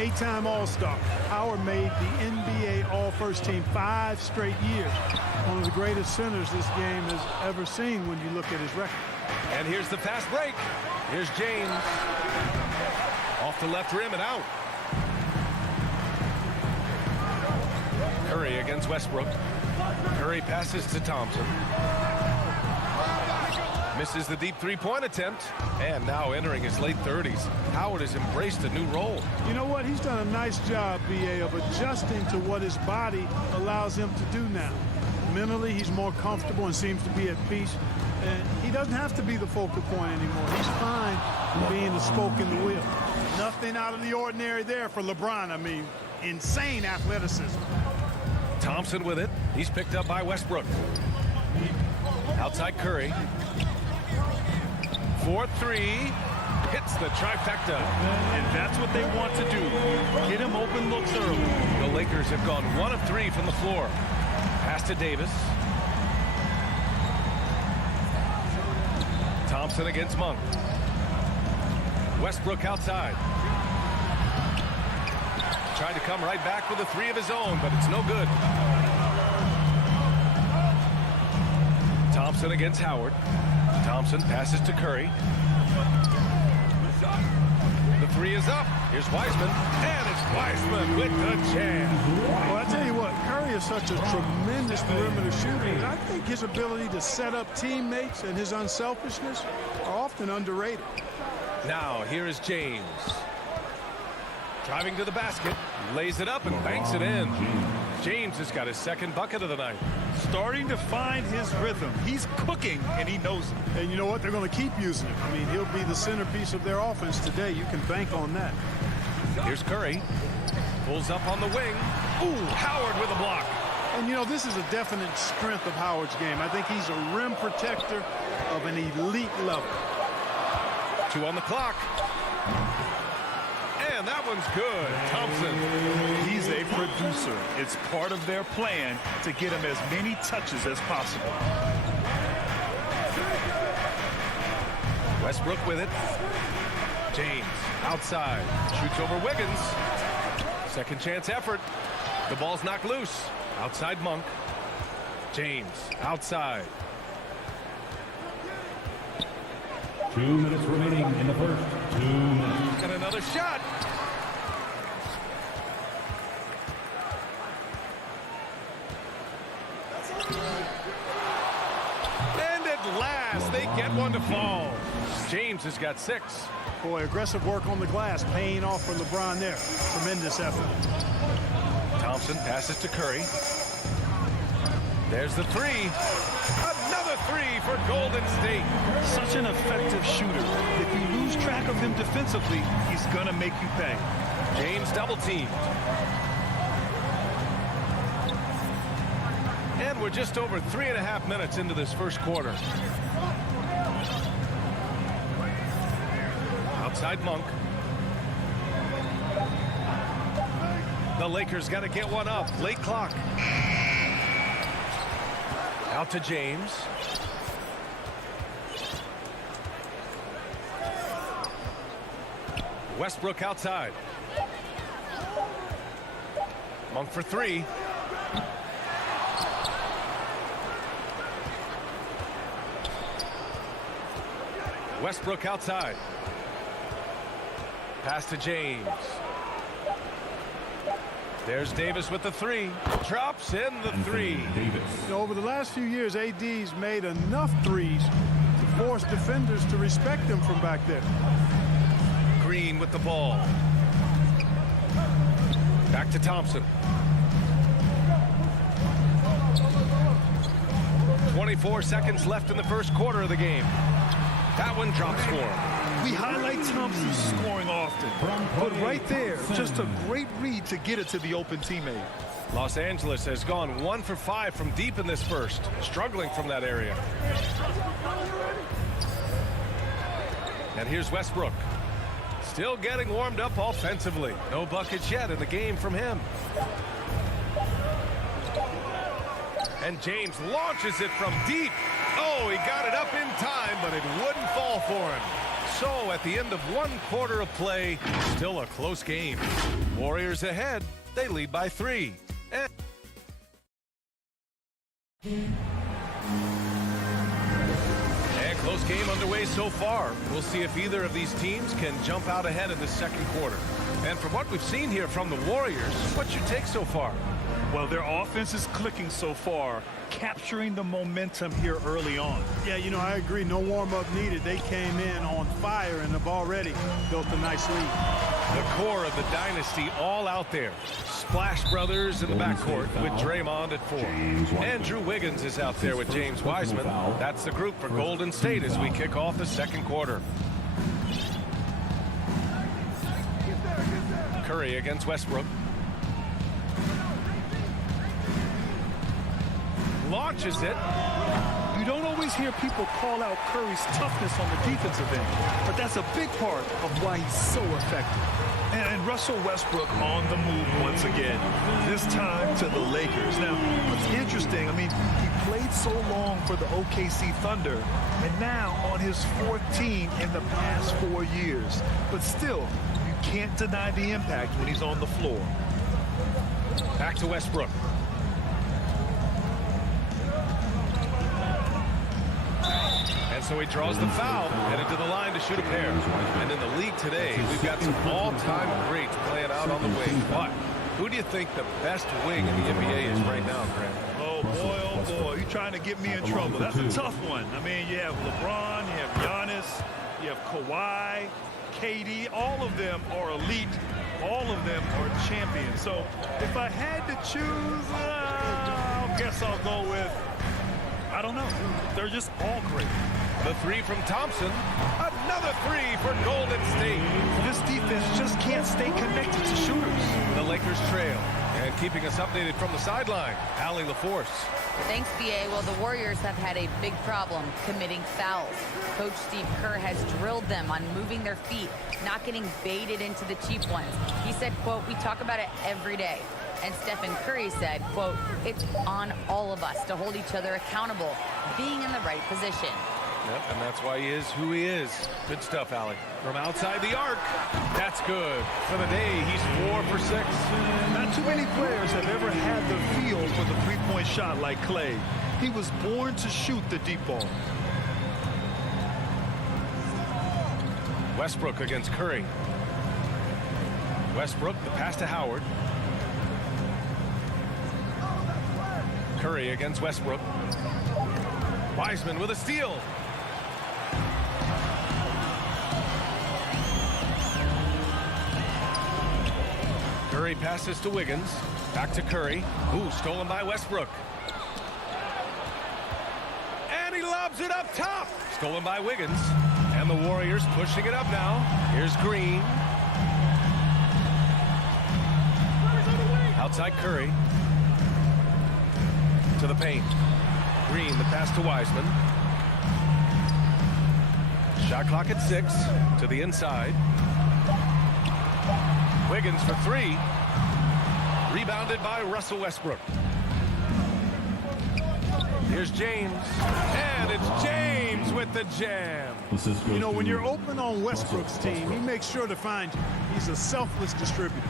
8-time All-Star. Howard made the NBA All-First Team 5 straight years. One of the greatest centers this game has ever seen when you look at his record. And here's the fast break. Here's James. Off the left rim and out. Curry against Westbrook. Curry passes to Thompson. Misses the deep three-point attempt. And now entering his late 30s, Howard has embraced a new role. You know what? He's done a nice job, B.A., of adjusting to what his body allows him to do now. Mentally, he's more comfortable and seems to be at peace. And he doesn't have to be the focal point anymore. He's fine being the spoke in the wheel. Nothing out of the ordinary there for LeBron. I mean, insane athleticism. Thompson with it. He's picked up by Westbrook. Outside Curry. 4-3. Hits the trifecta. And that's what they want to do. Get him open looks early. The Lakers have gone 1 of 3 from the floor. Pass to Davis. Thompson against Monk. Westbrook outside. Tried to come right back with a 3 of his own, but it's no good. Thompson against Howard. Thompson passes to Curry. The 3 is up. Here's Wiseman. And it's Wiseman with the jam. Well, I tell you what, Curry is such a tremendous perimeter shooter. And I think his ability to set up teammates and his unselfishness are often underrated. Now, here is James. Driving to the basket. Lays it up and banks it in. James has got his second bucket of the night. Starting to find his rhythm. He's cooking, and he knows it. And you know what? They're going to keep using him. I mean, he'll be the centerpiece of their offense today. You can bank on that. Here's Curry. Pulls up on the wing. Ooh, Howard with a block. And, you know, this is a definite strength of Howard's game. I think he's a rim protector of an elite level. 2 on the clock. And that one's good. Thompson. He's a producer. It's part of their plan to get him as many touches as possible. Westbrook with it. James outside. Shoots over Wiggins. Second chance effort. The ball's knocked loose. Outside Monk. James outside. 2 minutes remaining in the first. 2 minutes. And another shot. And at last, they get one to fall. James has got 6. Boy, aggressive work on the glass, paying off for LeBron there. Tremendous effort. Thompson passes to Curry. There's the 3. Another 3 for Golden State. Such an effective shooter. If you lose track of him defensively, he's going to make you pay. James double teamed. And we're just over 3.5 minutes into this first quarter. Outside Monk. The Lakers got to get one up. Late clock. Out to James. Westbrook outside. Monk for 3. Westbrook outside. Pass to James. There's Davis with the 3. Drops in the 3. You know, over the last few years, AD's made enough threes to force defenders to respect him from back there. Green with the ball. Back to Thompson. 24 seconds left in the first quarter of the game. That one drops for him. We highlight Thompson's scoring often, but right there, just a great read to get it to the open teammate. Los Angeles has gone 1 for 5 from deep in this first, struggling from that area. And here's Westbrook. Still getting warmed up offensively. No buckets yet in the game from him. And James launches it from deep. Oh, he got it up in time, but it wouldn't fall for him. So at the end of 1 quarter of play, still a close game. Warriors ahead. They lead by 3. And close game underway so far. We'll see if either of these teams can jump out ahead in the second quarter. And from what we've seen here from the Warriors, what's your take so far? Well, their offense is clicking so far, capturing the momentum here early on. Yeah, you know, I agree. No warm-up needed. They came in on fire and have already built a nice lead. The core of the dynasty all out there. Splash Brothers in the backcourt with Draymond at 4. Andrew Wiggins is out there with James Wiseman. That's the group for Golden State as we kick off the second quarter. Curry against Westbrook. Launches it. You don't always hear people call out Curry's toughness on the defensive end, but that's a big part of why he's so effective. And Russell Westbrook on the move once again, this time to the Lakers. Now, what's interesting, I mean, he played so long for the OKC Thunder, and now on his 4th team in the past 4 years. But still, you can't deny the impact when he's on the floor. Back to Westbrook. And so he draws the foul, headed to the line to shoot a pair. And in the league today, we've got some all-time greats playing out on the wing. But who do you think the best wing in the NBA is right now, Grant? Oh, boy, you're trying to get me in trouble. That's a tough one. I mean, you have LeBron, you have Giannis, you have Kawhi, KD. All of them are elite. All of them are champions. So if I had to choose, I guess I'll go with, I don't know. They're just all great. The 3 from Thompson. Another 3 for Golden State. This defense just can't stay connected to shooters. The Lakers trail. And keeping us updated from the sideline, Allie LaForce. Thanks, BA. Well, the Warriors have had a big problem committing fouls. Coach Steve Kerr has drilled them on moving their feet, not getting baited into the cheap ones. He said, quote, "We talk about it every day." And Stephen Curry said, quote, "It's on all of us to hold each other accountable, being in the right position." Yep, and that's why he is who he is. Good stuff, Allie. From outside the arc, that's good. For the day, he's 4 for 6. Not too many players have ever had the feel for the three-point shot like Clay. He was born to shoot the deep ball. Westbrook against Curry. Westbrook, the pass to Howard. Curry against Westbrook. Wiseman with a steal. Curry passes to Wiggins. Back to Curry. Ooh, stolen by Westbrook. And he lobs it up top. Stolen by Wiggins. And the Warriors pushing it up now. Here's Green. Outside Curry. To the paint. Green, the pass to Wiseman. Shot clock at 6. To the inside. Wiggins for 3. Rebounded by Russell Westbrook. Here's James. And it's James with the jam. You know, when you're open on Westbrook's team, he makes sure to find you. He's a selfless distributor.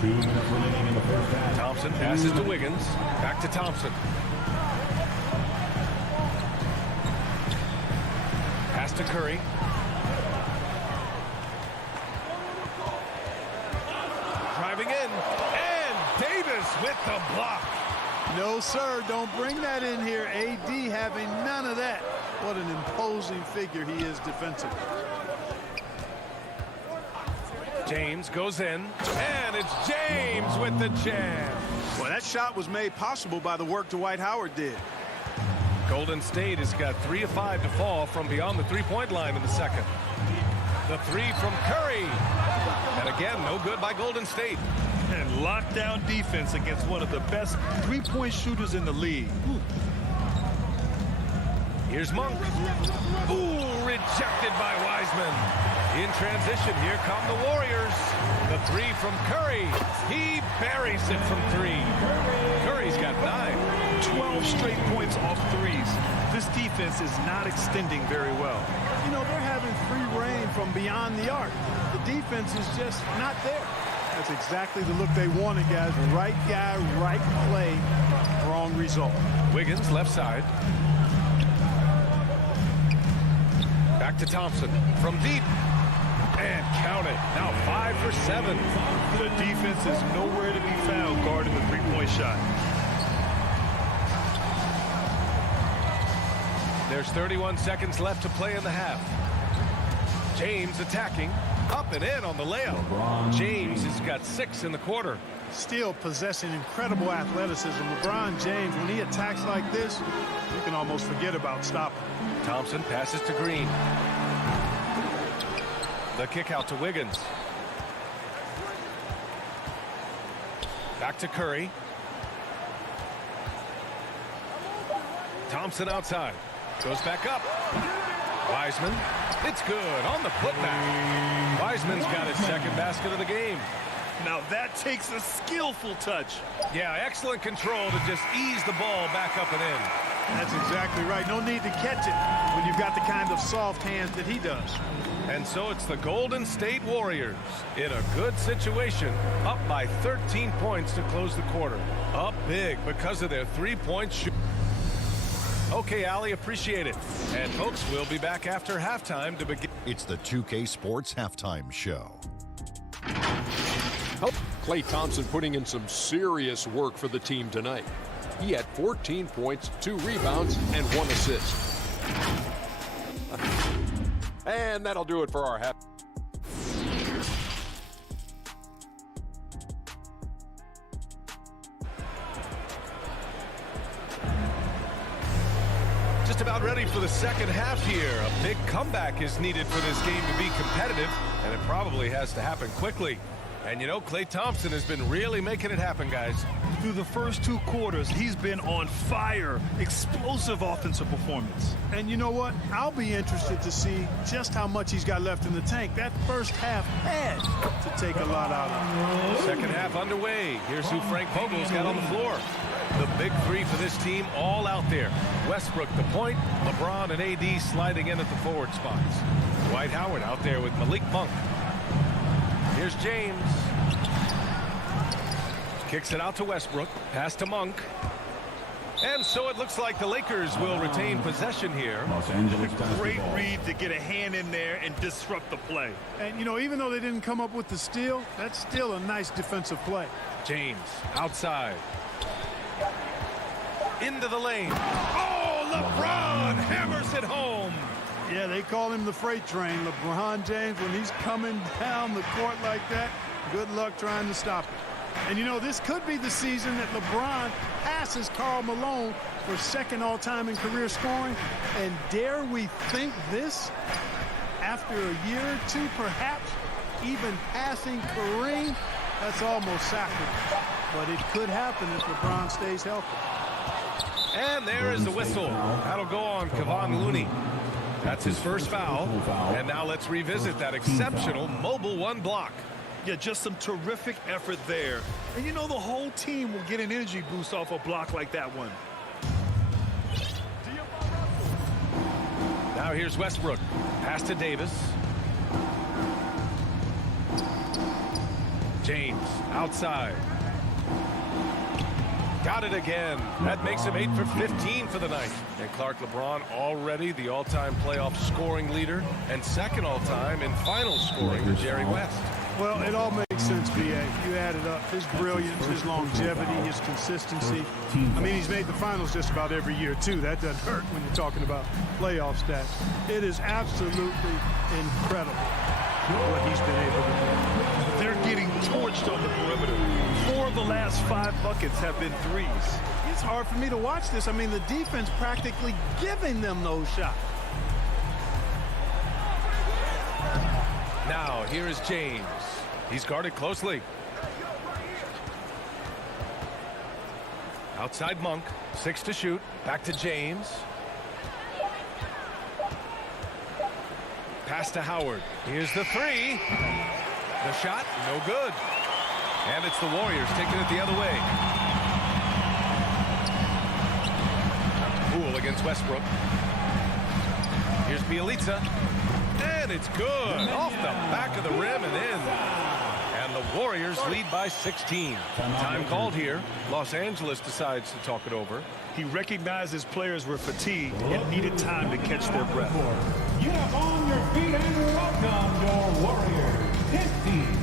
2 minutes remaining in the first half. Thompson passes to Wiggins. Back to Thompson. Pass to Curry. Driving in. And Davis with the block. No, sir, don't bring that in here. AD having none of that. What an imposing figure he is defensively. James goes in, and it's James with the jam. Well, that shot was made possible by the work Dwight Howard did. Golden State has got 3 of 5 to fall from beyond the three-point line in the second. The 3 from Curry. And again, no good by Golden State. And lockdown defense against one of the best three-point shooters in the league. Here's Monk. Ooh, rejected by Wiseman. In transition, here come the Warriors. The 3 from Curry. He buries it from 3. Curry's got 9. 12 straight points off threes. This defense is not extending very well. You know, they're having free reign from beyond the arc. The defense is just not there. That's exactly the look they wanted, guys. Right guy, right play, wrong result. Wiggins, left side. Back to Thompson from deep. And count it. Now 5 for 7. The defense is nowhere to be found guarding the three-point shot. There's 31 seconds left to play in the half. James attacking. Up and in on the layup. James has got 6 in the quarter. Still possessing incredible athleticism. LeBron James, when he attacks like this, you can almost forget about stopping. Thompson passes to Green. The kick out to Wiggins. Back to Curry. Thompson outside. Goes back up. Wiseman. It's good on the putback. Wiseman's got his second basket of the game. Now that takes a skillful touch. Yeah, excellent control to just ease the ball back up and in. That's exactly right. No need to catch it when you've got the kind of soft hands that he does. And so it's the Golden State Warriors in a good situation, up by 13 points to close the quarter. Up big because of their three-point shoot. Okay, Ali, appreciate it. And folks, we'll be back after halftime to begin. It's the 2K Sports Halftime Show. Klay Thompson putting in some serious work for the team tonight. He had 14 points, 2 rebounds, and 1 assist. And that'll do it for our half. Just about ready for the second half here. A big comeback is needed for this game to be competitive, and it probably has to happen quickly. And you know, Klay Thompson has been really making it happen, guys. Through the first 2 quarters, he's been on fire. Explosive offensive performance. And you know what? I'll be interested to see just how much he's got left in the tank. That first half had to take a lot out of him. Second half underway. Here's who Frank Vogel's got on the floor. The big 3 for this team all out there. Westbrook the point, LeBron and AD sliding in at the forward spots. Dwight Howard out there with Malik Monk. Here's James. Kicks it out to Westbrook. Pass to Monk. And so it looks like the Lakers will retain possession here. Great read to get a hand in there and disrupt the play. And, you know, even though they didn't come up with the steal, that's still a nice defensive play. James outside. into the lane. Oh, LeBron hammers it home. Yeah, they call him the freight train. LeBron James, when he's coming down the court like that, good luck trying to stop it. And, you know, this could be the season that LeBron passes Karl Malone for second all-time in career scoring. And dare we think this? After a year or two, perhaps even passing Kareem, that's almost sacrilege. But it could happen if LeBron stays healthy. And there is the whistle. That'll go on Kevon Looney. That's his first foul. And now let's revisit that exceptional mobile one block. Yeah, just some terrific effort there. And you know the whole team will get an energy boost off a block like that one. Now here's Westbrook. Pass to Davis. James outside. Got it again. That makes him 8 for 15 for the night. And Clark, LeBron already the all-time playoff scoring leader and second all-time in final scoring to Jerry West. Well, it all makes sense, B.A. You add it up. His brilliance, his longevity, his consistency. I mean, he's made the finals just about every year, too. That doesn't hurt when you're talking about playoff stats. It is absolutely incredible what he's been able to do. They're getting torched on the perimeter. 4 of the last 5 buckets have been threes. It's hard for me to watch this. I mean, the defense practically giving them those shots. Now, here is James. He's guarded closely. Outside Monk. 6 to shoot. Back to James. Pass to Howard. Here's the 3. The shot, no good. And it's the Warriors taking it the other way. Poole against Westbrook. Here's Bielitsa. And it's good. Off the back of the rim and in. And the Warriors lead by 16. Time called here. Los Angeles decides to talk it over. He recognized his players were fatigued and needed time to catch their breath. Get up on your feet and welcome your Warriors. 15.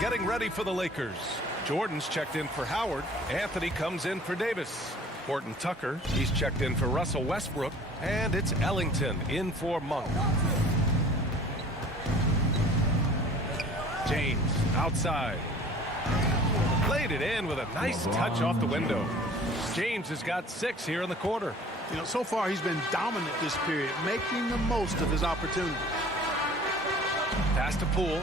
Getting ready for the Lakers. Jordan's checked in for Howard. Anthony comes in for Davis. Horton Tucker, he's checked in for Russell Westbrook. And it's Ellington in for Monk. James outside. Laid it in with a nice touch off the window. James has got 6 here in the quarter. You know, so far he's been dominant this period, making the most of his opportunity. Pass to Poole.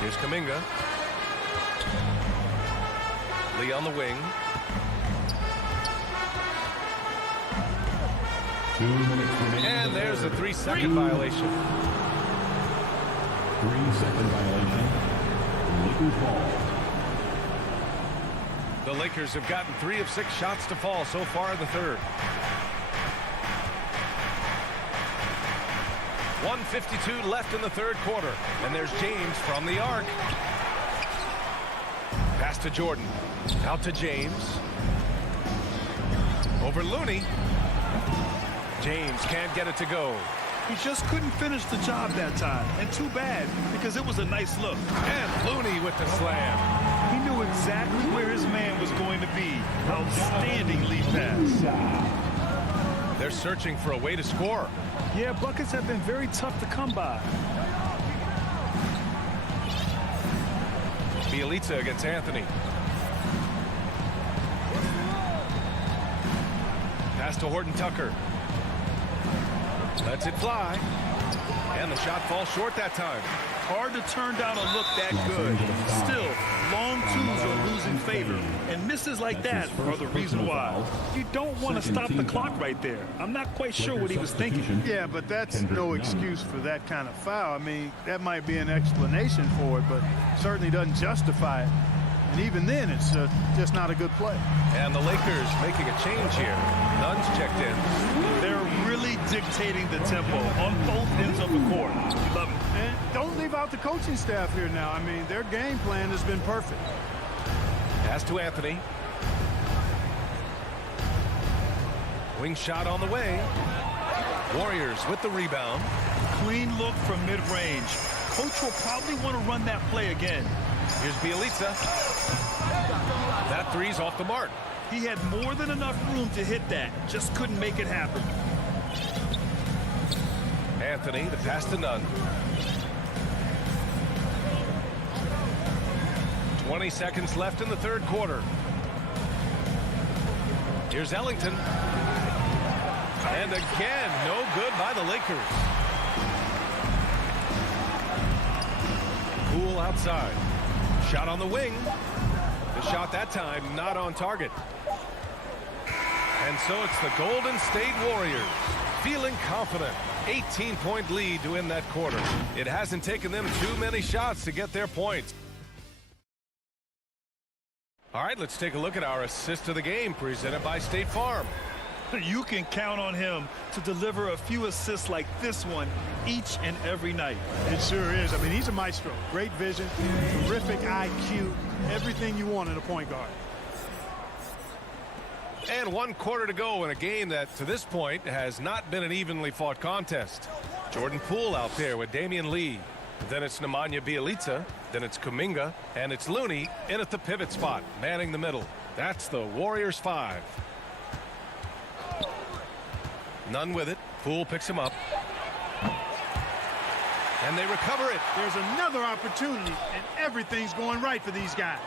Here's Kuminga. Lee on the wing. 2 minutes remaining. And there's a 3-second violation. 3-second violation. Lakers ball. The Lakers have gotten 3 of 6 shots to fall so far in the third. 1:52 left in the third quarter. And there's James from the arc. Pass to Jordan. Out to James. Over Looney. James can't get it to go. He just couldn't finish the job that time. And too bad, because it was a nice look. And Looney with the slam. He knew exactly where his man was going to be. Outstanding lead pass. They're searching for a way to score. Yeah, buckets have been very tough to come by. Bielitsa against Anthony. Pass to Horton Tucker. Lets it fly. And the shot falls short that time. Hard to turn down a look that good. Still, long twos are losing favor. And misses like that are the reason why. You don't want to stop the clock right there. I'm not quite sure what he was thinking. Yeah, but that's no excuse for that kind of foul. I mean, that might be an explanation for it, but certainly doesn't justify it. And even then, it's just not a good play. And the Lakers making a change here. Nunn's checked in. They're really dictating the tempo on both ends of the court. Love it. And don't leave out the coaching staff here now. I mean, their game plan has been perfect. Pass to Anthony. Wing shot on the way. Warriors with the rebound. Clean look from mid-range. Coach will probably want to run that play again. Here's Bielitsa. That three's off the mark. He had more than enough room to hit that. Just couldn't make it happen. Anthony, the pass to Nunn. 20 seconds left in the third quarter. Here's Ellington. And again, no good by the Lakers. Poole outside. Shot on the wing. The shot that time not on target. And so it's the Golden State Warriors feeling confident. 18-point lead to win that quarter. It hasn't taken them too many shots to get their points. All right, let's take a look at our assist of the game presented by State Farm. You can count on him to deliver a few assists like this one each and every night. It sure is. I mean, he's a maestro. Great vision, terrific IQ, everything you want in a point guard. And 1 quarter to go in a game that, to this point, has not been an evenly fought contest. Jordan Poole out there with Damian Lee. Then it's Nemanja Bjelica. Then it's Kuminga. And it's Looney in at the pivot spot, manning the middle. That's the Warriors 5. None with it. Poole picks him up. And they recover it. There's another opportunity, and everything's going right for these guys.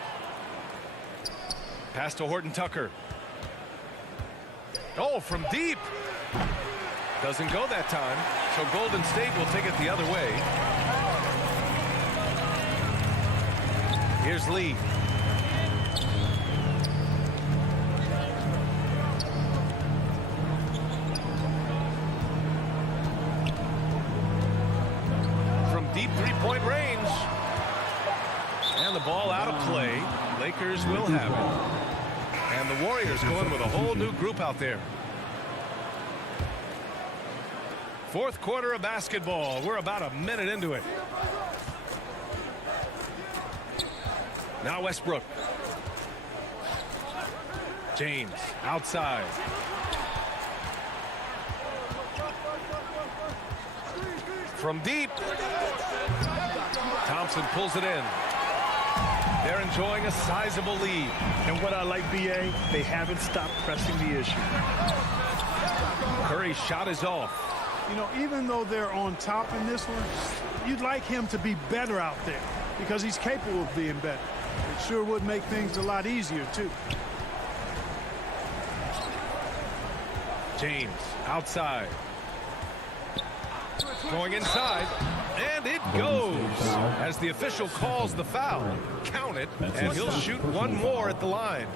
Pass to Horton Tucker. Oh, from deep. Doesn't go that time. So Golden State will take it the other way. Here's Lee. From deep three-point range. And the ball out of play. Lakers will have it. And the Warriors going with a whole new group out there. Fourth quarter of basketball. We're about a minute into it. Now Westbrook. James outside. From deep. Thompson pulls it in. They're enjoying a sizable lead. And what I like, B.A., they haven't stopped pressing the issue. Curry's shot is off. You know, even though they're on top in this one, you'd like him to be better out there because he's capable of being better. It sure would make things a lot easier, too. James outside. Going inside. And it goes as the official calls the foul. Count it, and he'll shoot one more at the line.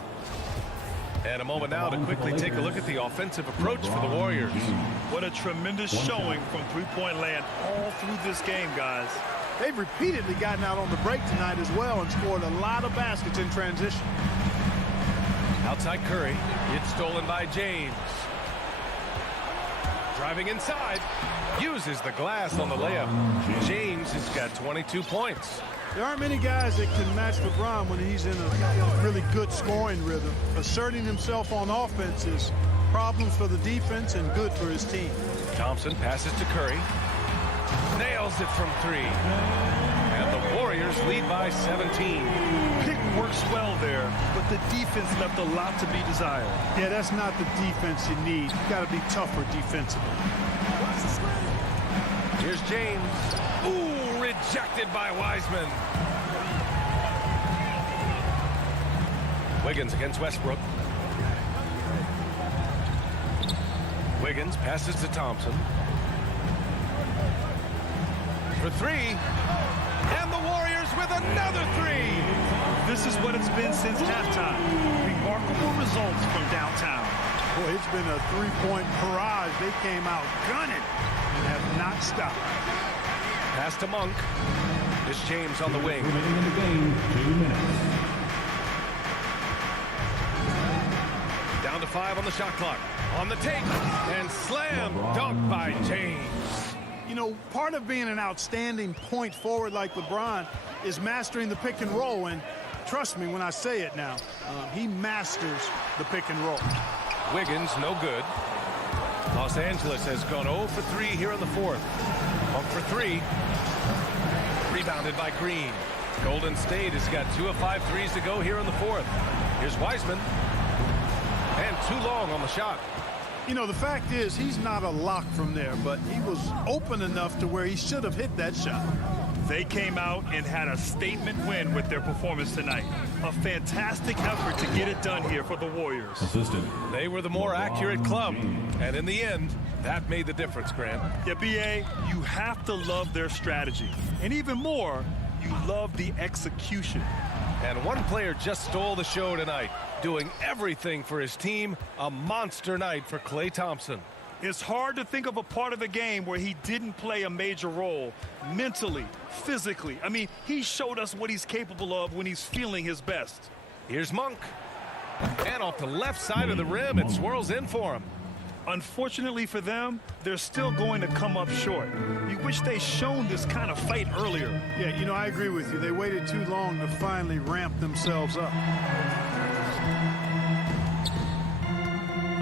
And a moment now to quickly take a look at the offensive approach for the Warriors. What a tremendous showing from three-point land all through this game, guys. They've repeatedly gotten out on the break tonight as well and scored a lot of baskets in transition. Outside Curry. It's stolen by James. Driving inside. Uses the glass on the layup. James has got 22 points. There aren't many guys that can match LeBron when he's in a really good scoring rhythm. Asserting himself on offense is problems for the defense and good for his team. Thompson passes to Curry. Nails it from three. And the Warriors lead by 17. Pick works well there, but the defense left a lot to be desired. Yeah, that's not the defense you need. You got to be tougher defensively. Here's James. Ooh, rejected by Wiseman. Wiggins against Westbrook. Wiggins passes to Thompson. For three. And the Warriors with another three. This is what it's been since halftime. Remarkable results from downtown. Boy, it's been a three-point barrage. They came out gunning and have not stopped. Pass to Monk. It's James on the wing. Remaining in the game, 2 minutes. Down to 5 on the shot clock. On the take. And slam dunk by James. You know, part of being an outstanding point forward like LeBron is mastering the pick and roll and trust me when I say it now. He masters the pick and roll. Wiggins, no good. Los Angeles has gone 0 for 3 here in the fourth. Monk for 3. Rebounded by Green. Golden State has got 2 of 5 threes to go here in the fourth. Here's Wiseman. And too long on the shot. You know, the fact is he's not a lock from there, but he was open enough to where he should have hit that shot. They came out and had a statement win with their performance tonight. A fantastic effort to get it done here for the Warriors. They were the more accurate club, and in the end, that made the difference, Grant. Yeah, B.A., you have to love their strategy. And even more, you love the execution. And one player just stole the show tonight, doing everything for his team. A monster night for Klay Thompson. It's hard to think of a part of the game where he didn't play a major role mentally, physically. I mean, he showed us what he's capable of when he's feeling his best. Here's Monk. And off the left side of the rim, it swirls in for him. Unfortunately for them, they're still going to come up short. You wish they'd shown this kind of fight earlier. Yeah, you know, I agree with you. They waited too long to finally ramp themselves up.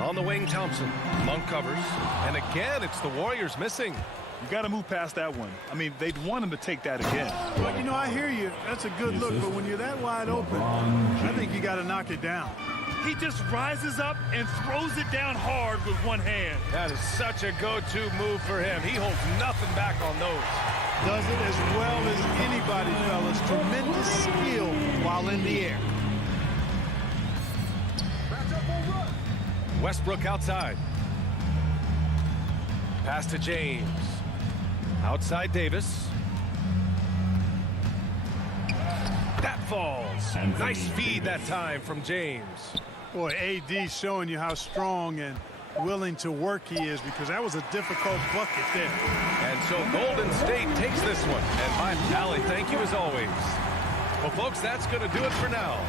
On the wing, Thompson. Monk covers. And again, it's the Warriors missing. You got to move past that one. I mean, they'd want him to take that again. Well, you know, I hear you. That's a good look, but when you're that wide open, I think you got to knock it down. He just rises up and throws it down hard with one hand. That is such a go-to move for him. He holds nothing back on those. Does it as well as anybody, fellas. Tremendous skill while in the air. Westbrook outside. Pass to James. Outside Davis. That falls. Nice feed that time from James. Boy, AD showing you how strong and willing to work he is, because that was a difficult bucket there. And so Golden State takes this one. And Mike Alley, thank you as always. Well, folks, that's going to do it for now.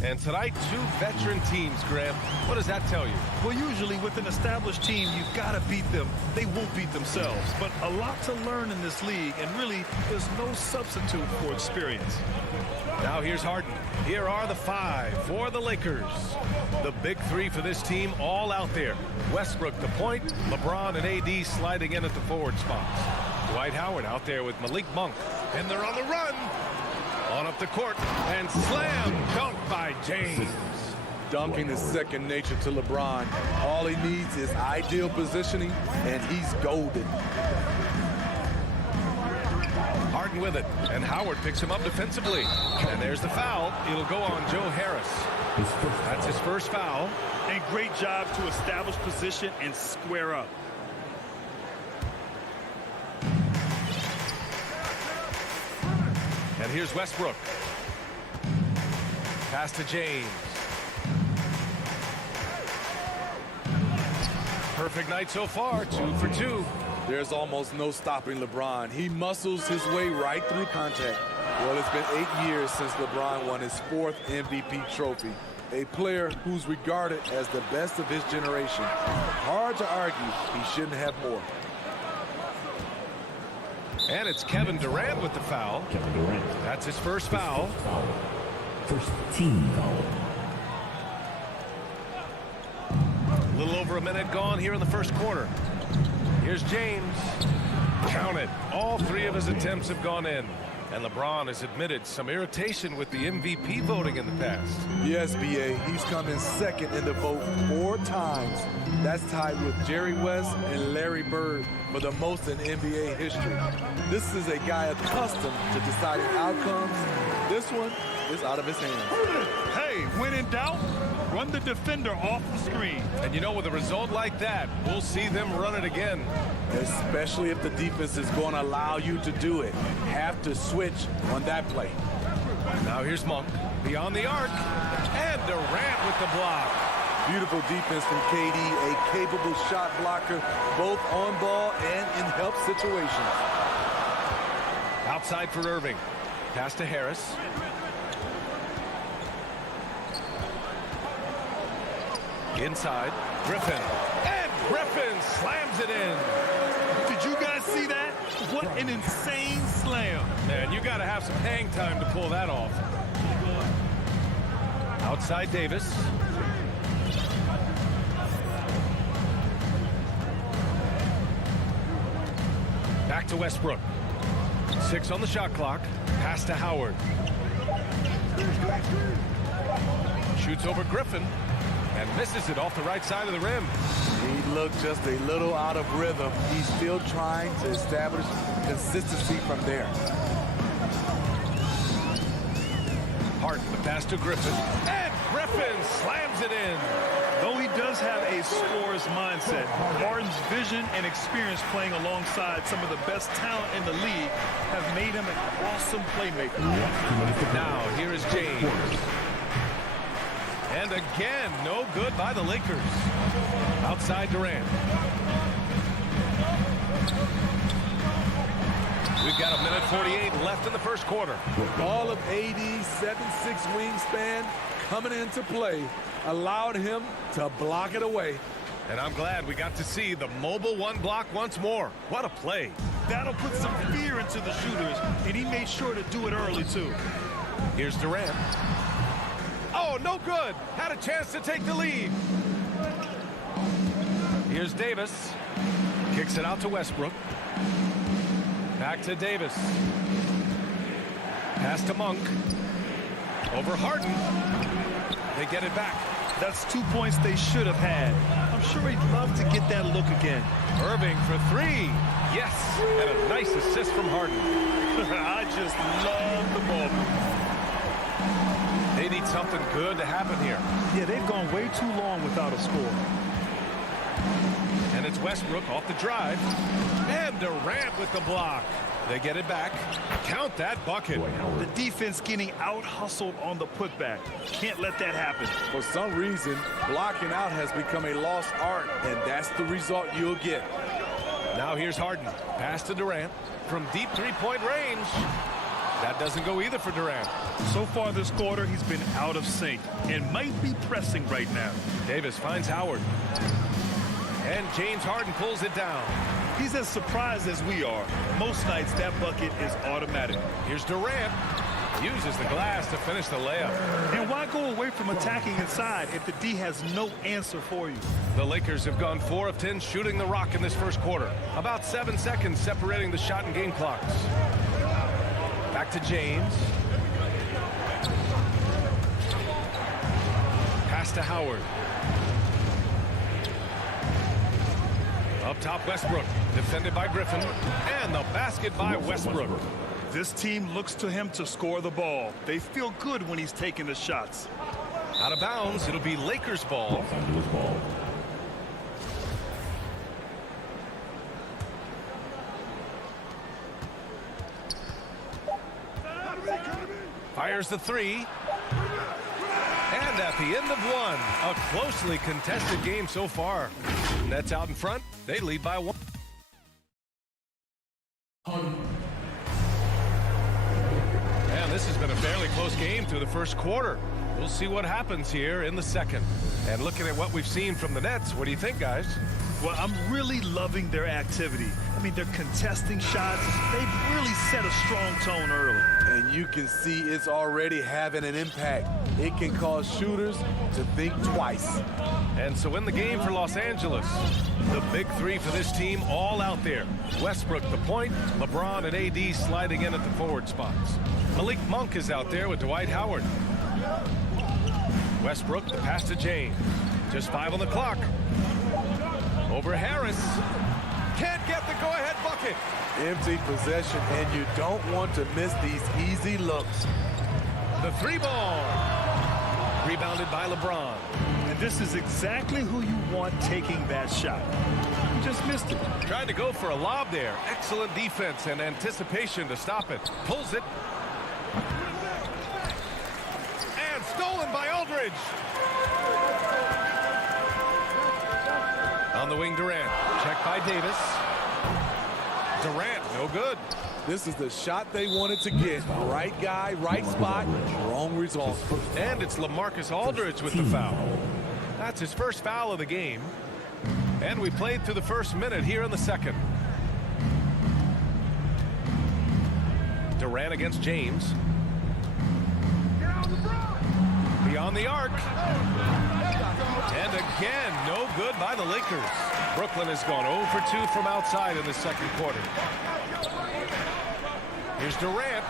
And tonight, two veteran teams, Graham. What does that tell you? Well, usually with an established team, you've got to beat them. They won't beat themselves. But a lot to learn in this league, and really, there's no substitute for experience. Now here's Harden. Here are the five for the Lakers. The big three for this team all out there. Westbrook the point, LeBron and AD sliding in at the forward spots. Dwight Howard out there with Malik Monk. And they're on the run. On up the court and slam dunk by James. Dunking is second nature to LeBron. All he needs is ideal positioning, and he's golden. Harden with it, and Howard picks him up defensively. And there's the foul. It'll go on Joe Harris. That's his first foul. And great job to establish position and square up. And here's Westbrook. Pass to James. Perfect night so far, 2 for 2. There's almost no stopping LeBron. He muscles his way right through contact. Well, it's been 8 years since LeBron won his 4th MVP trophy. A player who's regarded as the best of his generation. Hard to argue he shouldn't have more. And it's Kevin Durant with the foul. Kevin Durant. That's his first foul. First team foul. A little over a minute gone here in the first quarter. Here's James. Count it. All 3 of his attempts have gone in. And LeBron has admitted some irritation with the MVP voting in the past. Yes, B.A. He's come in second in the vote 4 times. That's tied with Jerry West and Larry Bird for the most in NBA history. This is a guy accustomed to deciding outcomes. This one is out of his hands. Hey, when in doubt, run the defender off the screen. And you know, with a result like that, we'll see them run it again. Especially if the defense is going to allow you to do it. Have to switch on that play. Now here's Monk beyond the arc. And Durant with the block. Beautiful defense from KD, a capable shot blocker, both on ball and in help situations. Outside for Irving. Pass to Harris. Inside, Griffin. And Griffin slams it in. Did you guys see that? What an insane slam. Man, you got to have some hang time to pull that off. Outside Davis. Back to Westbrook. 6 on the shot clock. Pass to Howard. Shoots over Griffin and misses it off the right side of the rim. He looked just a little out of rhythm. He's still trying to establish consistency from there. Harden, the pass to Griffin. And Griffin slams it in. Though he does have a scorer's mindset, Harden's vision and experience playing alongside some of the best talent in the league have made him an awesome playmaker. Now, here is James. And again, no good by the Lakers. Outside Durant. We've got 1:48 left in the first quarter. All of AD's 7'6" wingspan coming into play allowed him to block it away. And I'm glad we got to see the mobile one block once more. What a play. That'll put some fear into the shooters, and he made sure to do it early, too. Here's Durant. Oh, no good. Had a chance to take the lead. Here's Davis. Kicks it out to Westbrook. Back to Davis. Pass to Monk. Over Harden. They get it back. That's 2 points they should have had. I'm sure he'd love to get that look again. Irving for three. Yes, and a nice assist from Harden. I just love the ball. They need something good to happen here. Yeah, they've gone way too long without a score. And it's Westbrook off the drive. And Durant with the block. They get it back. Count that bucket. The defense getting out-hustled on the putback. Can't let that happen. For some reason, blocking out has become a lost art, and that's the result you'll get. Now here's Harden. Pass to Durant from deep three-point range. That doesn't go either for Durant. So far this quarter, he's been out of sync and might be pressing right now. Davis finds Howard. And James Harden pulls it down. He's as surprised as we are. Most nights, that bucket is automatic. Here's Durant. Uses the glass to finish the layup. And why go away from attacking inside if the D has no answer for you? The Lakers have gone 4 of 10 shooting the rock in this first quarter. About 7 seconds separating the shot and game clocks. Back to James. Pass to Howard. Up top, Westbrook. Defended by Griffin. And the basket by Westbrook. This team looks to him to score the ball. They feel good when he's taking the shots. Out of bounds, it'll be Lakers ball. Fires the three. And at the end of one, a closely contested game so far. Nets out in front. They lead by 1. And this has been a fairly close game through the first quarter. We'll see what happens here in the second. And looking at what we've seen from the Nets, what do you think, guys? Well, I'm really loving their activity. I mean, they're contesting shots. They've really set a strong tone early. And you can see it's already having an impact. It can cause shooters to think twice. And so in the game for Los Angeles, the big three for this team all out there. Westbrook the point, LeBron and AD sliding in at the forward spots. Malik Monk is out there with Dwight Howard. Westbrook, the pass to James. Just 5 on the clock. Over Harris. Can't get the go-ahead bucket. Empty possession, and you don't want to miss these easy looks. The three ball. Rebounded by LeBron. And this is exactly who you want taking that shot. You just missed it. Tried to go for a lob there. Excellent defense and anticipation to stop it. Pulls it. And stolen by Aldridge. On the wing, Durant. Checked by Davis. Durant, no good. This is the shot they wanted to get. Right guy, right spot, wrong result. And it's LaMarcus Aldridge with the foul. That's his first foul of the game. And we played through the first minute here in the second. Durant against James. Beyond the arc. And again, no good by the Lakers. Brooklyn has gone 0 for 2 from outside in the second quarter. Here's Durant.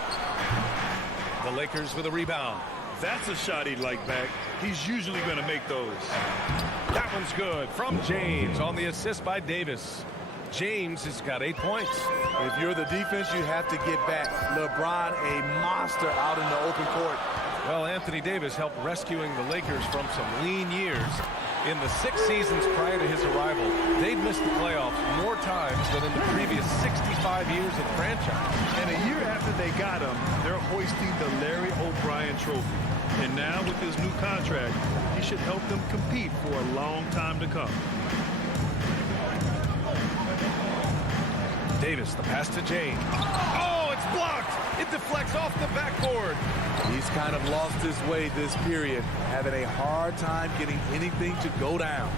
The Lakers with a rebound. That's a shot he'd like back. He's usually going to make those. That one's good from James on the assist by Davis. James has got 8 points. If you're the defense, you have to get back. LeBron, a monster out in the open court. Well, Anthony Davis helped rescuing the Lakers from some lean years. In the 6 seasons prior to his arrival, they'd missed the playoffs more times than in the previous 65 years of the franchise. And a year after they got him, they're hoisting the Larry O'Brien trophy. And now with his new contract, he should help them compete for a long time to come. Davis, the pass to James. Oh, it's blocked. It deflects off the backboard. He's kind of lost his way this period, having a hard time getting anything to go down.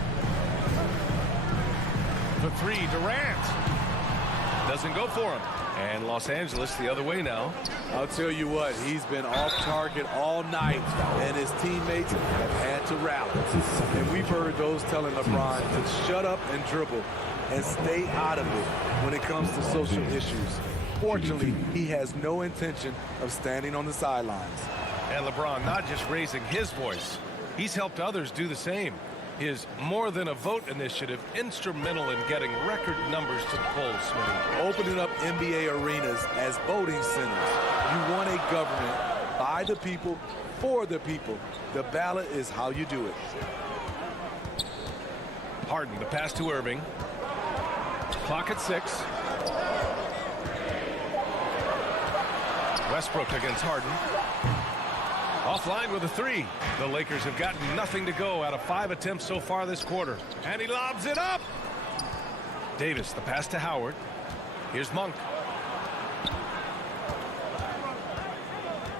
The three, Durant. Doesn't go for him. And Los Angeles the other way now. I'll tell you what, he's been off target all night, and his teammates have had to rally. And we've heard those telling LeBron to shut up and dribble and stay out of it when it comes to social issues. Fortunately, he has no intention of standing on the sidelines. And LeBron not just raising his voice, he's helped others do the same. His More Than a Vote initiative instrumental in getting record numbers to the polls, Smitty. Opening up NBA arenas as voting centers. You want a government by the people, for the people. The ballot is how you do it. Harden, the pass to Irving. Clock at 6. Westbrook against Harden. Offline with a 3. The Lakers have gotten nothing to go out of 5 attempts so far this quarter. And he lobs it up. Davis, the pass to Howard. Here's Monk.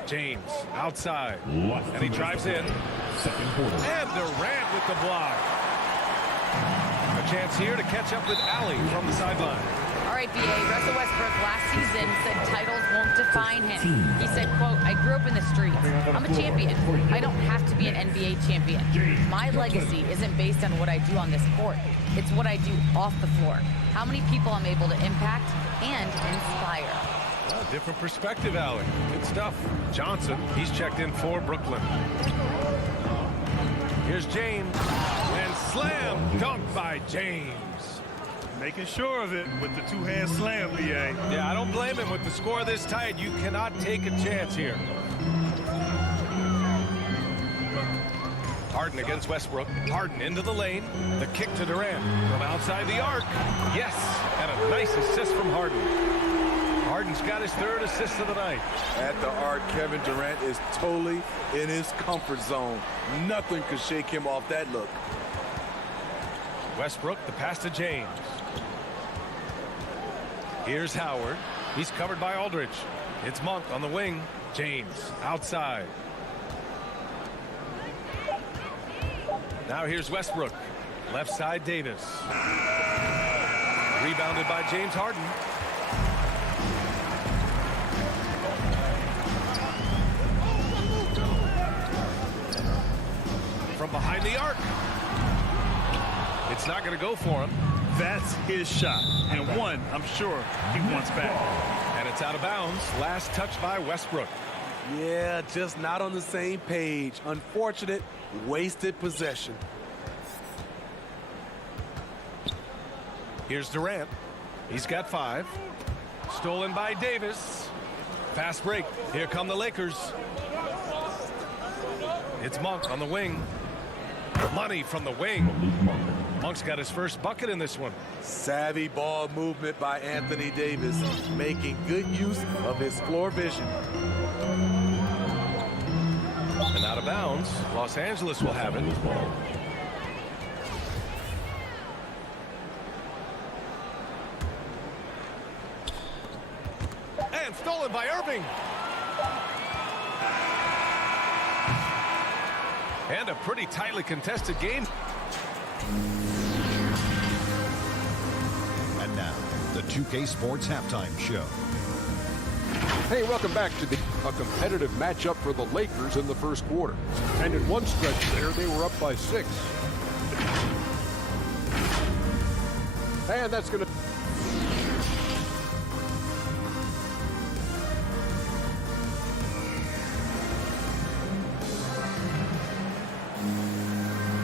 James outside. And he drives in. And Durant with the block. A chance here to catch up with Allie from the sideline. All right, B.A. Russell Westbrook last season said titles won't define him. He said, quote, I grew up in the streets. I'm a champion. I don't have to be an NBA champion. My legacy isn't based on what I do on this court. It's what I do off the floor. How many people I'm able to impact and inspire. Well, different perspective, Allie. Good stuff. Johnson, he's checked in for Brooklyn. Here's James. And slam dunk by James. Making sure of it with the two-hand slam, B.A. Yeah, I don't blame him. With the score this tight, you cannot take a chance here. Harden against Westbrook. Harden into the lane. The kick to Durant from outside the arc. Yes, and a nice assist from Harden. Harden's got his 3rd assist of the night. At the arc, Kevin Durant is totally in his comfort zone. Nothing could shake him off that look. Westbrook, the pass to James. Here's Howard. He's covered by Aldridge. It's Monk on the wing. James outside. Now here's Westbrook. Left side Davis. Rebounded by James Harden. From behind the arc. It's not going to go for him. That's his shot, and one I'm sure he wants back. And it's out of bounds. Last touch by Westbrook. Yeah, just not on the same page. Unfortunate, wasted possession. Here's Durant. He's got 5. Stolen by Davis. Fast break. Here come the Lakers. It's Monk on the wing. Money from the wing. Monk's got his first bucket in this one. Savvy ball movement by Anthony Davis, making good use of his floor vision. And out of bounds, Los Angeles will have it. And stolen by Irving. And a pretty tightly contested game. And now, the 2K Sports Halftime Show. Hey, welcome back to a competitive matchup for the Lakers in the first quarter. And in one stretch there, they were up by 6. And that's going to...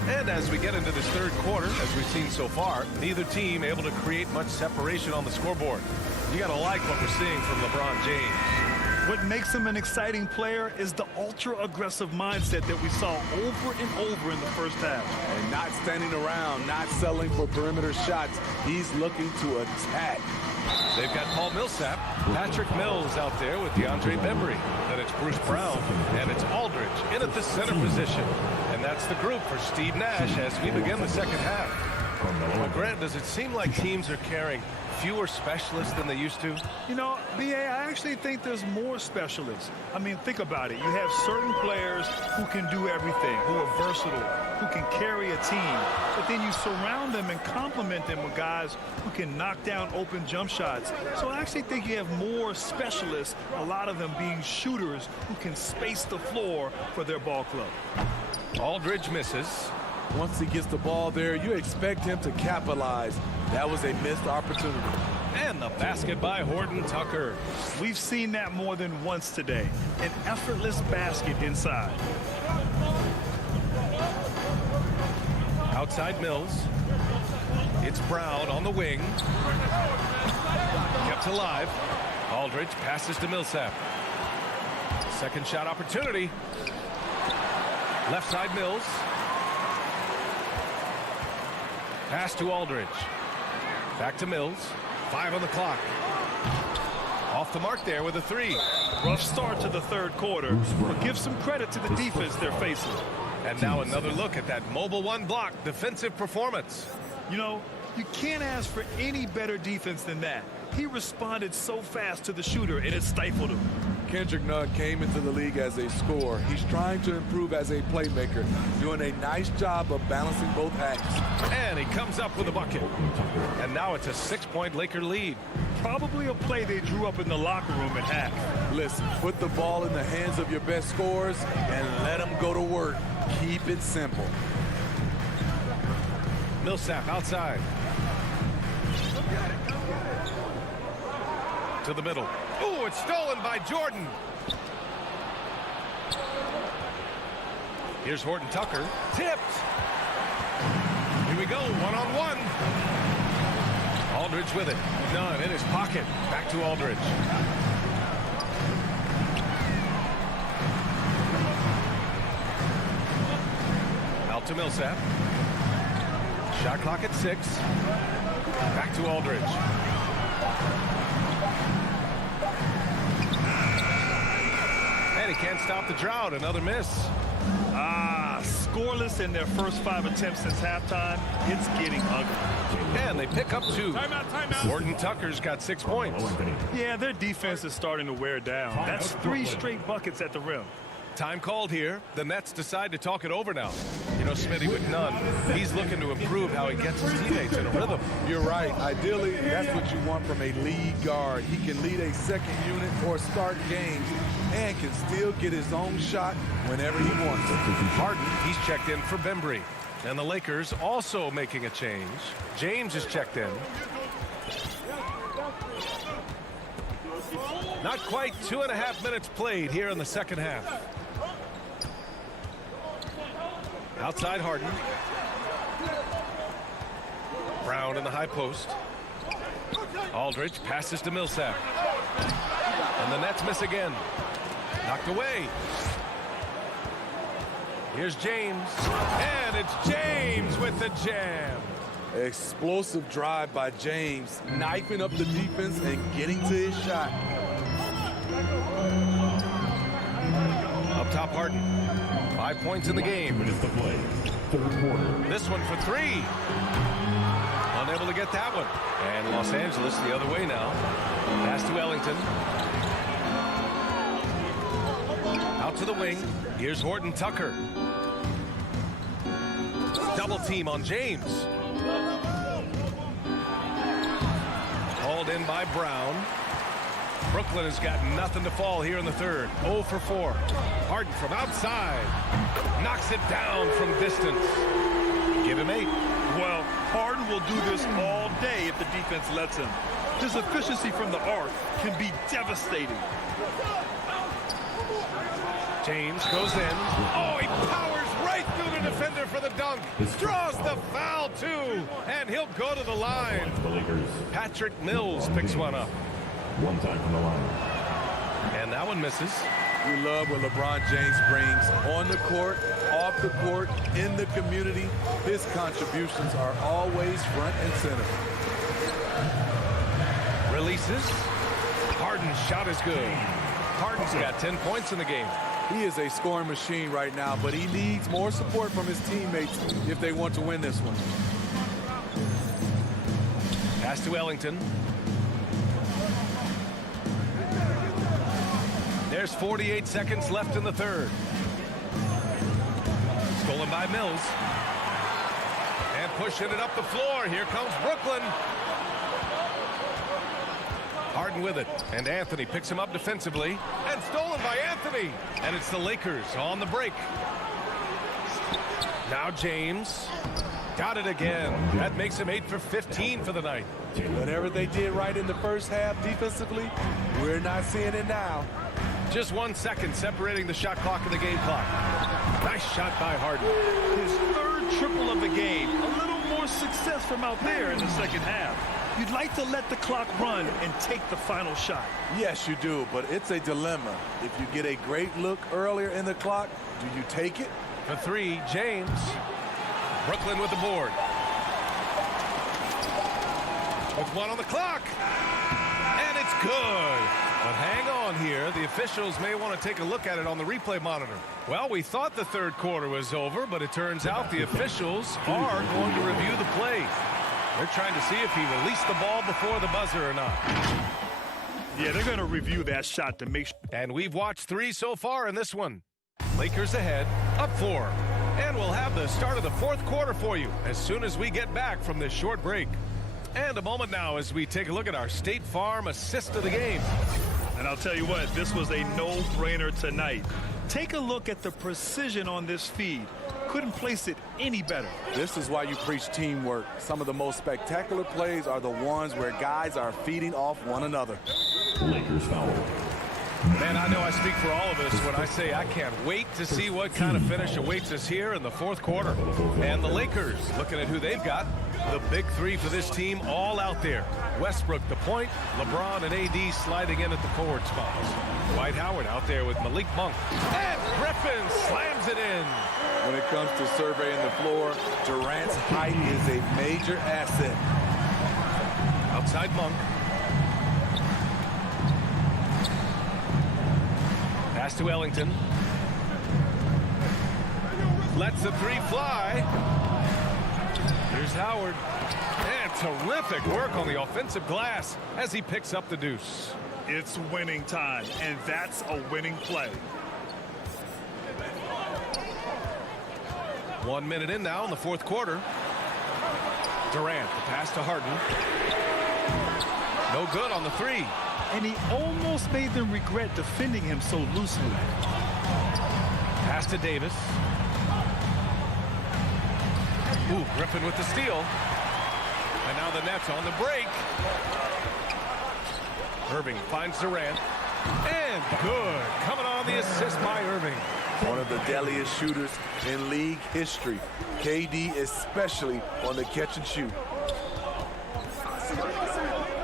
And as we get into this third quarter, as we've seen so far, neither team able to create much separation on the scoreboard. You got to like what we're seeing from LeBron James. What makes him an exciting player is the ultra-aggressive mindset that we saw over and over in the first half. And not standing around, not settling for perimeter shots. He's looking to attack. They've got Paul Millsap, Patrick Mills out there with DeAndre Bembry. Then it's Bruce Brown, and it's Aldridge in at the center position. And that's the group for Steve Nash as we begin the second half. Well, Grant, does it seem like teams are carrying fewer specialists than they used to? You know, B.A., I actually think there's more specialists. I mean, think about it. You have certain players who can do everything, who are versatile, who can carry a team, but then you surround them and complement them with guys who can knock down open jump shots. So I actually think you have more specialists, a lot of them being shooters who can space the floor for their ball club. Aldridge misses. Once he gets the ball there, you expect him to capitalize. That was a missed opportunity. And the basket by Horton Tucker. We've seen that more than once today. An effortless basket inside. Outside Mills. It's Brown on the wing. Kept alive. Aldridge passes to Millsap. Second shot opportunity. Left side Mills. Pass to Aldridge. Back to Mills. 5 on the clock. Off the mark there with a 3. Rough start to the third quarter, but give some credit to the defense they're facing. And now another look at that mobile one block defensive performance. You know, you can't ask for any better defense than that. He responded so fast to the shooter, and it stifled him. Kendrick Nunn came into the league as a scorer. He's trying to improve as a playmaker, doing a nice job of balancing both acts. And he comes up with a bucket. And now it's a 6-point Laker lead. Probably a play they drew up in the locker room at half. Listen, put the ball in the hands of your best scorers and let them go to work. Keep it simple. Millsap outside. To the middle. Oh, it's stolen by Jordan. Here's Horton Tucker. Tipped. Here we go, one-on-one. Aldridge with it. Nunn in his pocket. Back to Aldridge. Out to Millsap. Shot clock at 6. Back to Aldridge. And he can't stop the drought. Another miss. Scoreless in their first 5 attempts since halftime. It's getting ugly. And they pick up 2. Timeout. Horton Tucker's got 6 points. Yeah, their defense is starting to wear down. That's 3 straight buckets at the rim. Time called here. The Nets decide to talk it over now. You know, Smitty, with Nunn, he's looking to improve how he gets his teammates in a rhythm. You're right. Ideally, that's what you want from a lead guard. He can lead a second unit or start games and can still get his own shot whenever he wants. Harden, he's checked in for Bembry. And the Lakers also making a change. James is checked in. Not quite 2.5 minutes played here in the second half. Outside Harden. Brown in the high post. Aldridge passes to Millsap. And the Nets miss again. Knocked away. Here's James. And it's James with the jam. Explosive drive by James, knifing up the defense and getting to his shot. Up top, Harden. 5 points in the game. This one for 3. Unable to get that one. And Los Angeles the other way now. Pass to Ellington. Out to the wing. Here's Horton Tucker. Double team on James. Hauled in by Brown. Brooklyn has got nothing to fall here in the third. 0 for 4. Harden from outside. Knocks it down from distance. Give him 8. Well, Harden will do this all day if the defense lets him. His efficiency from the arc can be devastating. James goes in. Oh, he powers right through the defender for the dunk. Draws the foul, too. And he'll go to the line. Patrick Mills picks one up. One time from the line. And that one misses. We love what LeBron James brings on the court, off the court, in the community. His contributions are always front and center. Releases. Harden's shot is good. Harden's got 10 points in the game. He is a scoring machine right now, but he needs more support from his teammates if they want to win this one. Pass to Ellington. There's 48 seconds left in the third. Stolen by Mills. And pushing it up the floor. Here comes Brooklyn. Harden with it. And Anthony picks him up defensively. And stolen by Anthony. And it's the Lakers on the break. Now James. Got it again. That makes him 8 for 15 for the night. Whatever they did right in the first half defensively, we're not seeing it now. Just 1 second separating the shot clock and the game clock. Nice shot by Harden. His third triple of the game. A little more success from out there in the second half. You'd like to let the clock run and take the final shot. Yes, you do, but it's a dilemma. If you get a great look earlier in the clock, do you take it? For three, James. Brooklyn with the board. With one on the clock. And it's good. But hang on here. The officials may want to take a look at it on the replay monitor. Well, we thought the third quarter was over, but it turns out the officials are going to review the play. They're trying to see if he released the ball before the buzzer or not. Yeah, they're going to review that shot to make sure. And we've watched 3 so far in this one. Lakers ahead, up 4. And we'll have the start of the fourth quarter for you as soon as we get back from this short break. And a moment now as we take a look at our State Farm assist of the game. And I'll tell you what, this was a no-brainer tonight. Take a look at the precision on this feed. Couldn't place it any better. This is why you preach teamwork. Some of the most spectacular plays are the ones where guys are feeding off one another. Lakers foul. Man, I know I speak for all of us when I say I can't wait to see what kind of finish awaits us here in the fourth quarter. And the Lakers, looking at who they've got, the big 3 for this team all out there. Westbrook the point, LeBron and AD sliding in at the forward spots. Dwight Howard out there with Malik Monk. And Griffin slams it in. When it comes to surveying the floor, Durant's height is a major asset. Outside Monk. Pass to Ellington. Lets the 3 fly. Here's Howard. And terrific work on the offensive glass as he picks up the deuce. It's winning time, and that's a winning play. 1 minute in now in the fourth quarter. Durant, the pass to Harden. No good on the 3. And he almost made them regret defending him so loosely. Pass to Davis. Ooh, Griffin with the steal. And now the Nets on the break. Irving finds Durant. And good. Coming on the assist by Irving. One of the deadliest shooters in league history. KD especially on the catch and shoot.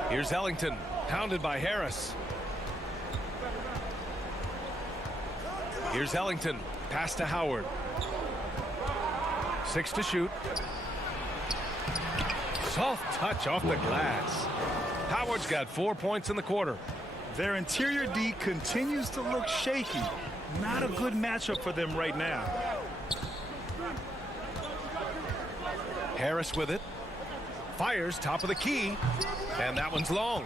Here's Ellington. Pounded by Harris. Here's Ellington. Pass to Howard. 6 to shoot. Soft touch off the glass. Howard's got 4 points in the quarter. Their interior D continues to look shaky. Not a good matchup for them right now. Harris with it. Fires top of the key. And that one's long.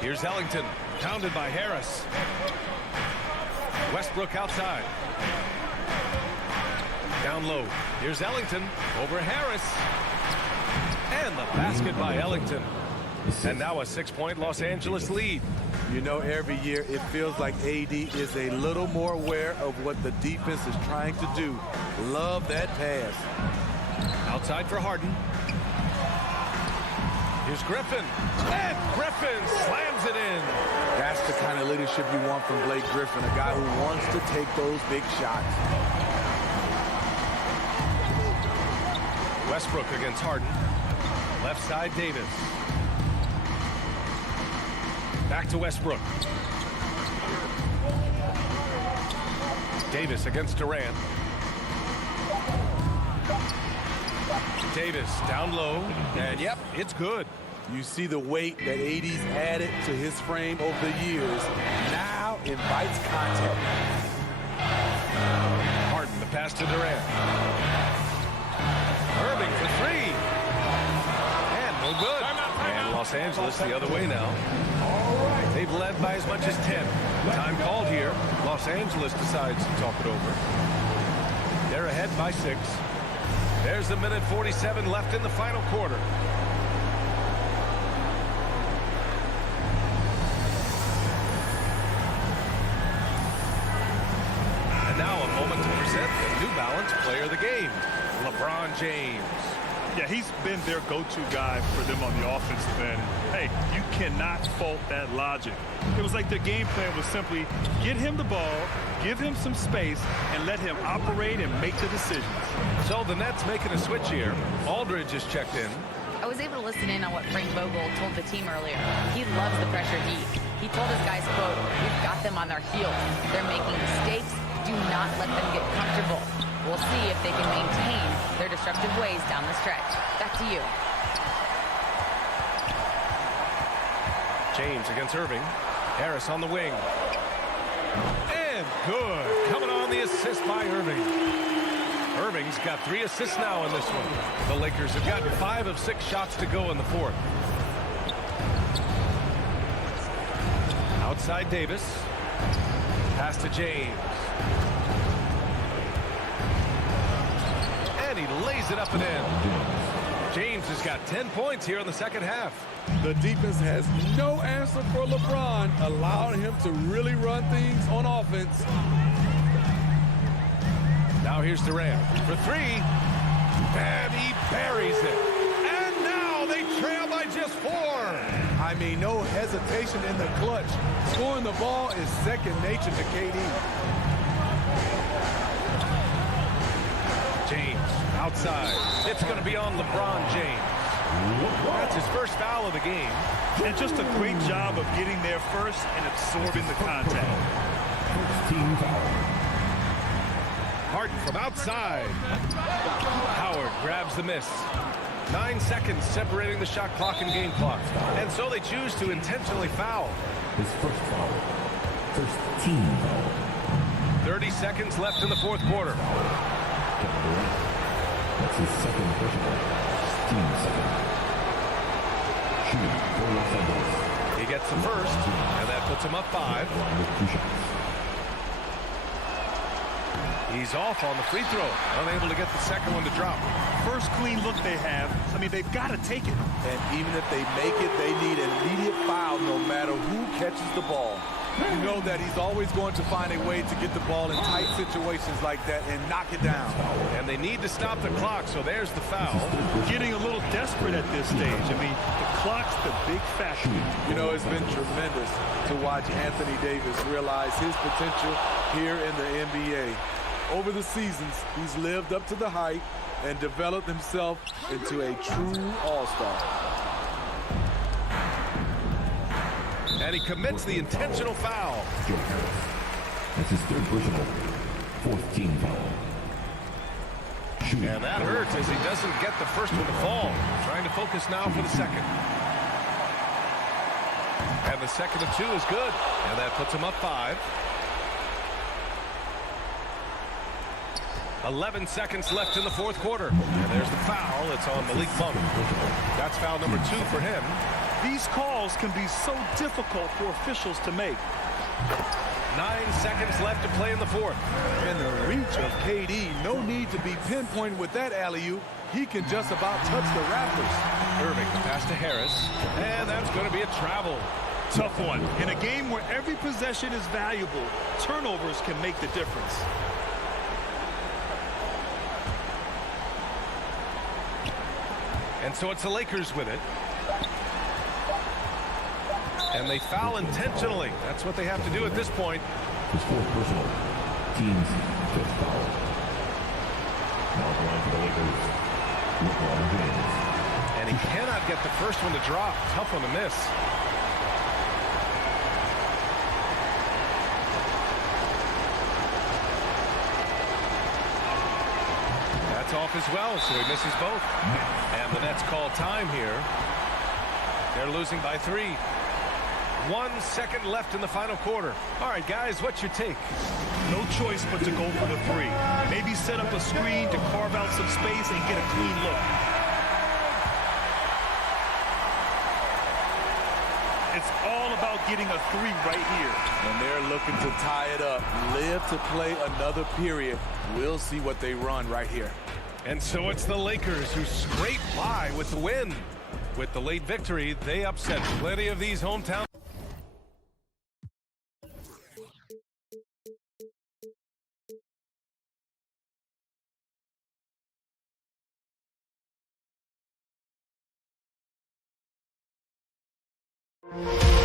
Here's Ellington. Pounded by Harris. Westbrook outside. Down low. Here's Ellington. Over Harris. And the basket by Ellington. And now a 6-point Los Angeles lead. You know, every year it feels like AD is a little more aware of what the defense is trying to do. Love that pass. Outside for Harden. Here's Griffin. And Griffin slams it in. That's the kind of leadership you want from Blake Griffin, a guy who wants to take those big shots. Westbrook against Harden. Left side, Davis. Back to Westbrook. Davis against Durant. Davis down low, and yep, it's good. You see the weight that AD's added to his frame over the years. Now invites contact. Harden, the pass to Durant. Irving for 3. And no good. And Los Angeles the other way now. They've led by as much as 10. Time called here. Los Angeles decides to talk it over. They're ahead by 6. There's a minute 47 left in the final quarter. And now a moment to present the New Balance Player of the Game, LeBron James. Yeah, he's been their go-to guy for them on the offensive end. Hey, you cannot fault that logic. It was like their game plan was simply get him the ball, give him some space, and let him operate and make the decisions. So the Nets making a switch here. Aldridge is checked in. I was able to listen in on what Frank Vogel told the team earlier. He loves the pressure deep. He told his guys, quote, "We've got them on their heels. They're making mistakes. Do not let them get comfortable. We'll see if they can maintain their disruptive ways down the stretch." Back to you. James against Irving. Harris on the wing. And good. Coming on the assist by Irving. Irving's got 3 assists now in this one. The Lakers have gotten 5 of 6 shots to go in the 4th. Outside Davis. Pass to James. And he lays it up and in. James has got 10 points here in the second half. The defense has no answer for LeBron, allowing him to really run things on offense. Now here's Durant for 3. And he buries it. And now they trail by just 4. I mean, no hesitation in the clutch. Scoring the ball is second nature to KD. James outside. It's going to be on LeBron James. That's his first foul of the game. And just a great job of getting there first and absorbing the contact. Team foul. Harden from outside. Howard grabs the miss. 9 seconds separating the shot clock and game clock. And so they choose to intentionally foul. His first foul. First team foul. 30 seconds left in the 4th quarter. That's his second personal. Team second. Shooting for Los Angeles. He gets the first, and that puts him up 5. He's off on the free throw, unable to get the second one to drop. First clean look they have. I mean, they've got to take it. And even if they make it, they need an immediate foul no matter who catches the ball. You know that he's always going to find a way to get the ball in tight situations like that and knock it down. And they need to stop the clock, so there's the foul. Getting a little desperate at this stage. I mean, the clock's the big factor. You know, it's been tremendous to watch Anthony Davis realize his potential here in the NBA. Over the seasons, he's lived up to the hype and developed himself into a true all-star. And he commits the intentional foul. That's his third personal. 4th team foul. And that hurts as he doesn't get the first one to fall. Trying to focus now for the second. And the second of 2 is good. And that puts him up 5. 11 seconds left in the 4th quarter. And there's the foul. It's on Malik Monk. That's foul number 2 for him. These calls can be so difficult for officials to make. 9 seconds left to play in the 4th. And the reach of KD, no need to be pinpointed with that alley-oop. He can just about touch the Raptors. Irving pass to Harris. And that's going to be a travel. Tough one. In a game where every possession is valuable, turnovers can make the difference. And so it's the Lakers with it. And they foul intentionally. That's what they have to do at this point. His 4th personal. Team's 5th foul. Now going for the Lakers. LeBron James. And he cannot get the first one to drop. Tough one to miss. That's off as well, so he misses both. And the Nets call time here. They're losing by 3. 1 second left in the final quarter. All right, guys, what's your take? No choice but to go for the 3. Maybe set up a screen to carve out some space and get a clean look. It's all about getting a three right here. And they're looking to tie it up. Live to play another period. We'll see what they run right here. And so it's the Lakers who scrape by with the win. With the late victory, they upset plenty of these hometown. you